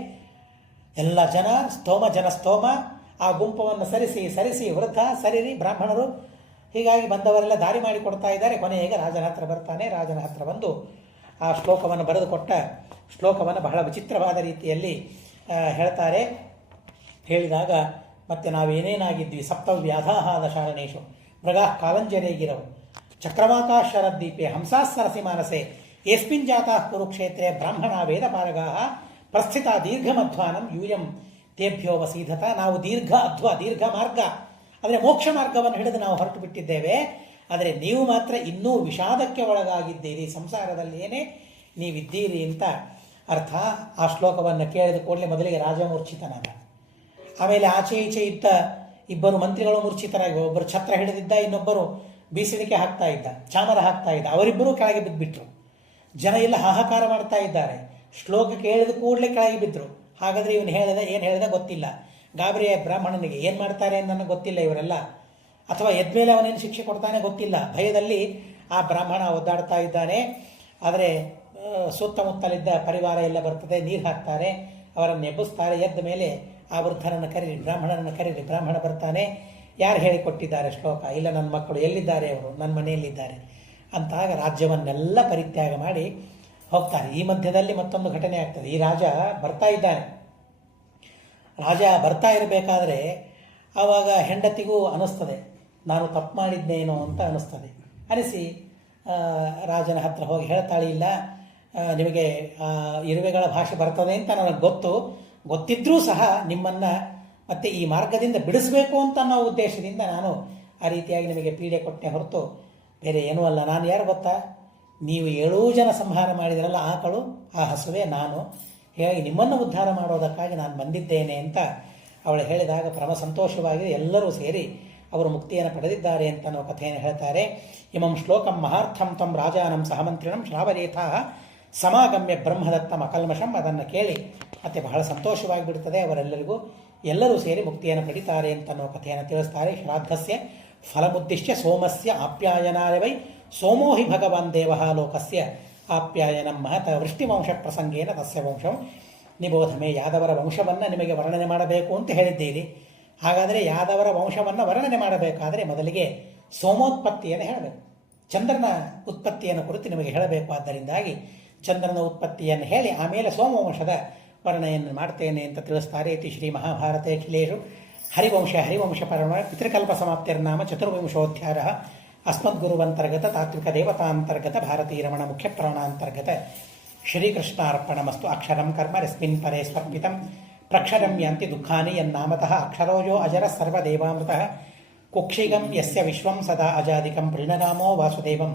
ಎಲ್ಲ ಜನ ಸ್ತೋಮ ಆ ಗುಂಪವನ್ನು ಸರಿಸಿ ವೃದ್ಧ ಸರಿರಿ ಬ್ರಾಹ್ಮಣರು ಹೀಗಾಗಿ ಬಂದವರೆಲ್ಲ ದಾರಿ ಮಾಡಿಕೊಡ್ತಾ ಇದ್ದಾರೆ. ಕೊನೆಗೆ ರಾಜನ ಹತ್ರ ಬರ್ತಾನೆ. ರಾಜನ ಹತ್ರ ಬಂದು ಆ ಶ್ಲೋಕವನ್ನು ಬರೆದುಕೊಟ್ಟ ಶ್ಲೋಕವನ್ನು ಬಹಳ ವಿಚಿತ್ರವಾದ ರೀತಿಯಲ್ಲಿ ಹೇಳ್ತಾರೆ. ಹೇಳಿದಾಗ ಮತ್ತೆ ನಾವೇನೇನಾಗಿದ್ವಿ, ಸಪ್ತವ್ಯಾಧಾಹಾದ ಶಾರಣೇಶು ಮೃಗಾ ಕಾಲಂಜರೇಗಿರವು ಚಕ್ರವಾಕಾಶರದ್ದೀಪೆ ಹಂಸಾಸರಸಿ ಮಾನಸೆ ಯಸ್ಮಿನ್ ಜಾತಾ ಕುರುಕ್ಷೇತ್ರೆ ಬ್ರಾಹ್ಮಣ ವೇದಪಾರಗಾ ಪ್ರಸ್ಥಿತ ದೀರ್ಘಮಧ್ವಾನಂ ಯೂಯಂ ತೇಭ್ಯೋ ವಸೀಧತ. ನಾವು ದೀರ್ಘ ಮಾರ್ಗ ಅಂದರೆ ಮೋಕ್ಷ ಮಾರ್ಗವನ್ನು ಹಿಡಿದು ನಾವು ಹೊರಟು ಬಿಟ್ಟಿದ್ದೇವೆ. ಆದರೆ ನೀವು ಮಾತ್ರ ಇನ್ನೂ ವಿಷಾದಕ್ಕೆ ಒಳಗಾಗಿದ್ದೀರಿ, ಸಂಸಾರದಲ್ಲಿ ಏನೇ ನೀವಿದ್ದೀರಿ ಅಂತ ಅರ್ಥ. ಆ ಶ್ಲೋಕವನ್ನು ಕೇಳಿದ ಕೂಡಲೇ ಮೊದಲಿಗೆ ರಾಜ ಮೂರ್ಛಿತನಾದ. ಆಮೇಲೆ ಆಚೆ ಈಚೆ ಇದ್ದ 2 ಮಂತ್ರಿಗಳು ಮೂರ್ಛಿತರಾಗಿ, ಒಬ್ಬರು ಛತ್ರ ಹಿಡಿದಿದ್ದ, ಇನ್ನೊಬ್ಬರು ಬೀಸಣಿಕೆ ಹಾಕ್ತಾ ಇದ್ದ, ಚಾಮರ ಹಾಕ್ತಾ ಇದ್ದ. ಅವರಿಬ್ಬರೂ ಕೆಳಗೆ ಬಿದ್ದುಬಿಟ್ರು. ಜನ ಎಲ್ಲ ಹಾಹಾಕಾರ ಮಾಡ್ತಾ ಇದ್ದಾರೆ. ಶ್ಲೋಕ ಕೇಳಿದ ಕೂಡಲೇ ಕೆಳಗೆ ಬಿದ್ದರು. ಹಾಗಾದರೆ ಇವನು ಏನು ಹೇಳಿದ ಗೊತ್ತಿಲ್ಲ. ಗಾಬರಿಯ ಬ್ರಾಹ್ಮಣನಿಗೆ ಏನು ಮಾಡ್ತಾರೆ ನನಗೆ ಗೊತ್ತಿಲ್ಲ ಇವರೆಲ್ಲ, ಅಥವಾ ಎದ್ಮೇಲೆ ಅವನೇನು ಶಿಕ್ಷೆ ಕೊಡ್ತಾನೆ ಗೊತ್ತಿಲ್ಲ. ಭಯದಲ್ಲಿ ಆ ಬ್ರಾಹ್ಮಣ ಒದ್ದಾಡ್ತಾ ಇದ್ದಾನೆ. ಆದರೆ ಸುತ್ತಮುತ್ತಲಿದ್ದ ಪರಿವಾರ ಎಲ್ಲ ಬರ್ತದೆ, ನೀರು ಹಾಕ್ತಾರೆ, ಅವರನ್ನು ಎಬ್ಬಿಸ್ತಾರೆ. ಎದ್ದ ಮೇಲೆ ಆ ವೃದ್ಧನನ್ನು ಕರೀರಿ, ಬ್ರಾಹ್ಮಣನನ್ನು ಕರೀರಿ. ಬ್ರಾಹ್ಮಣ ಬರ್ತಾನೆ. ಯಾರು ಹೇಳಿಕೊಟ್ಟಿದ್ದಾರೆ ಶ್ಲೋಕ? ಇಲ್ಲ, ನನ್ನ ಮಕ್ಕಳು. ಎಲ್ಲಿದ್ದಾರೆ ಅವರು? ನನ್ನ ಮನೆಯಲ್ಲಿದ್ದಾರೆ ಅಂತಾಗ ರಾಜ್ಯವನ್ನೆಲ್ಲ ಪರಿತ್ಯಾಗ ಮಾಡಿ ಹೋಗ್ತಾರೆ. ಈ ಮಧ್ಯದಲ್ಲಿ ಮತ್ತೊಂದು ಘಟನೆ ಆಗ್ತದೆ. ಈ ರಾಜ ಬರ್ತಾ ಇದ್ದಾನೆ. ರಾಜ ಬರ್ತಾ ಇರಬೇಕಾದ್ರೆ ಆವಾಗ ಹೆಂಡತಿಗೂ ಅನ್ನಿಸ್ತದೆ, ನಾನು ತಪ್ಪು ಮಾಡಿದ್ದೇನೋ ಅಂತ ಅನ್ನಿಸ್ತದೆ. ಅನಿಸಿ ರಾಜನ ಹತ್ರ ಹೋಗಿ ಹೇಳ್ತಾಳೆ, ಇಲ್ಲ, ನಿಮಗೆ ಇರುವೆಗಳ ಭಾಷೆ ಬರ್ತದೆ ಅಂತ ನನಗೆ ಗೊತ್ತಿದ್ರೂ ಸಹ ನಿಮ್ಮನ್ನು ಮತ್ತೆ ಈ ಮಾರ್ಗದಿಂದ ಬಿಡಿಸಬೇಕು ಅಂತ ಅನ್ನೋ ಉದ್ದೇಶದಿಂದ ನಾನು ಆ ರೀತಿಯಾಗಿ ನಿಮಗೆ ಪೀಡೆ ಕೊಟ್ಟೆ ಹೊರತು ಬೇರೆ ಏನೂ ಅಲ್ಲ. ನಾನು ಯಾರು ಗೊತ್ತಾ? ನೀವು 7 ಜನ ಸಂಹಾರ ಮಾಡಿದ್ರಲ್ಲ, ಆಕಳು, ಆ ಹಸುವೆ ನಾನು. ಹೀಗಾಗಿ ನಿಮ್ಮನ್ನು ಉದ್ಧಾರ ಮಾಡೋದಕ್ಕಾಗಿ ನಾನು ಬಂದಿದ್ದೇನೆ ಅಂತ ಅವಳು ಹೇಳಿದಾಗ ಪರಮ ಸಂತೋಷವಾಗಿ ಎಲ್ಲರೂ ಸೇರಿ ಅವರು ಮುಕ್ತಿಯನ್ನು ಪಡೆದಿದ್ದಾರೆ ಅಂತ ನಾವು ಕಥೆಯನ್ನು ಹೇಳ್ತಾರೆ. ಇಮಂ ಶ್ಲೋಕಂ ಮಹಾರ್ಥಂ ತಂ ರಾಜಾನಂ ಸಹಮಂತ್ರಿಣಂ ಶ್ರಾವರೇಥಾ ಸಮಾಗಮ್ಯ ಬ್ರಹ್ಮದತ್ತಂ ಅಕಲ್ಮಷಂ. ಅದನ್ನು ಕೇಳಿ ಮತ್ತೆ ಬಹಳ ಸಂತೋಷವಾಗಿ ಬಿಡ್ತದೆ ಅವರೆಲ್ಲರಿಗೂ. ಎಲ್ಲರೂ ಸೇರಿ ಮುಕ್ತಿಯನ್ನು ಪಡಿತಾರೆ ಅಂತ ನಾವು ಕಥೆಯನ್ನು ತಿಳಿಸ್ತಾರೆ. ಶ್ರಾದ್ದಸ್ಯ ಫಲಮುದ್ದಿಶ್ಯ ಸೋಮಸ್ಯ ಆಪ್ಯಾಯನಾಯ ವೈ ಸೋಮೋ ಹಿ ಭಗವಾನ್ ದೇವಃ ಲೋಕಸ್ಯ ಆಪ್ಯಾಯನಂ ಮಹತ ವೃಷ್ಟಿವಂಶ ಪ್ರಸಂಗೇನ ತಸ್ಯ ವಂಶಂ ನಿಬೋಧಮೆ. ಯಾದವರ ವಂಶವನ್ನು ನಿಮಗೆ ವರ್ಣನೆ ಮಾಡಬೇಕು ಅಂತ ಹೇಳಿದ್ದೀರಿ. ಹಾಗಾದರೆ ಯಾದವರ ವಂಶವನ್ನು ವರ್ಣನೆ ಮಾಡಬೇಕಾದರೆ ಮೊದಲಿಗೆ ಸೋಮೋತ್ಪತ್ತಿಯನ್ನು ಹೇಳಬೇಕು. ಚಂದ್ರನ ಉತ್ಪತ್ತಿಯನ್ನು ಕುರಿತು ನಿಮಗೆ ಹೇಳಬೇಕು. ಆದ್ದರಿಂದಾಗಿ ಚಂದ್ರನ ಉತ್ಪತ್ತಿಯನ್ನು ಹೇಳಿ ಆಮೇಲೆ ಸೋಮವಂಶದ ವರ್ಣನೆಯನ್ನು ಮಾಡ್ತೇನೆ ಅಂತ ತಿಳಿಸ್ತಾರೆ. ಇತಿ ಶ್ರೀ ಮಹಾಭಾರತೆ ಅಖಿಲೇಶು ಹರಿವಂಶ ಪರಮ ಪಿತೃಕಲ್ಪ ಸಮಾಪ್ತಿರ್ನಾಮ ಚತುರ್ವಿಂಶೋಧ್ಯಾಯ ಅಸ್ಮದ್ಗುರುವಂತರ್ಗತ ತಾತ್ವಿಕ ದೇವತಾಂತರ್ಗತ ಭಾರತೀಯ ರಮಣ ಮುಖ್ಯ ಪ್ರಾಣಾಂತರ್ಗತ ಶ್ರೀಕೃಷ್ಣಾರ್ಪಣಮಸ್ತು. ಅಕ್ಷರಂ ಕರ್ಮ ರಸ್ಮಿನ್ ಪರೇ ಸ್ವರ್ಪಿತಂ ಪ್ರಕ್ಷರಂ ಯಾಂತಿ ದುಃಖಾನಿ ಯನ್ನಾಮತಃ ಅಕ್ಷರೋಜೋ ಅಜರ ಸರ್ವದೇವಾಮೃತಃ ಕುಕ್ಷಿಗಂ ಯಸ್ಯ ವಿಶ್ವಂ ಸದಾ ಅಜಾದಿಕಂ ಪ್ರೀಣನಾಮೋ ವಾಸುದೇವಂ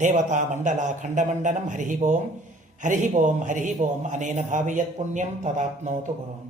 ದೇವತಾ ಮಂಡಲ ಖಂಡಮಂಡನಂ ಹರಿ ಓಂ ಅನೇನ ಭಾವಿಯತ್ ಪುಣ್ಯಂ ತದಾಪ್ನೋತು ಗುರುಂ.